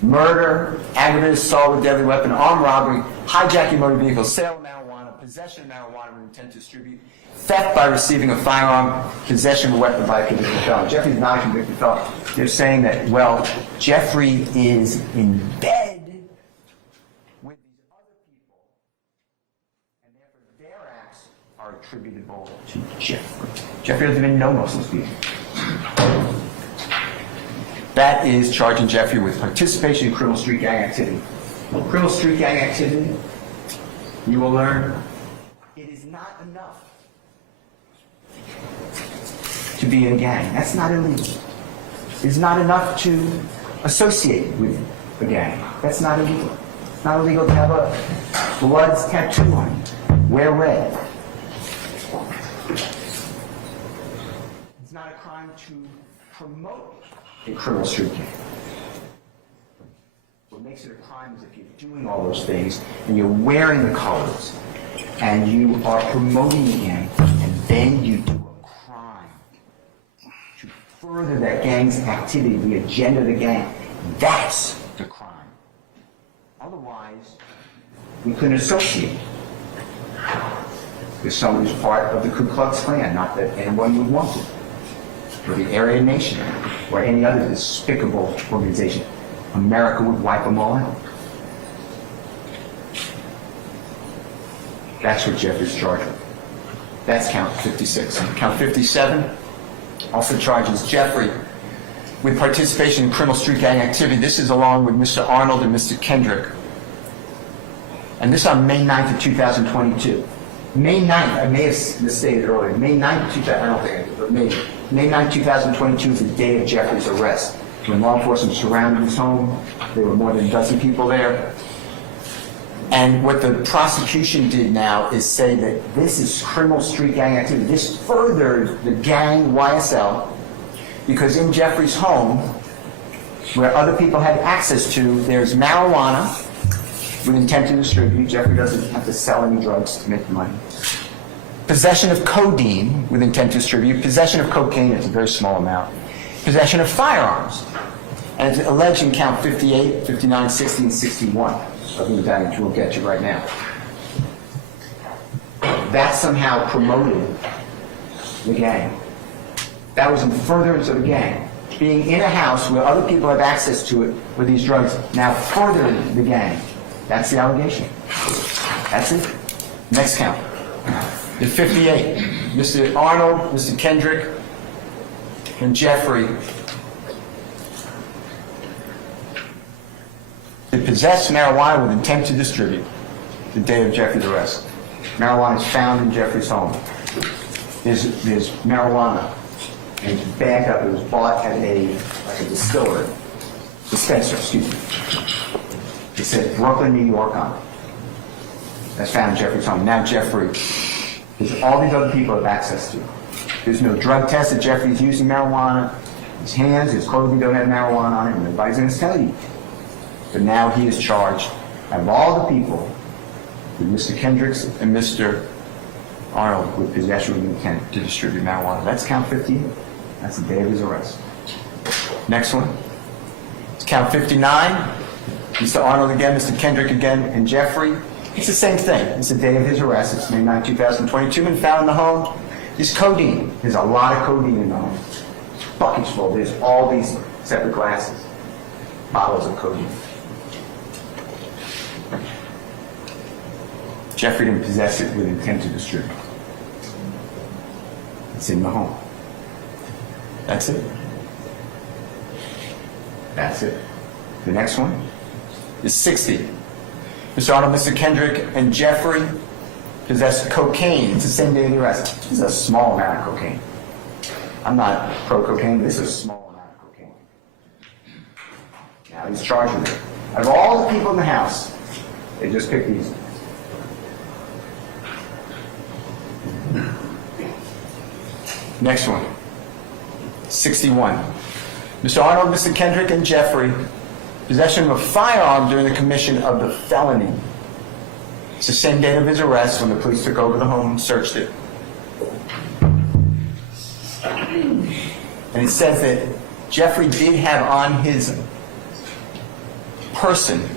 murder, aggravated assault with deadly weapon, armed robbery, hijacking motor vehicle, sale of marijuana, possession of marijuana with intent to distribute, theft by receiving a firearm, possession of a weapon by a convicted felon. Jeffrey's not a convicted felon. They're saying that, well, Jeffrey is in bed with these other people, and therefore their acts are attributable to Jeffrey. Jeffrey doesn't even know most of these people. That is charging Jeffrey with participation in criminal street gang activity. Criminal street gang activity, you will learn, it is not enough to be in a gang. That's not illegal. It's not enough to associate with a gang. That's not illegal. It's not illegal to have a blood tattoo on you. Wear red. It's not a crime to promote a criminal street gang. What makes it a crime is if you're doing all those things and you're wearing the colors and you are promoting the gang and then you do a crime to further that gang's activity, the agenda of the gang. That's the crime. Otherwise, we couldn't associate with someone who's part of the Ku Klux Klan, not that anyone would want it, or the Aryan Nation, or any other despicable organization. America would wipe them all out. That's what Jeffrey's charged with. That's count 56. Count 57 also charges Jeffrey with participation in criminal street gang activity. This is along with Mr. Arnold and Mr. Kendrick. And this on May 9th of 2022. May 9th, I may have misstated earlier. May 9th, I don't think I did, but maybe. May 9th, 2022 is the day of Jeffrey's arrest. When law enforcement surrounded his home, there were more than a dozen people there. And what the prosecution did now is say that this is criminal street gang activity. This furthered the gang YSL, because in Jeffrey's home, where other people had access to, there's marijuana with intent to distribute. Jeffrey doesn't have to sell any drugs to make the money. Possession of codeine with intent to distribute. Possession of cocaine, it's a very small amount. Possession of firearms. And it's alleged in count 58, 59, 60, and 61 of the indictment, which we'll get to right now. That somehow promoted the gang. That was in furtherance of the gang. Being in a house where other people have access to it with these drugs now furthered the gang. That's the allegation. That's it. Next count. The 58. Mr. Arnold, Mr. Kendrick, and Jeffrey. They possessed marijuana with intent to distribute the day of Jeffrey's arrest. Marijuana is found in Jeffrey's home. There's marijuana, and it's bagged up. It was bought at a dispenser, excuse me. It said Brooklyn, New York on it. That's found in Jeffrey's home. Now Jeffrey, there's all these other people have access to. There's no drug test that Jeffrey's using marijuana. His hands, his clothing don't have marijuana on it, and nobody's going to tell you. But now he is charged, out of all the people, with Mr. Kendricks and Mr. Arnold with possession with intent to distribute marijuana. That's count 15. That's the day of his arrest. Next one. It's count 59. Mr. Arnold again, Mr. Kendrick again, and Jeffrey. It's the same thing. It's the day of his arrest. It's May 9, 2022, and found in the home is codeine. There's a lot of codeine in the home. Buckets full. There's all these separate glasses, bottles of codeine. Jeffrey didn't possess it with intent to distribute. It's in the home. That's it. That's it. The next one is 60. Mr. Arnold, Mr. Kendrick, and Jeffrey possessed cocaine. It's the same day of the arrest. This is a small amount of cocaine. I'm not pro-cocaine, but this is a small amount of cocaine. Now he's charged with it. Of all the people in the house, they just picked these. Next one. 61. Mr. Arnold, Mr. Kendrick, and Jeffrey, possession of a firearm during the commission of the felony. It's the same date of his arrest when the police took over the home and searched it. And it says that Jeffrey did have on his person,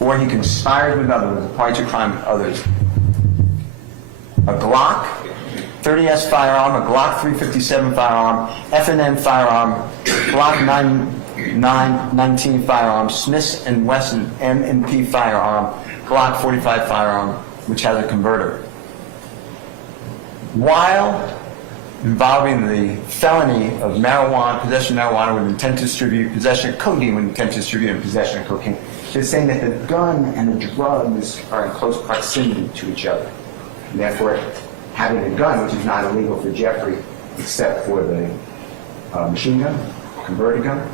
or he conspired with others, a party to crime with others, a Glock 30S firearm, a Glock 357 firearm, F&M firearm, Glock 919 firearm, Smith & Wesson M&P firearm, Glock 45 firearm, which has a converter. While involving the felony of marijuana, possession of marijuana with intent to distribute, possession of codeine with intent to distribute, and possession of cocaine, they're saying that the gun and the drugs are in close proximity to each other. And therefore, having a gun, which is not illegal for Jeffrey, except for the machine gun, converted gun.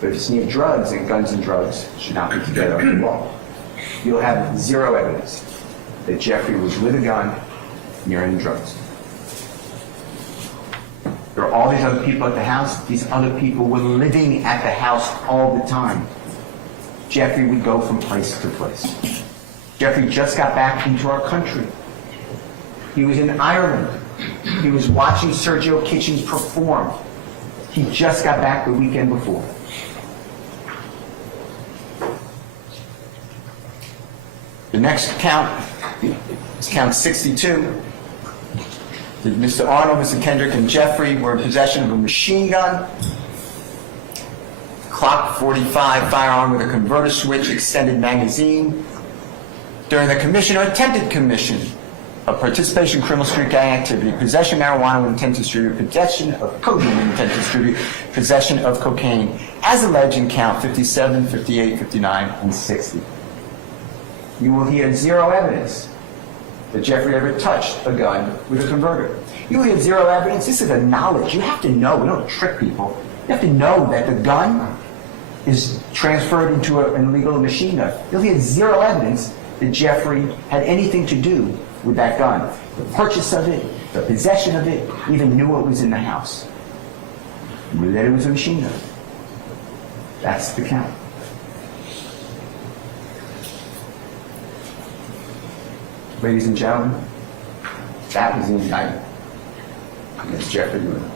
But if it's near drugs, then guns and drugs should not be together under the law. You'll have zero evidence that Jeffrey was with a gun near any drugs. There are all these other people at the house. These other people were living at the house all the time. Jeffrey would go from place to place. Jeffrey just got back into our country. He was in Ireland. He was watching Sergio Kitchens perform. He just got back the weekend before. The next count is count 62. Mr. Arnold, Mr. Kendrick, and Jeffrey were in possession of a machine gun, Glock 45 firearm with a converter switch, extended magazine. During the commission or attempted commission of participation in criminal street gang activity, possession of marijuana with intent to distribute, possession of cocaine with intent to distribute, possession of cocaine, as alleged in count 57, 58, 59, and 60. You will hear zero evidence that Jeffrey ever touched a gun with a converter. You have zero evidence. This is a knowledge. You have to know. We don't trick people. You have to know that the gun is transferred into an illegal machine gun. You have zero evidence that Jeffrey had anything to do with that gun. The purchase of it, the possession of it, even knew what was in the house. Knew that it was a machine gun. That's the count. Ladies and gentlemen, that was the indictment against Jeffrey Lewin.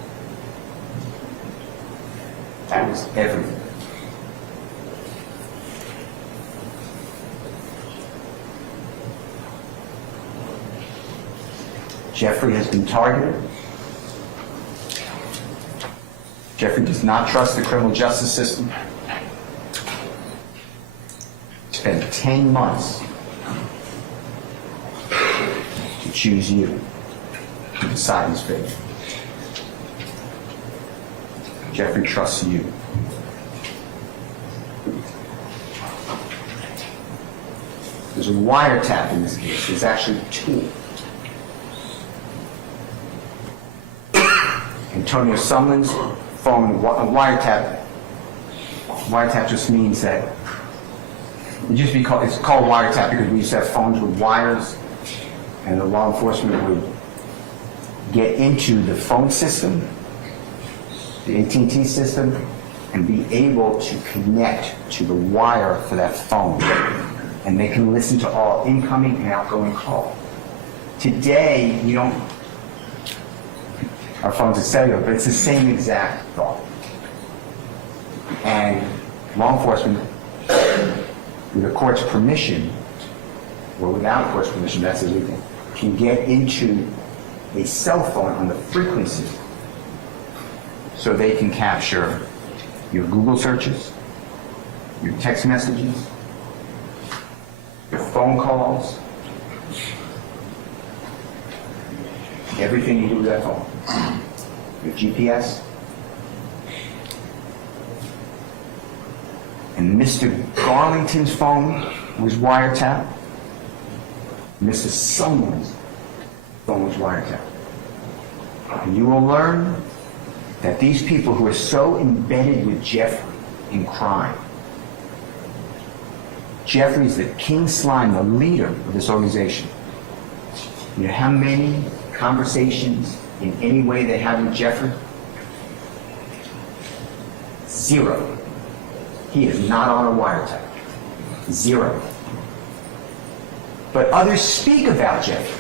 That was everything. Jeffrey has been targeted. Jeffrey does not trust the criminal justice system. Spent 10 months to choose you to decide his fate. Jeffrey trusts you. There's a wiretap in this case. There's actually two. Antonio Sumlin's phone, wiretap. Wiretap just means that it's called wiretap because we used to have phones with wires, and the law enforcement would get into the phone system, the AT&T system, and be able to connect to the wire for that phone. And they can listen to all incoming and outgoing calls. Today, we don't, our phones are cellular, but it's the same exact thought. And law enforcement, with the court's permission, or without the court's permission, that's illegal, can get into a cell phone on the frequency so they can capture your Google searches, your text messages, your phone calls, everything you do with that phone, your GPS. And Mr. Garlington's phone was wiretapped. Mr. Sumlin's phone was wiretapped. And you will learn that these people who are so embedded with Jeffrey in crime, Jeffrey's the king slime, the leader of this organization. You know how many conversations in any way they have with Jeffrey? 0. He is not on a wiretap. 0. But others speak about Jeffrey.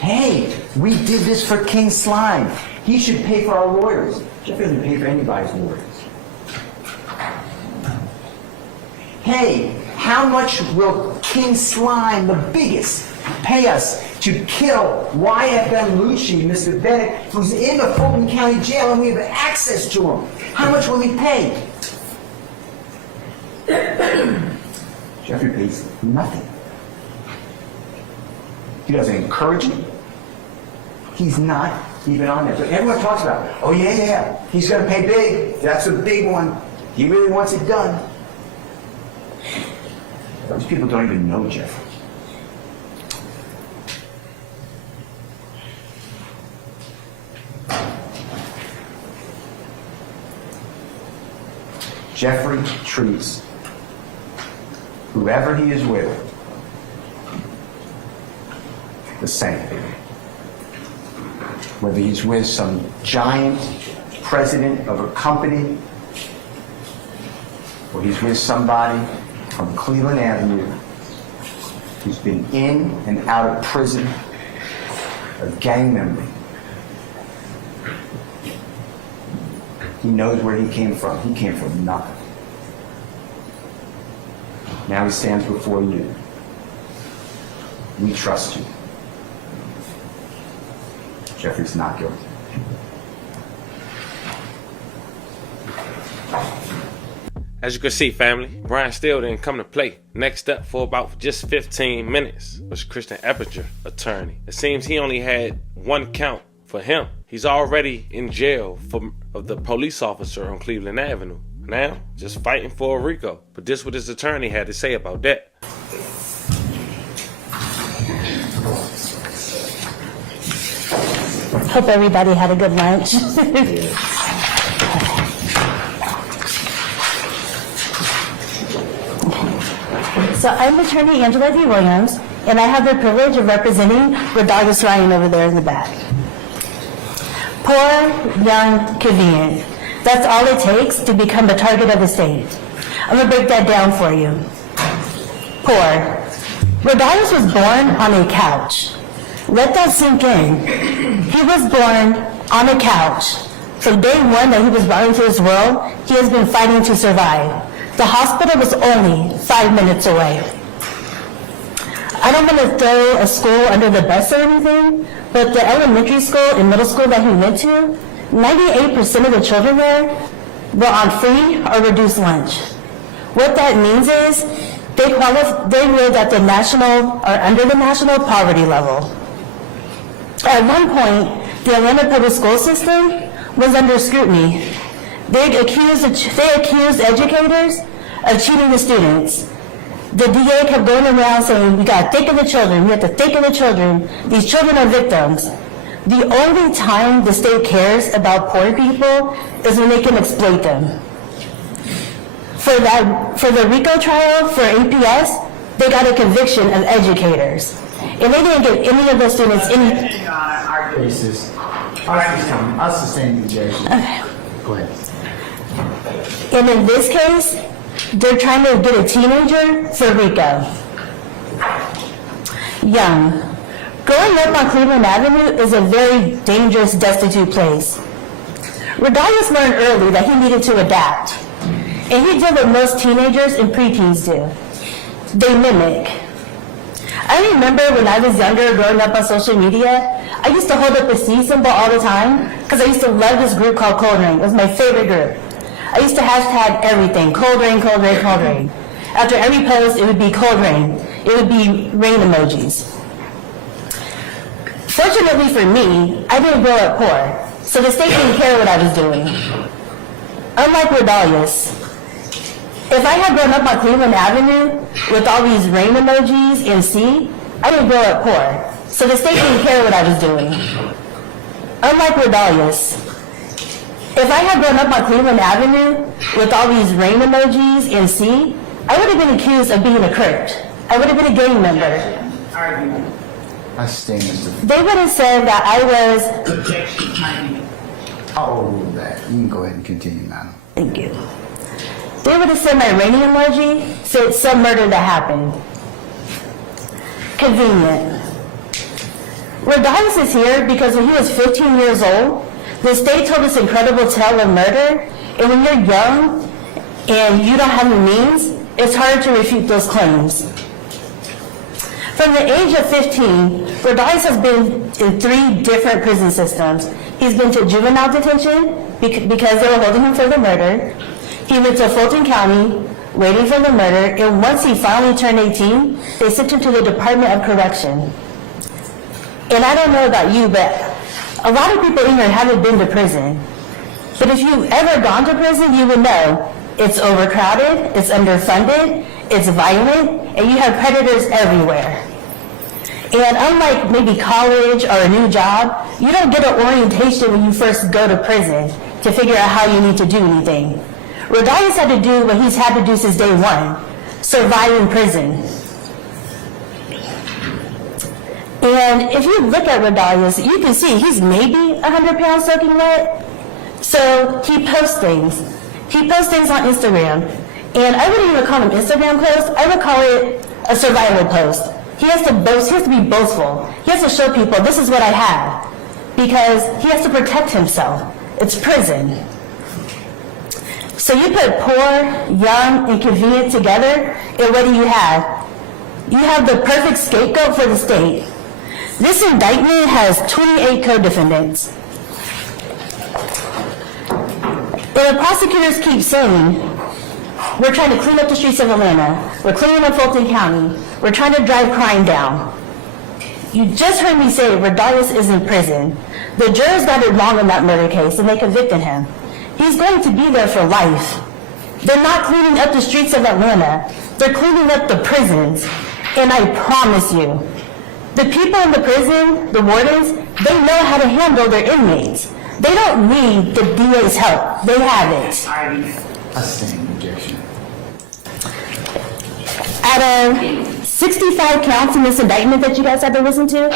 Hey, we did this for King Slime. He should pay for our lawyers. Jeffrey doesn't pay for anybody's lawyers. Hey, how much will King Slime, the biggest, pay us to kill YFM Lucci, Mr. Bennett, who's in the Fulton County Jail and we have access to him? How much will he pay? Jeffrey pays nothing. He doesn't encourage it. He's not even on there. But everyone talks about, oh yeah, he's going to pay big. That's a big one. He really wants it done. Those people don't even know Jeffrey. Jeffrey treats whoever he is with the same. Whether he's with some giant president of a company, or he's with somebody from Cleveland Avenue who's been in and out of prison, a gang member. He knows where he came from. He came from nothing. Now he stands before you. We trust you. Jeffrey's not guilty. As you can see, family, Brian still didn't come to play. Next up for about just 15 minutes was Christian Eppinger, attorney. It seems he only had one count for him. He's already in jail of the police officer on Cleveland Avenue. Now, just fighting for a RICO. But this is what his attorney had to say about that. Hope everybody had a good lunch. So I'm Attorney Angela D. Williams, and I have the privilege of representing Rodarius Ryan over there in the back. Poor, young, convenient. That's all it takes to become the target of the state. I'm going to break that down for you. Poor. Rodarius was born on a couch. Let that sink in. He was born on a couch. From day one that he was brought into this world, he has been fighting to survive. The hospital was only 5 minutes away. I don't want to throw a school under the bus or anything, but the elementary school and middle school that he went to, 98% of the children there were on free or reduced lunch. What that means is they lived at the national or under the national poverty level. At one point, the Atlanta public school system was under scrutiny. They accused educators of cheating the students. The DA kept going around saying, we got to think of the children, we have to think of the children. These children are victims. The only time the state cares about poor people is when they can exploit them. For the RICO trial for APS, they got a conviction of educators. And they didn't give any of those students any... I'll sustain the objection. Okay. Go ahead. And in this case, they're trying to get a teenager for RICO. Young. Growing up on Cleveland Avenue is a very dangerous, destitute place. Rodarius learned early that he needed to adapt. And he did what most teenagers and preteens do. They mimic. I remember when I was younger, growing up on social media, I used to hold up the C symbol all the time because I used to love this group called Cold Rain. It was my favorite group. I used to hashtag everything, cold rain, cold rain, cold rain. After every post, it would be cold rain. It would be rain emojis. Fortunately for me, I didn't grow up poor, so the state didn't care what I was doing. Unlike Rodarius, if I had grown up on Cleveland Avenue with all these rain emojis and C, I didn't grow up poor, so the state didn't care what I was doing. Unlike Rodarius, if I had grown up on Cleveland Avenue with all these rain emojis and C, I would have been accused of being a Crip. I would have been a gang member. I sustain Mr. They would have said that I was... I'll overrule that. You can go ahead and continue, madam. Thank you. They would have said my raining emoji said some murder that happened. Convenient. Rodarius is here because when he was 15 years old, the state told this incredible tale of murder, and when you're young and you don't have the means, it's hard to refute those claims. From the age of 15, Rodarius has been in 3 different prison systems. He's been to juvenile detention because they were holding him for the murder. He went to Fulton County waiting for the murder, and once he finally turned 18, they sent him to the Department of Correction. And I don't know about you, but a lot of people in here haven't been to prison. But if you've ever gone to prison, you would know it's overcrowded, it's underfunded, it's violent, and you have predators everywhere. And unlike maybe college or a new job, you don't get an orientation when you first go to prison to figure out how you need to do anything. Rodarius had to do what he's had to do since day one, survive in prison. And if you look at Rodarius, you can see he's maybe 100 pounds soaking wet. So he posts things. He posts things on Instagram. And I wouldn't even call them Instagram posts. I would call it a survival post. He has to boast, he has to be boastful. He has to show people, this is what I have. Because he has to protect himself. It's prison. So you put poor, young, and convenient together, and what do you have? You have the perfect scapegoat for the state. This indictment has 28 co-defendants. And the prosecutors keep saying, we're trying to clean up the streets of Atlanta. We're cleaning up Fulton County. We're trying to drive crime down. You just heard me say Rodarius is in prison. The jurors got it wrong in that murder case, and they convicted him. He's going to be there for life. They're not cleaning up the streets of Atlanta. They're cleaning up the prisons. And I promise you, The people in the prison, the wardens, they know how to handle their inmates. They don't need the DA's help. They have it. A standing objection. Out of 65 counts in this indictment that you guys had to listen to,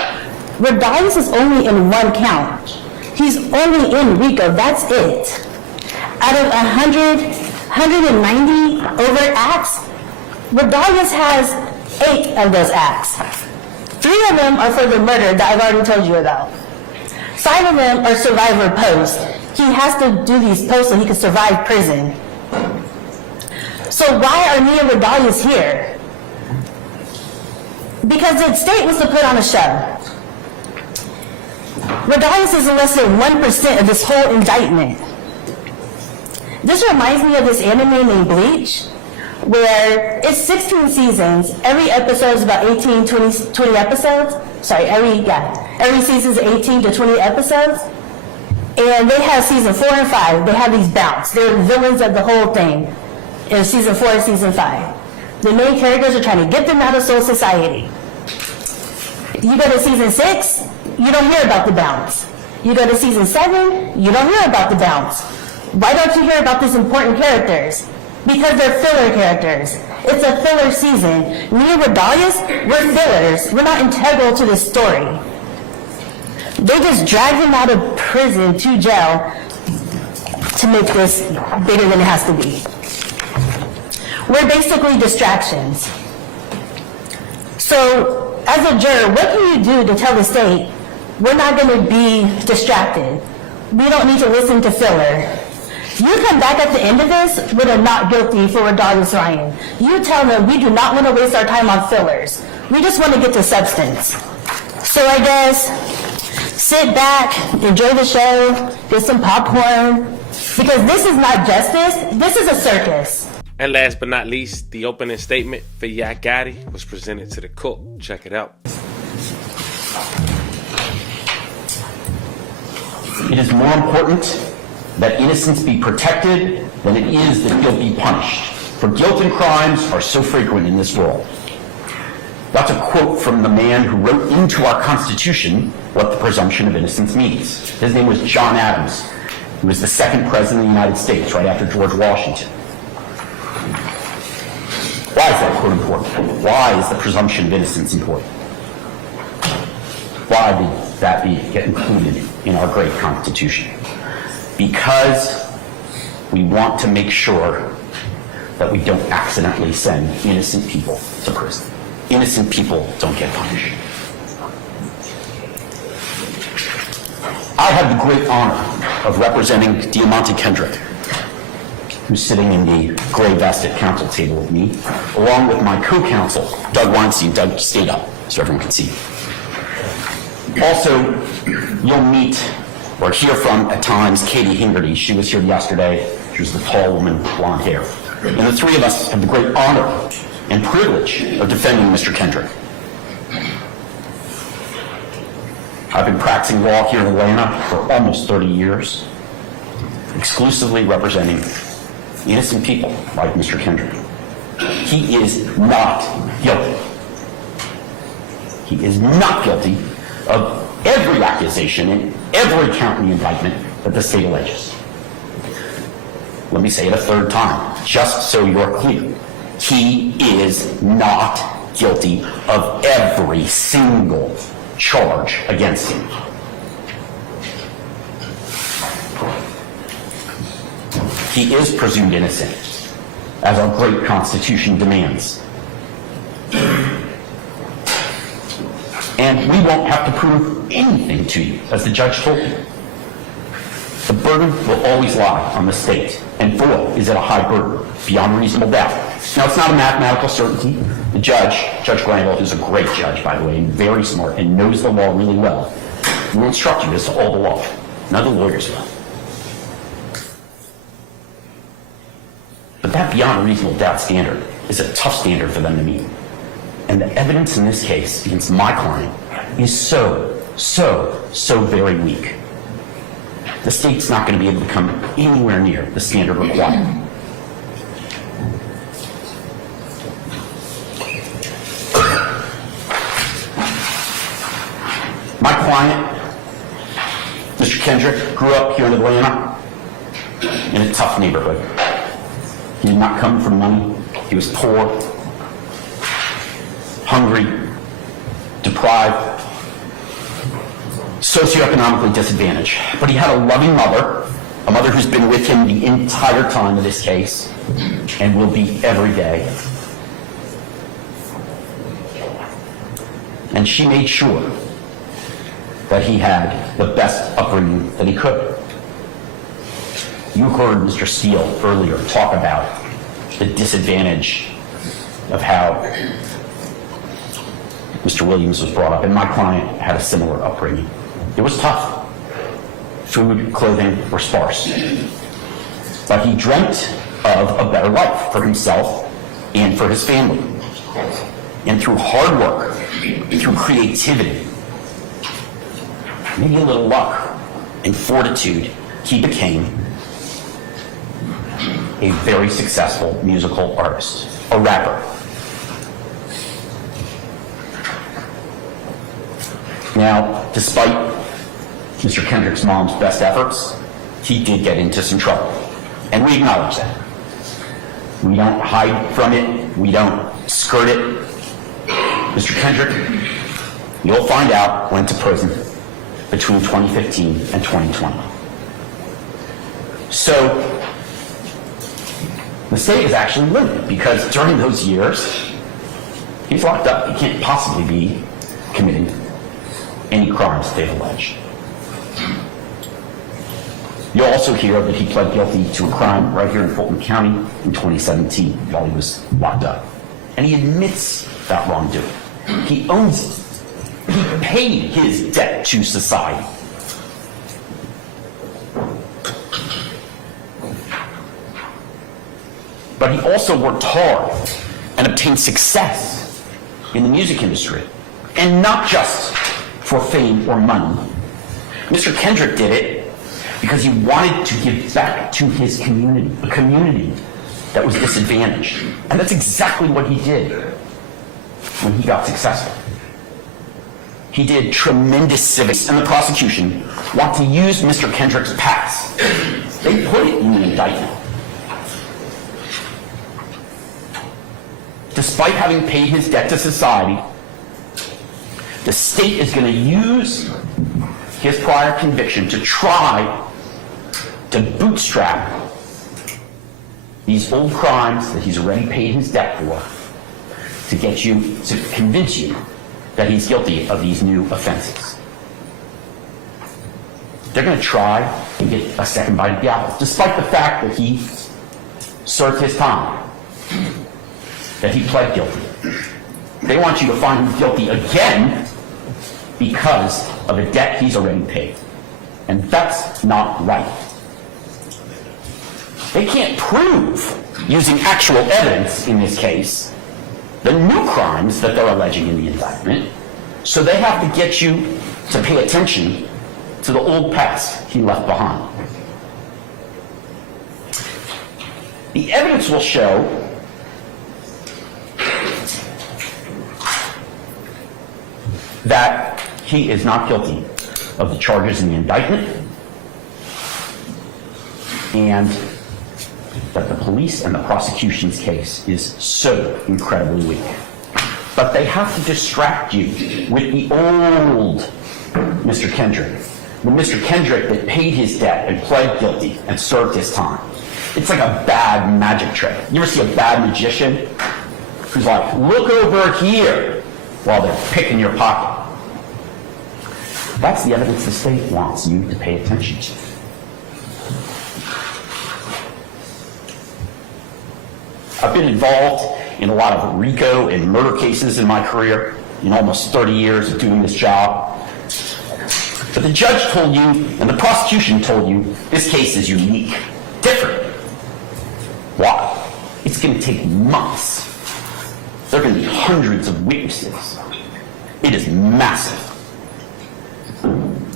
Rodriguez is only in one count. He's only in RICO, that's it. Out of 190 overt acts, Rodriguez has 8 of those acts. 3 of them are for the murder that I've already told you about. 5 of them are survivor posts. He has to do these posts so he can survive prison. So why are me and Rodriguez here? Because the state was to put on a show. Rodriguez is in less than 1% of this whole indictment. This reminds me of this anime named Bleach, where it's 16 seasons. Every episode is about 18, 20 episodes. Sorry, every season is 18 to 20 episodes. And they have season 4 and 5. They have these bouts. They're villains of the whole thing in season 4 and season 5. The main characters are trying to get them out of soul society. You go to season 6, you don't hear about the bounce. You go to season 7, you don't hear about the bounce. Why don't you hear about these important characters? Because they're filler characters. It's a filler season. Me and Rodriguez, we're fillers. We're not integral to this story. They just drag him out of prison to jail to make this bigger than it has to be. We're basically distractions. So, as a juror, what can you do to tell the state, we're not going to be distracted? We don't need to listen to filler. You come back at the end of this with a not guilty for Rodriguez Ryan. You tell them we do not want to waste our time on fillers. We just want to get to substance. So I guess, sit back, enjoy the show, get some popcorn, because this is not justice, this is a circus. And last but not least, the opening statement for Yak Gotti was presented to the court. Check it out. It is more important that innocence be protected than it is that guilt be punished. For guilt and crimes are so frequent in this world. That's a quote from the man who wrote into our Constitution what the presumption of innocence means. His name was John Adams. He was the second president of the United States, right after George Washington. Why is that quote important? Why is the presumption of innocence important? Why did that get included in our great Constitution? Because we want to make sure that we don't accidentally send innocent people to prison. Innocent people don't get punished. I have the great honor of representing Diamante Kendrick, who's sitting in the gray vest at counsel table with me, along with my co-counsel, Doug Weinstein. Doug, stand up so everyone can see. Also, you'll meet or hear from, at times, Katie Hingerty. She was here yesterday. She was the tall woman with blonde hair. And the three of us have the great honor and privilege of defending Mr. Kendrick. I've been practicing law here in Atlanta for almost 30 years, exclusively representing innocent people like Mr. Kendrick. He is not guilty. He is not guilty of every accusation and every count in the indictment that the state alleges. Let me say it a third time, just so you're clear. He is not guilty of every single charge against him. He is presumed innocent, as our great Constitution demands. And we won't have to prove anything to you, as the judge told you. The burden will always lie on the state, and boy, is it a high burden, beyond reasonable doubt. Now, it's not a mathematical certainty. The judge, Judge Granville, is a great judge, by the way, and very smart, and knows the law really well. He will instruct you as to all the law. None of the lawyers will. But that beyond a reasonable doubt standard is a tough standard for them to meet. And the evidence in this case against my client is so very weak. The state's not going to be able to come anywhere near the standard required. client, Mr. Kendrick, grew up here in Atlanta in a tough neighborhood. He did not come from money. He was poor, hungry, deprived, socioeconomically disadvantaged. But he had a loving mother, a mother who's been with him the entire time of this case and will be every day. And she made sure that he had the best upbringing that he could. You heard Mr. Steele earlier talk about the disadvantage of how Mr. Williams was brought up, and my client had a similar upbringing. It was tough. Food, clothing were sparse. But he dreamt of a better life for himself and for his family. And through hard work, through creativity, maybe a little luck and fortitude, he became a very successful musical artist, a rapper. Now, despite Mr. Kendrick's mom's best efforts, he did get into some trouble. And we acknowledge that. We don't hide from it. We don't skirt it. Mr. Kendrick, you'll find out, went to prison between 2015 and 2020. So, the state is actually limited because during those years, he's locked up. He can't possibly be committing any crimes they've alleged. You'll also hear that he pled guilty to a crime right here in Fulton County in 2017 while he was locked up. And he admits that wrongdoing. He owns it. He paid his debt to society. But he also worked hard and obtained success in the music industry. And not just for fame or money. Mr. Kendrick did it because he wanted to give back to his community, a community that was disadvantaged. And that's exactly what he did when he got successful. He did tremendous civics, and the prosecution want to use Mr. Kendrick's past. They put it in the indictment. Despite having paid his debt to society, the state is going to use his prior conviction to try to bootstrap these old crimes that he's already paid his debt for to get you, to convince you that he's guilty of these new offenses. They're going to try to get a second bite at the apple, despite the fact that he served his time, that he pled guilty. They want you to find him guilty again because of a debt he's already paid. And that's not right. They can't prove, using actual evidence in this case, the new crimes that they're alleging in the indictment, so they have to get you to pay attention to the old past he left behind. The evidence will show that he is not guilty of the charges in the indictment, and that the police and the prosecution's case is so incredibly weak. But they have to distract you with the old Mr. Kendrick, the Mr. Kendrick that paid his debt and pled guilty and served his time. It's like a bad magic trick. You ever see a bad magician who's like, look over here, while they're picking your pocket? That's the evidence the state wants you to pay attention to. I've been involved in a lot of RICO and murder cases in my career, in almost 30 years of doing this job. But the judge told you, and the prosecution told you, this case is unique, different. Why? It's going to take months. There are going to be hundreds of witnesses. It is massive.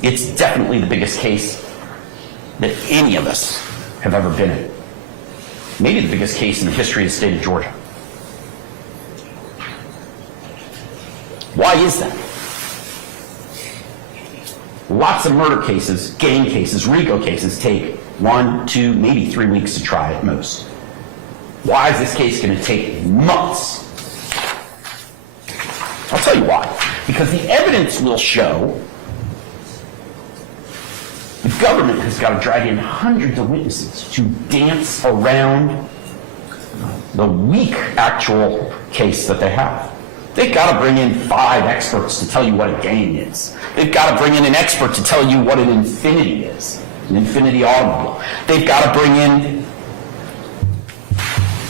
It's definitely the biggest case that any of us have ever been in. Maybe the biggest case in the history of the state of Georgia. Why is that? lots of murder cases, gang cases, RICO cases take 1, 2, maybe 3 weeks to try at most. Why is this case going to take months? I'll tell you why. Because the evidence will show the government has got to drag in hundreds of witnesses to dance around the weak actual case that they have. They've got to bring in 5 experts to tell you what a gang is. They've got to bring in an expert to tell you what an Infiniti is, an Infiniti automobile. They've got to bring in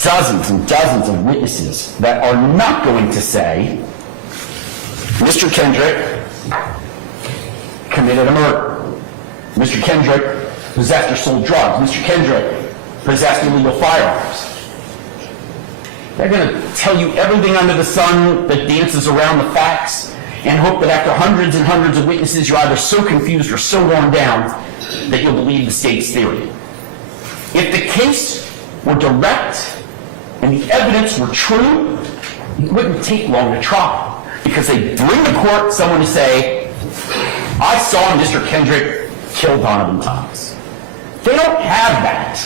dozens and dozens of witnesses that are not going to say, Mr. Kendrick committed a murder. Mr. Kendrick possessed or sold drugs. Mr. Kendrick possessed illegal firearms. They're going to tell you everything under the sun that dances around the facts and hope that after hundreds and hundreds of witnesses, you're either so confused or so worn down that you'll believe the state's theory. If the case were direct and the evidence were true, it wouldn't take long to try. Because they bring to court someone to say, I saw Mr. Kendrick kill Donovan Thomas. They don't have that.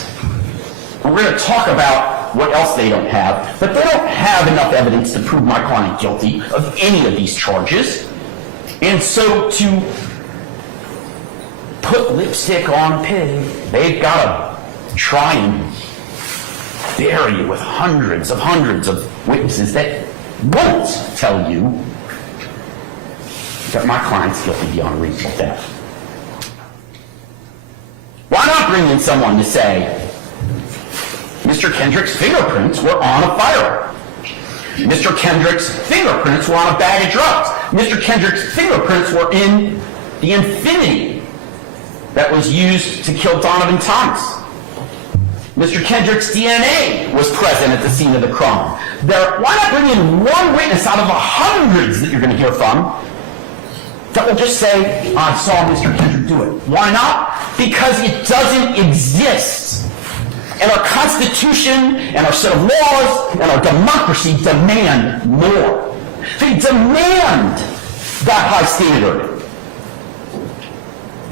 And we're going to talk about what else they don't have, but they don't have enough evidence to prove my client guilty of any of these charges. And so to put lipstick on pig, they've got to try and bury you with hundreds of witnesses that won't tell you that my client's guilty beyond reasonable doubt. Why not bring in someone to say, Mr. Kendrick's fingerprints were on a firearm. Mr. Kendrick's fingerprints were on a bag of drugs. Mr. Kendrick's fingerprints were in the Infiniti that was used to kill Donovan Thomas. Mr. Kendrick's DNA was present at the scene of the crime. Why not bring in one witness out of the hundreds that you're going to hear from that will just say, I saw Mr. Kendrick do it? Why not? Because it doesn't exist. And our Constitution and our set of laws and our democracy demand more. They demand that high standard.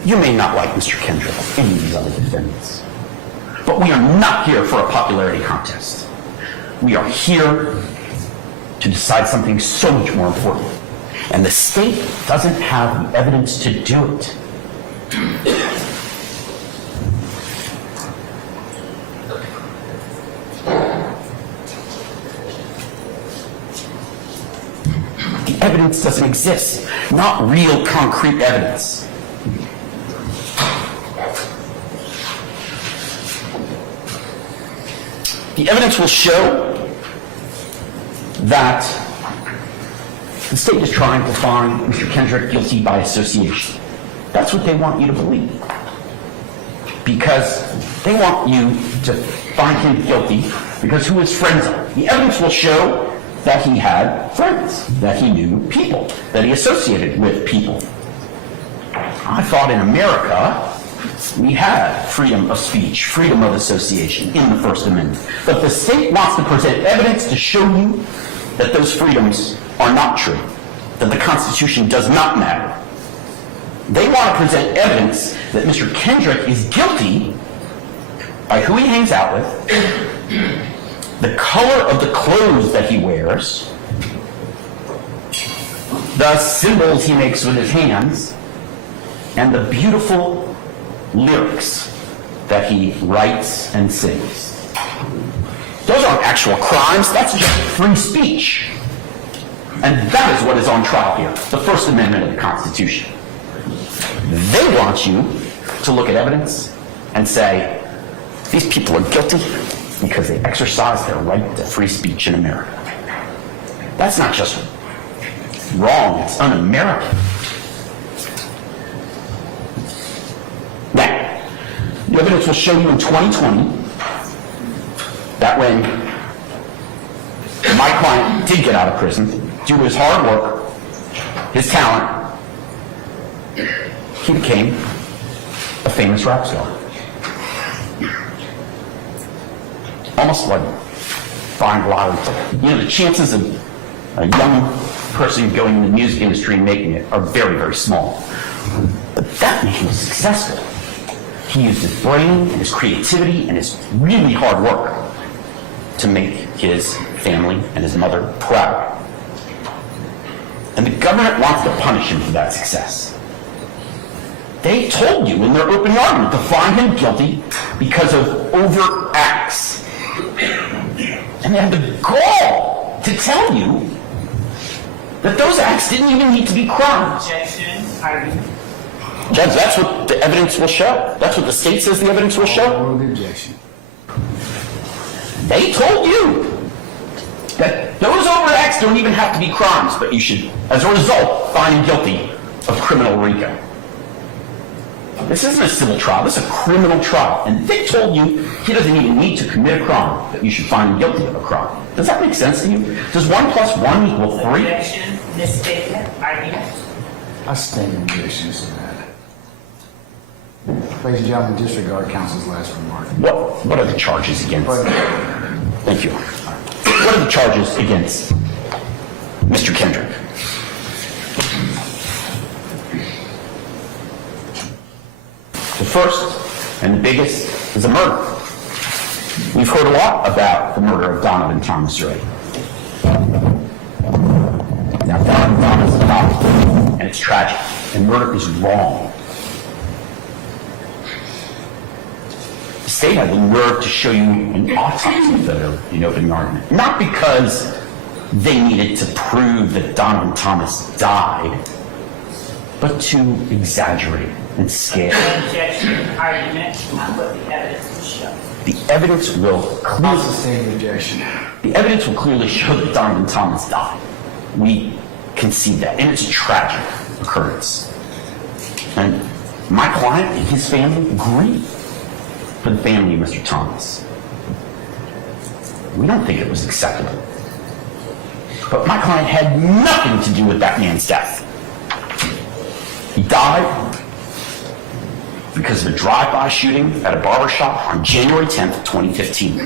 You may not like Mr. Kendrick or any of these other defendants, but we are not here for a popularity contest. We are here to decide something so much more important. And the state doesn't have the evidence to do it. The evidence doesn't exist, not real concrete evidence. The evidence will show that the state is trying to find Mr. Kendrick guilty by association. That's what they want you to believe. Because they want you to find him guilty because who his friends are. The evidence will show that he had friends, that he knew people, that he associated with people. I thought in America we had freedom of speech, freedom of association in the First Amendment. But the state wants to present evidence to show you that those freedoms are not true, that the Constitution does not matter. They want to present evidence that Mr. Kendrick is guilty by who he hangs out with, the color of the clothes that he wears, the symbols he makes with his hands, and the beautiful lyrics that he writes and sings. Those aren't actual crimes, that's just free speech. And that is what is on trial here, the First Amendment of the Constitution. They want you to look at evidence and say, these people are guilty because they exercise their right to free speech in America. That's not just wrong, it's un-American. Now, the evidence will show you in 2020 that when my client did get out of prison, due to his hard work, his talent, he became a famous rap star. Almost like buying lottery ticket. You know, the chances of a young person going in the music industry and making it are very, very small. But that man was successful. He used his brain and his creativity and his really hard work to make his family and his mother proud. And the government wanted to punish him for that success. They told you in their opening argument to find him guilty because of overt acts. And they had the gall to tell you that those acts didn't even need to be crimes. Judge, that's what the evidence will show. That's what the state says the evidence will show. Overrule the objection. They told you that those overt acts don't even have to be crimes, but you should, as a result, find him guilty of criminal RICO. This isn't a civil trial, this is a criminal trial. And they told you he doesn't even need to commit a crime, that you should find him guilty of a crime. Does that make sense to you? Does 1 + 1 equal 3? Objection, misstatement, argument. I stand in objections to that. Ladies and gentlemen, disregard counsel's last remark. What are the charges against? Thank you. What are the charges against Mr. Kendrick? The first and the biggest is a murder. We've heard a lot about the murder of Donovan Thomas already. Now, Donovan Thomas is adopted, and it's tragic, and murder is wrong. The state had the nerve to show you an autopsy photo in opening argument. Not because they needed to prove that Donovan Thomas died, but to exaggerate and scale. Objection, argument, not what the evidence will show. The evidence will clearly Sustained objection. The evidence will clearly show that Donovan Thomas died. We concede that, and it's a tragic occurrence. And my client and his family grieve for the family of Mr. Thomas. We don't think it was acceptable. But my client had nothing to do with that man's death. He died because of a drive-by shooting at a barbershop on January 10th, 2015.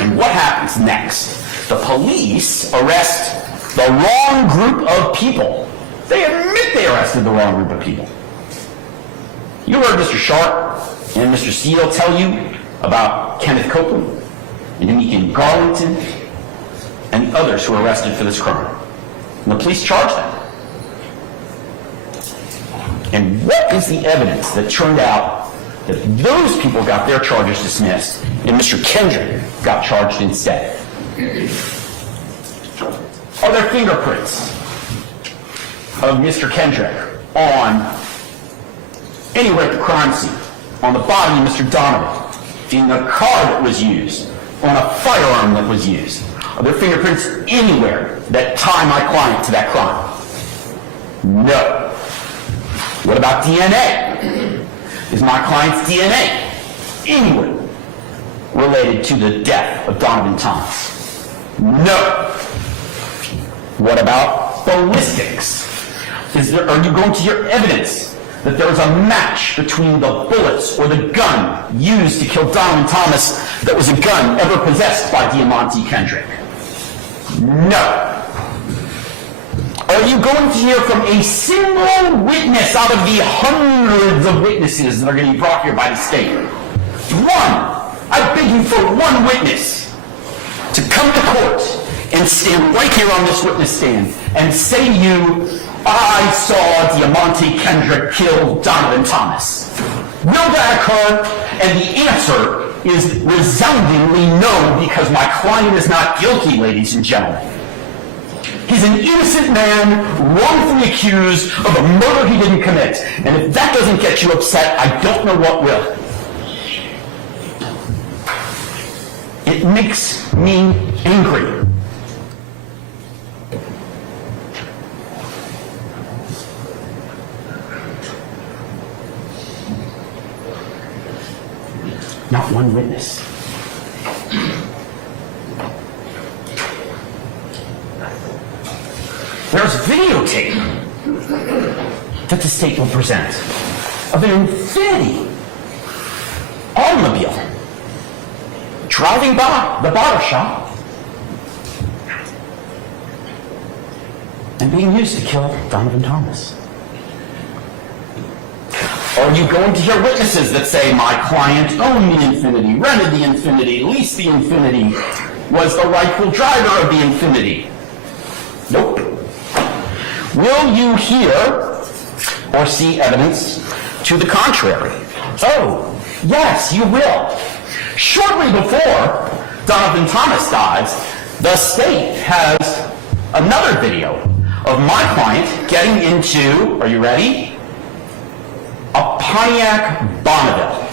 And what happens next? The police arrest the wrong group of people. They admit they arrested the wrong group of people. You heard Mr. Sharp and Mr. Steele tell you about Kenneth Copeland and Demetrius Garlington and the others who were arrested for this crime. And the police charged them. And what is the evidence that turned out that those people got their charges dismissed and Mr. Kendrick got charged instead? Are there fingerprints of Mr. Kendrick on anywhere at the crime scene, on the body of Mr. Donovan, in the car that was used, on a firearm that was used? Are there fingerprints anywhere that tie my client to that crime? No. What about DNA? Is my client's DNA anywhere related to the death of Donovan Thomas? No. What about ballistics? Are you going to your evidence that there was a match between the bullets or the gun used to kill Donovan Thomas that was a gun ever possessed by Diamante Kendrick? No. Are you going to hear from a single witness out of the hundreds of witnesses that are going to be brought here by the state? One. I beg you for one witness to come to court and stand right here on this witness stand and say to you, I saw Diamante Kendrick kill Donovan Thomas. Will that occur? And the answer is resoundingly no, because my client is not guilty, ladies and gentlemen. He's an innocent man, wrongfully accused of a murder he didn't commit. And if that doesn't get you upset, I don't know what will. It makes me angry. Not one witness. There's videotape that the state will present of an Infiniti automobile driving by the barber shop and being used to kill Donovan Thomas. Are you going to hear witnesses that say my client owned the Infinity, rented the Infinity, leased the Infinity, was the rightful driver of the Infinity? Nope. Will you hear or see evidence to the contrary? Oh, yes, you will. Shortly before Donovan Thomas dies, the state has another video of my client getting into, are you ready? A Pontiac Bonneville.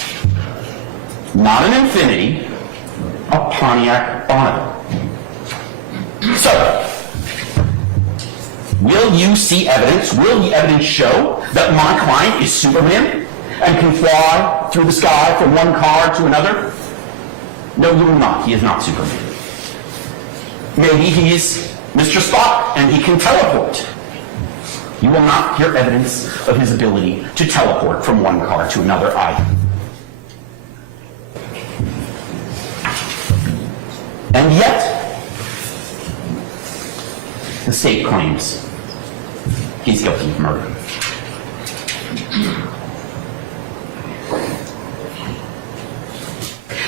Not an Infinity, a Pontiac Bonneville. So, will you see evidence? Will the evidence show that my client is Superman and can fly through the sky from one car to another? No, you will not. He is not Superman. Maybe he's Mr. Spock and he can teleport. You will not hear evidence of his ability to teleport from one car to another either. And yet, the state claims he's guilty of murder.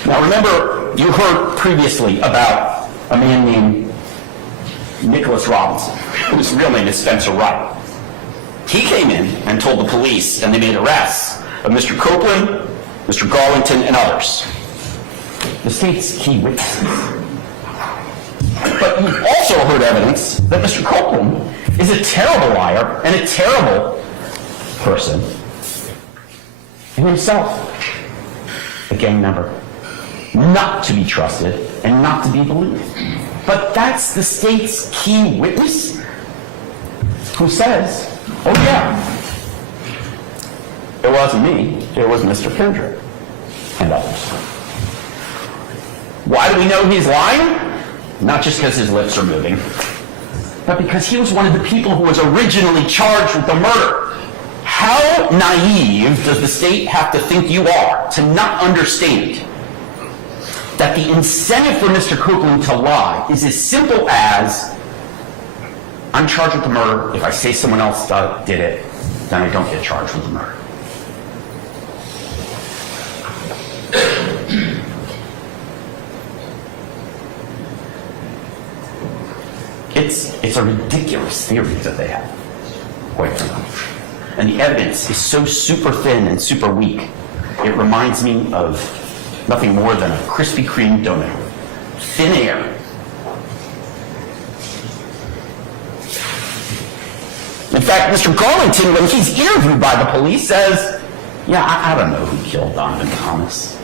Now remember, you heard previously about a man named Nicholas Robinson, whose real name is Spencer Wright. He came in and told the police, and they made arrests of Mr. Copeland, Mr. Garlington, and others. The state's key witnesses. But you've also heard evidence that Mr. Copeland is a terrible liar and a terrible person, and himself a gang member, not to be trusted and not to be believed. But that's the state's key witness who says, oh yeah, it wasn't me, it was Mr. Kendrick and others. Why do we know he's lying? Not just because his lips are moving, but because he was one of the people who was originally charged with the murder. How naive does the state have to think you are to not understand that the incentive for Mr. Copeland to lie is as simple as, I'm charged with the murder. If I say someone else did it, then I don't get charged with the murder. It's a ridiculous theory that they have, quite frankly. And the evidence is so super thin and super weak, it reminds me of nothing more than a Krispy Kreme donut. Thin air. In fact, Mr. Garlington, when he's interviewed by the police, says, yeah, I don't know who killed Donovan Thomas.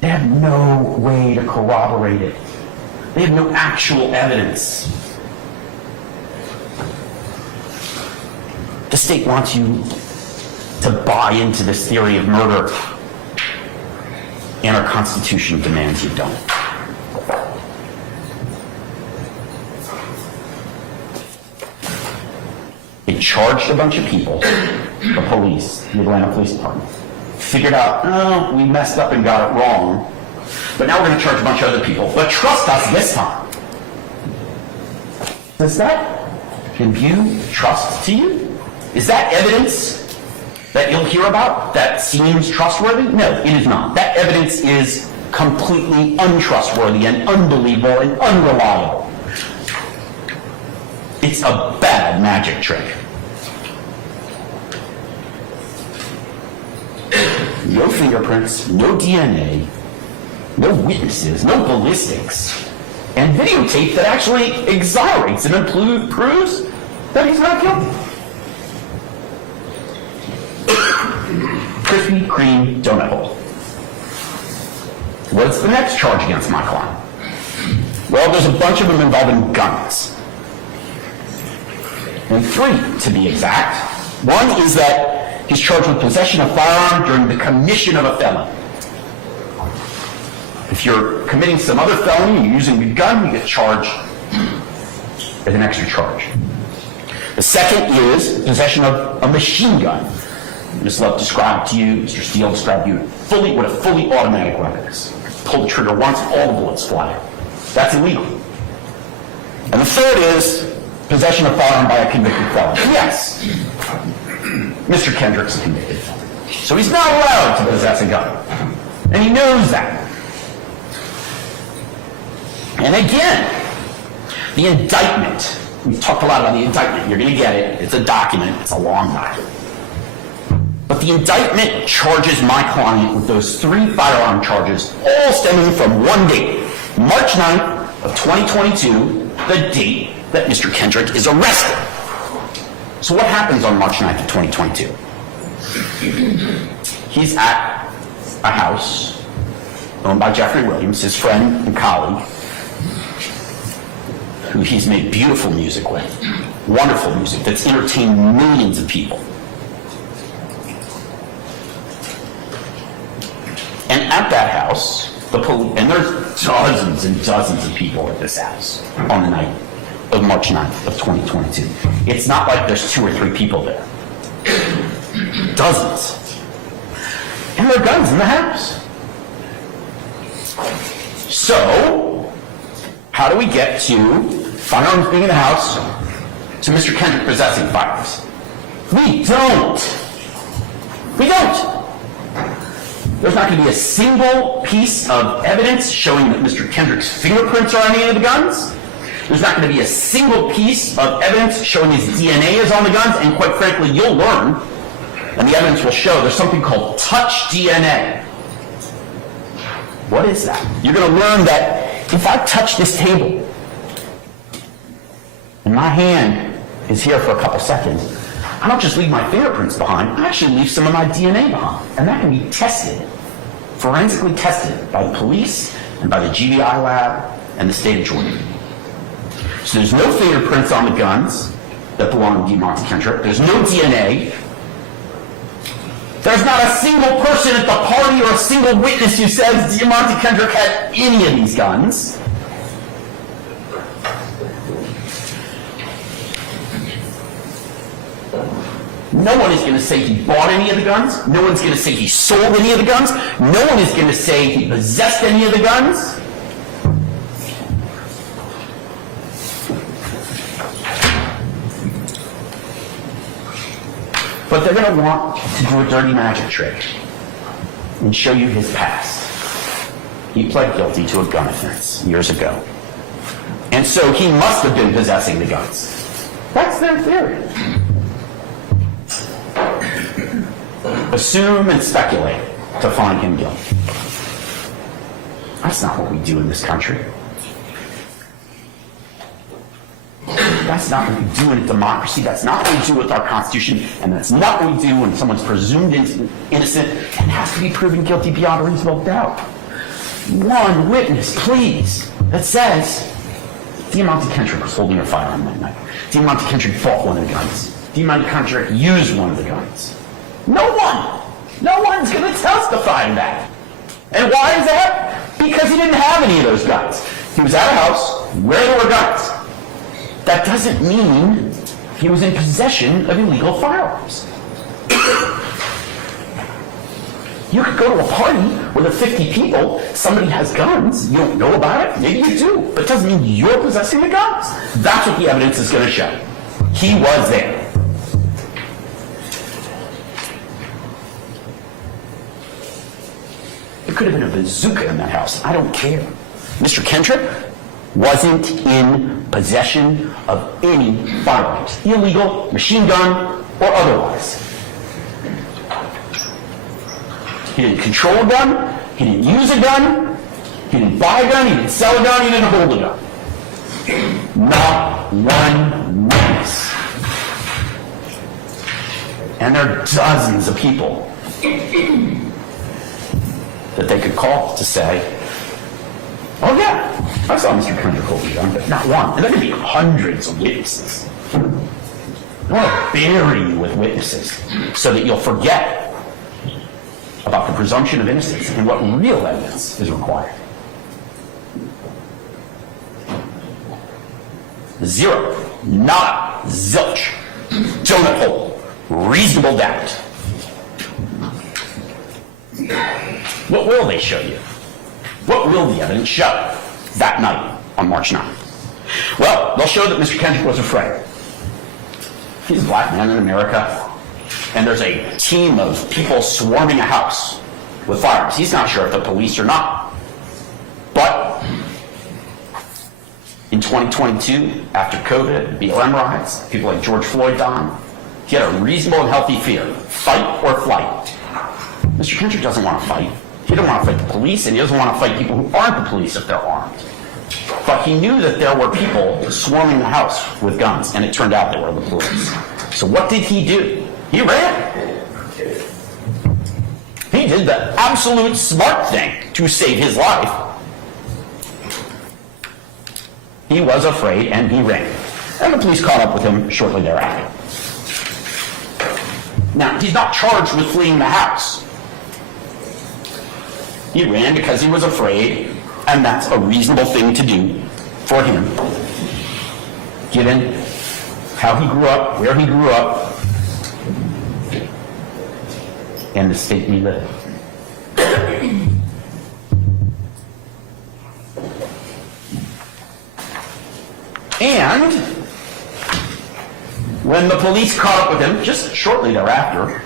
They have no way to corroborate it. They have no actual evidence. The state wants you to buy into this theory of murder, and our Constitution demands you don't. They charged a bunch of people, the police, the Atlanta Police Department, figured out, oh, we messed up and got it wrong, but now we're going to charge a bunch of other people. But trust us this time. Does that imbue trust to you? Is that evidence that you'll hear about that seems trustworthy? No, it is not. That evidence is completely untrustworthy and unbelievable and unreliable. It's a bad magic trick. No fingerprints, no DNA, no witnesses, no ballistics, and videotape that actually exonerates and proves that he's not guilty. Krispy Kreme donut hole. What's the next charge against my client? Well, there's a bunch of them involving guns. And 3, to be exact. One is that he's charged with possession of firearm during the commission of a felony. If you're committing some other felony and you're using a gun, you get charged as an extra charge. The second is possession of a machine gun. Ms. Love described to you, Mr. Steele described to you, what a fully automatic weapon is. Pull the trigger once, all the bullets fly out. That's illegal. And the third is Possession of firearm by a convicted felon. Yes. Mr. Kendrick's a convicted felon. So he's not allowed to possess a gun. And he knows that. And again, the indictment. We've talked a lot about the indictment. You're going to get it. It's a document. It's a long document. But the indictment charges my client with those 3 firearm charges, all stemming from one date, March 9th of 2022, the date that Mr. Kendrick is arrested. So what happens on March 9th of 2022? He's at a house owned by Jeffrey Williams, his friend and colleague, who he's made beautiful music with, wonderful music that's entertained millions of people. And at that house, and there's dozens and dozens of people at this house on the night of March 9th of 2022. It's not like there's 2 or 3 people there. Dozens. And there are guns in the house. So, how do we get to firearms being in the house to Mr. Kendrick possessing firearms? We don't. We don't. There's not going to be a single piece of evidence showing that Mr. Kendrick's fingerprints are on any of the guns. There's not going to be a single piece of evidence showing his DNA is on the guns, and quite frankly, you'll learn, and the evidence will show, there's something called touch DNA. What is that? You're going to learn that if I touch this table, and my hand is here for a couple seconds, I don't just leave my fingerprints behind, I actually leave some of my DNA behind. And that can be tested, forensically tested by the police and by the GBI lab and the state of Georgia. So there's no fingerprints on the guns that belong to Demonte Kendrick. There's no DNA. There's not a single person at the party or a single witness who says Demonte Kendrick had any of these guns. No one is going to say he bought any of the guns. No one's going to say he sold any of the guns. No one is going to say he possessed any of the guns. But they're going to want to do a dirty magic trick and show you his past. He pled guilty to a gun offense years ago. And so he must have been possessing the guns. That's their theory. Assume and speculate to find him guilty. That's not what we do in this country. That's not what we do in a democracy. That's not what we do with our Constitution. And that's not what we do when someone's presumed innocent and has to be proven guilty beyond a reasonable doubt. One witness, please, that says Demonte Kendrick was holding a firearm that night. Demonte Kendrick bought one of the guns. Demonte Kendrick used one of the guns. No one! No one's going to testify to that. And why is that? Because he didn't have any of those guns. He was at a house where there were guns. That doesn't mean he was in possession of illegal firearms. You could go to a party where there are 50 people, somebody has guns, you don't know about it, maybe you do, but it doesn't mean you're possessing the guns. That's what the evidence is going to show. He was there. There could have been a bazooka in that house. I don't care. Mr. Kendrick wasn't in possession of any firearms, illegal, machine gun, or otherwise. He didn't control a gun, he didn't use a gun, he didn't buy a gun, he didn't sell a gun, he didn't hold a gun. Not one witness. And there are dozens of people that they could call to say, oh yeah, I saw Mr. Kendrick hold a gun, but not one. And there could be hundreds of witnesses. I want to bury you with witnesses so that you'll forget about the presumption of innocence and what real evidence is required. Zero, not zilch, donut hole, reasonable doubt. What will they show you? What will the evidence show that night on March 9th? Well, they'll show that Mr. Kendrick was afraid. He's a black man in America, and there's a team of people swarming a house with firearms. He's not sure if they're police or not. But in 2022, after COVID, BLM riots, people like George Floyd died, he had a reasonable and healthy fear. Fight or flight. Mr. Kendrick doesn't want to fight. He doesn't want to fight the police, and he doesn't want to fight people who aren't the police if they're armed. But he knew that there were people swarming the house with guns, and it turned out they were the police. So what did he do? He ran. He did the absolute smart thing to save his life. He was afraid, and he ran. And the police caught up with him shortly thereafter. Now, he's not charged with fleeing the house. He ran because he was afraid, and that's a reasonable thing to do for him, given how he grew up, where he grew up, and the state we live in. And when the police caught up with him, just shortly thereafter,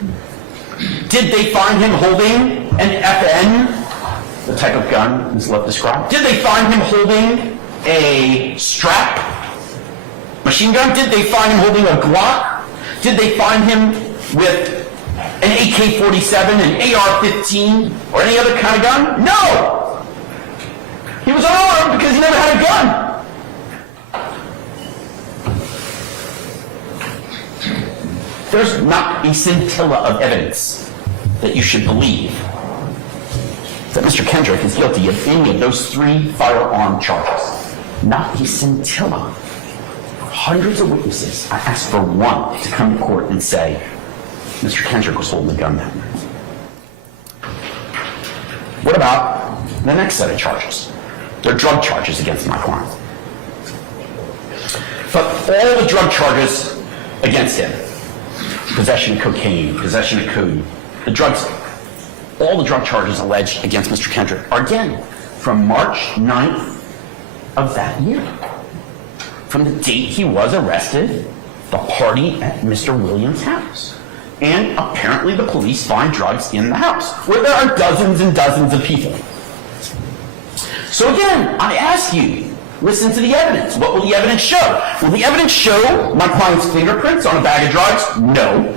did they find him holding an FN, the type of gun Ms. Love described? Did they find him holding a strap machine gun? Did they find him holding a Glock? Did they find him with an AK-47, an AR-15, or any other kind of gun? No! He was unarmed because he never had a gun. There's not a scintilla of evidence that you should believe that Mr. Kendrick is guilty of any of those 3 firearm charges. Not a scintilla. Hundreds of witnesses. I asked for one to come to court and say, Mr. Kendrick was holding a gun that night. What about the next set of charges? They're drug charges against my client. But all the drug charges against him, possession of cocaine, possession of codeine, all the drug charges alleged against Mr. Kendrick are again from March 9th of that year. From the date he was arrested, the party at Mr. Williams' house. And apparently the police find drugs in the house, where there are dozens and dozens of people. So again, I ask you, listen to the evidence. What will the evidence show? Will the evidence show my client's fingerprints on a bag of drugs? No.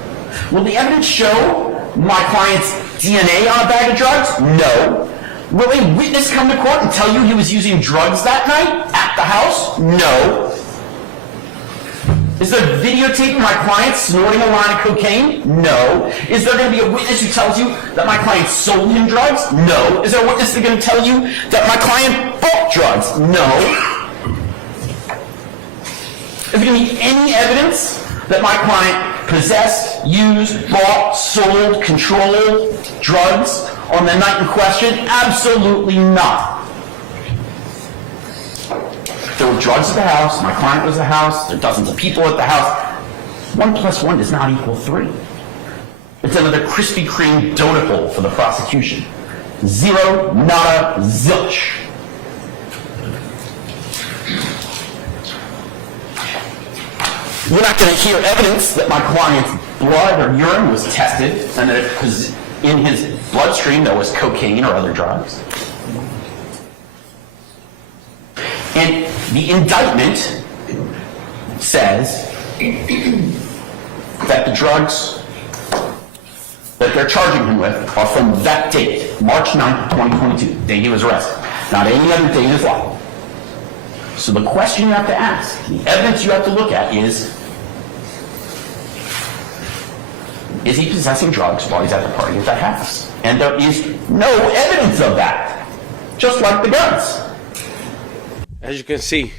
Will the evidence show my client's DNA on a bag of drugs? No. Will a witness come to court and tell you he was using drugs that night at the house? No. Is there videotaping my client snorting a line of cocaine? No. Is there going to be a witness who tells you that my client sold him drugs? No. Is there a witness that's going to tell you that my client bought drugs? No. Is there going to be any evidence that my client possessed, used, bought, sold, controlled drugs on the night in question? Absolutely not. There were drugs at the house, my client was at the house, there are dozens of people at the house. 1 + 1 does not equal 3. It's another Krispy Kreme donut hole for the prosecution. Zero, nada, zilch. You're not going to hear evidence that my client's blood or urine was tested and that it was in his bloodstream there was cocaine or other drugs. And the indictment says that the drugs that they're charging him with are from that date, March 9th, 2022, the day he was arrested, not any other day in his life. So the question you have to ask, the evidence you have to look at is he possessing drugs while he's at the party at that house? And there is no evidence of that, just like the guns. As you can see,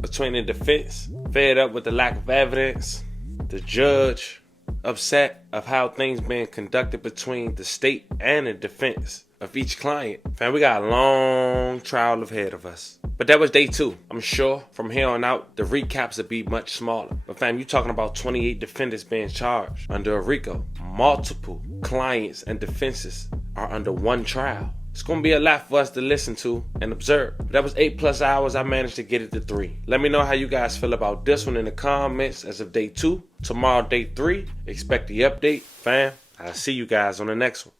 between the defense, fed up with the lack of evidence, the judge upset of how things being conducted between the state and the defense of each client. Fam, we got a long trial ahead of us. But that was day 2. I'm sure from here on out, the recaps will be much smaller. But fam, you talking about 28 defendants being charged under a RICO. Multiple clients and defenses are under one trial. It's gonna be a lot for us to listen to and observe. That was 8+ hours. I managed to get it to 3. Let me know how you guys feel about this one in the comments as of day 2. Tomorrow, day 3. Expect the update, fam. I'll see you guys on the next one.